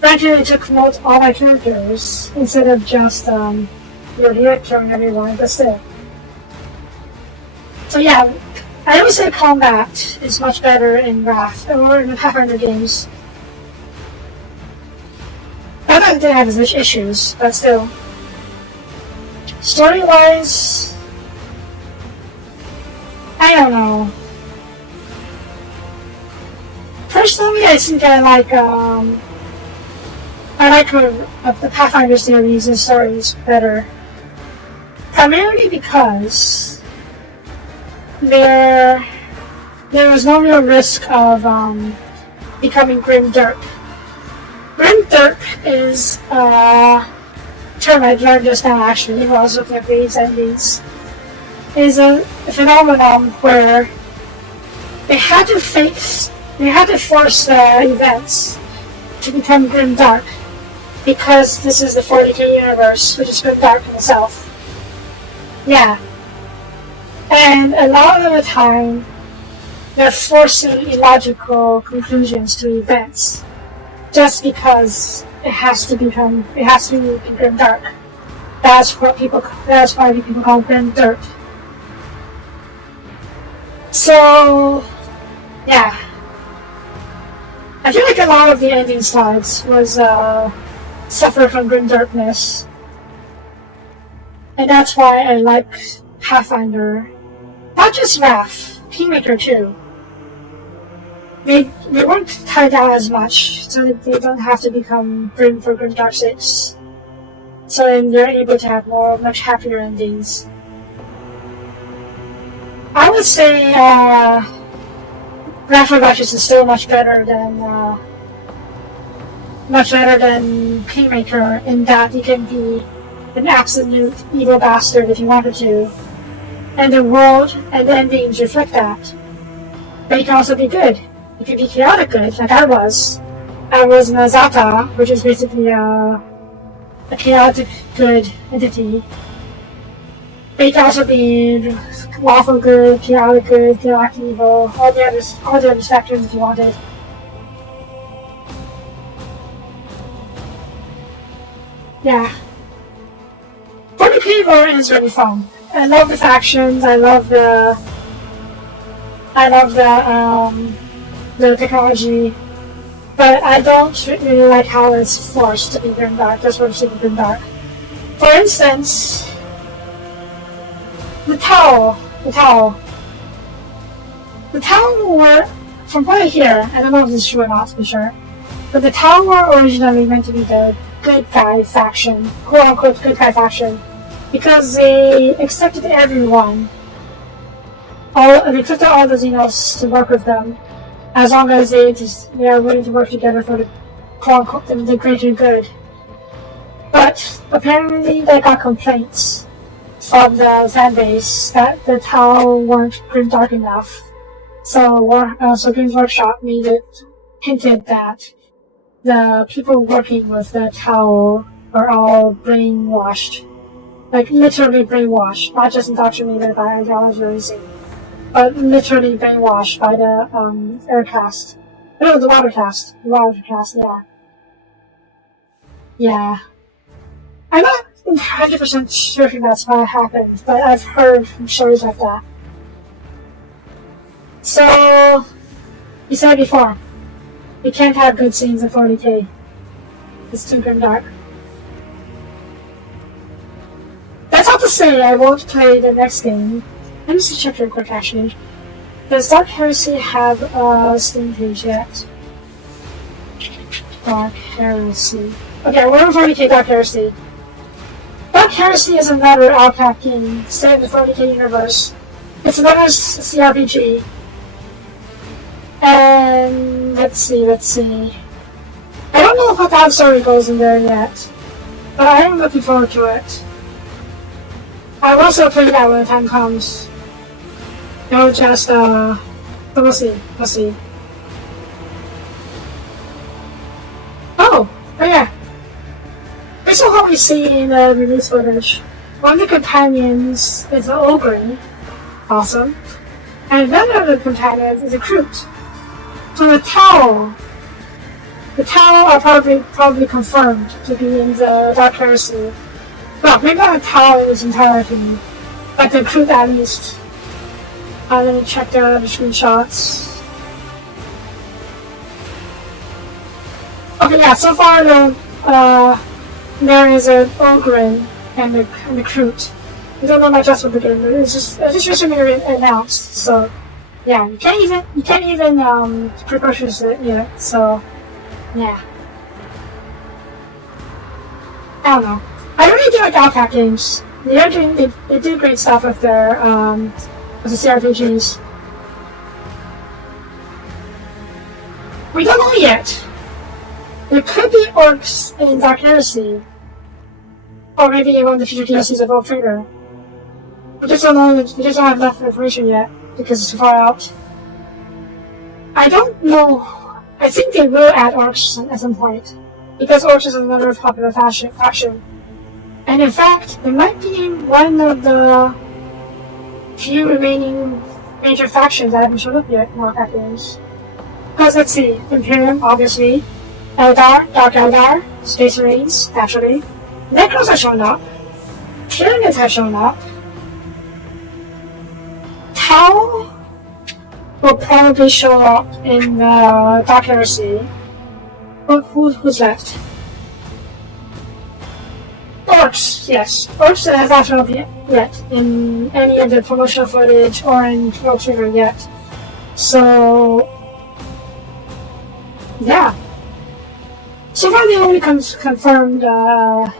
Granted, it took all my characters, instead of just, killing everyone, but still. So yeah, I always say combat is much better in Wrath, or in the Pathfinder games. I don't think they have as much issues, but still. Story-wise, I don't know. Personally, I think I like the Pathfinder series and stories better. Primarily because there was no real risk of becoming Grim Derp. Grim Derp is a term I learned just now actually while I was looking at these endings. Is a phenomenon where they had to force events to become grimdark, because this is the 40k universe, which is grimdark in itself. Yeah. And a lot of the time, they're forcing illogical conclusions to events, just because it has to be grimdark. That's why people call grimdark. So, yeah. I feel like a lot of the ending slides was suffer from grimdarkness, and that's why I like Pathfinder. Not just Wrath, Kingmaker too. They weren't tied down as much, so they don't have to become grim for grimdark sakes. So then they're able to have much happier endings. I would say Wrath of Righteous is still much better than much better than Kingmaker in that he can be an absolute evil bastard if he wanted to, and the world and the endings reflect that. But he can also be good. He can be chaotic good, like I was. I was Nazata, which is basically a chaotic good entity. But he can also be lawful good, chaotic evil, all the other spectrums if you wanted. Yeah. 40k lore is really fun. I love the factions, I love the technology, but I don't really like how it's forced to be grimdark, just for the sake of grimdark. For instance, the Tau were, from what I hear, I don't know if this is true or not to be sure, but the Tau were originally meant to be the good guy faction, quote-unquote good guy faction, because they accepted everyone, they accepted all the Xenos to work with them, as long as they are willing to work together for the quote-unquote the greater good. But apparently they got complaints from the fanbase that the Tau weren't grimdark enough, so Games Workshop hinted that the people working with the Tau are all brainwashed. Like, literally brainwashed, not just indoctrinated by ideology or anything, but literally brainwashed by the aircast. No, the watercast. The watercast, yeah. Yeah. I'm not 100% sure if that's what happened, but I've heard stories like that. So, you said before, you can't have good scenes in 40k. It's too grimdark. That's not to say I won't play the next game. Let me just check real quick actually. Does Dark Heresy have a Steam page yet? Dark Heresy. Okay, we're on 40k Dark Heresy. Dark Heresy is another Alpac game set in the 40k universe. It's another CRPG. And let's see. I don't know how that story goes in there yet, but I am looking forward to it. I will also play that when the time comes. It'll just, but we'll see. Oh yeah. This is what we see in the release footage. One of the companions is an Ogre. Awesome. And another of the companions is a Kroot. So the Tau are probably confirmed to be in the Dark Heresy. Well, maybe not the Tau in its entirety, but the Kroot at least. Let me check the screenshots. Okay, yeah, so far there is an Ogre and the Kroot. We don't know much else with the game, but it's just recently announced, so yeah, you can't even pre-purchase it yet, so yeah. I don't know. I really do like Alpac games. They do great stuff with their with the CRPGs. We don't know yet. There could be orcs in Dark Heresy, or maybe in one of the future DLCs of Old Trader. We just don't know. We just don't have enough information yet because it's too far out. I don't know. I think they will add orcs at some point because orcs is another popular faction. And in fact, it might be one of the few remaining major factions that haven't shown up yet in Warcraft games. Because let's see, Imperium, obviously, Eldar, Dark Eldar, Space Marines, naturally. Necros have shown up. Tyranids have shown up. Tau will probably show up in Dark Heresy. Who's left? Orcs, yes. Orcs has not shown up yet in any of the promotional footage or in World Trigger yet. So, yeah. So far they only confirmed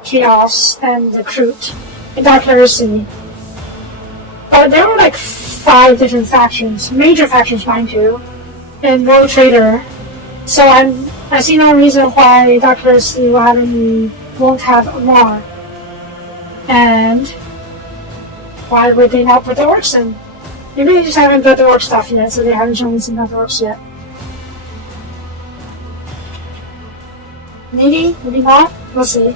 Chaos and the Kroot in Dark Heresy. But there were like 5 different factions, major factions mind you, in World Trader. So I'm I see no reason why Dr. C won't have more. And why would they not put the orcs in? Maybe they just haven't put the orc stuff yet, so they haven't shown us enough orcs yet. Maybe, maybe not. We'll see.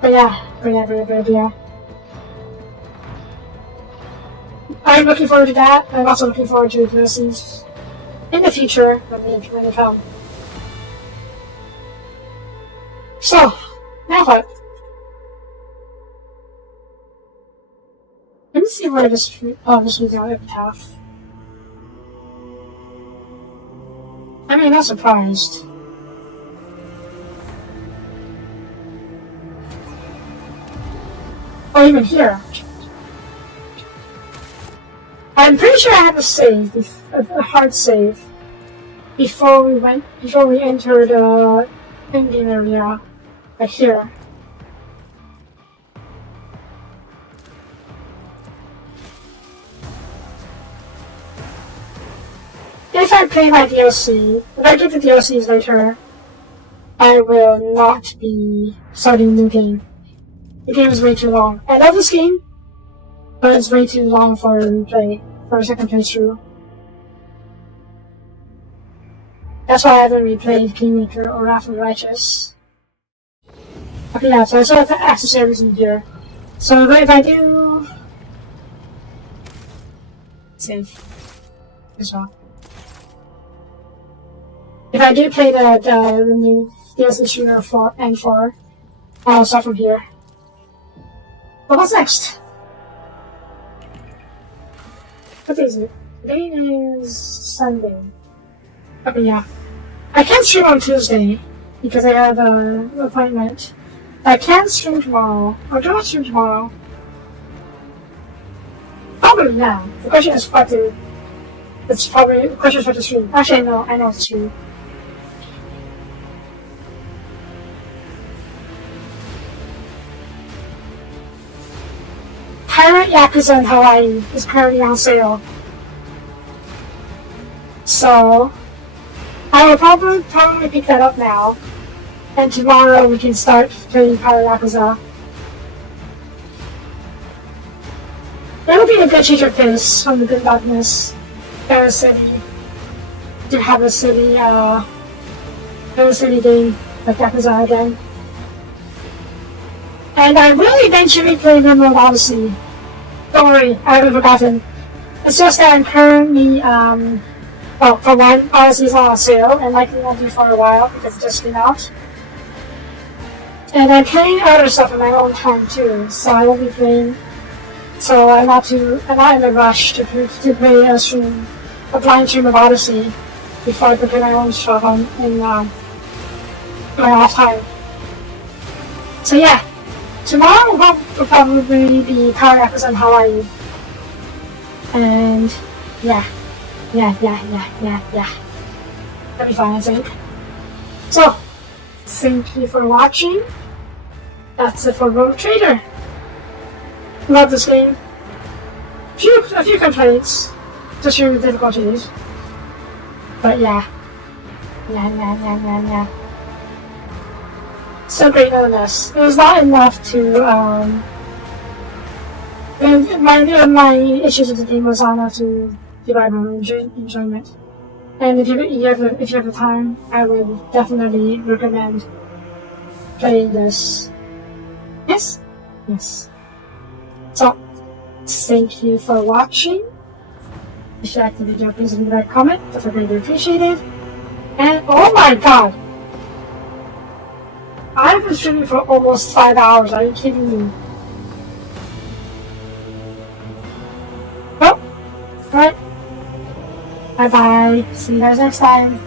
But yeah. I'm looking forward to that. I'm also looking forward to DLCs in the future when they come. So, now what? Let me see where this was on Epitaph. I mean, not surprised. Or even here. I'm pretty sure I had a save, a hard save, before we entered the endgame area, right here. If I play my DLC, if I get the DLCs later, I will not be starting a new game. The game is way too long. I love this game, but it's way too long for a replay, for a second playthrough. That's why I haven't replayed Kingmaker or Wrath of the Righteous. Okay, yeah, so I still have to access everything here. So if I do... save as well. If I do play the new DLC shooter 4 and 4, I'll start from here. But what's next? What is it? Today is Sunday. Okay, yeah. I can't stream on Tuesday because I have an appointment. I can stream tomorrow. Or do I stream tomorrow? Probably yeah. The question is what to... It's probably... The question is what to stream. Actually, I know what to stream. Pirate Yakuza in Hawaii is currently on sale. So, I will probably pick that up now. And tomorrow we can start playing Pirate Yakuza. It'll be a good change of pace from the Good Darkness Era City to have a city, Era City game like Yakuza again. And I will eventually play Emerald Odyssey. Don't worry, I haven't forgotten. It's just that I'm currently, well, for one, Odyssey's on sale, and likely won't be for a while because it just came out. And I'm playing other stuff in my own time too, so I won't be playing. So I'm not in a rush to play a blind stream of Odyssey before I play my own stuff in my off time. So yeah. Tomorrow will probably be Power Yakuza in Hawaii. And yeah. That'll be fine, I think. So, thank you for watching. That's it for Rogue Trader. Love this game. A few complaints. Just your difficulties. But yeah. So great nonetheless. It was not enough to, my issues with the game was not enough to divide my enjoyment. And if you have the time, I would definitely recommend playing this. Yes? Yes. So, thank you for watching. If you liked the video, please leave a comment. That's greatly appreciated. And oh my god! I've been streaming for almost 5 hours, are you kidding me? Well, alright. Bye bye. See you guys next time.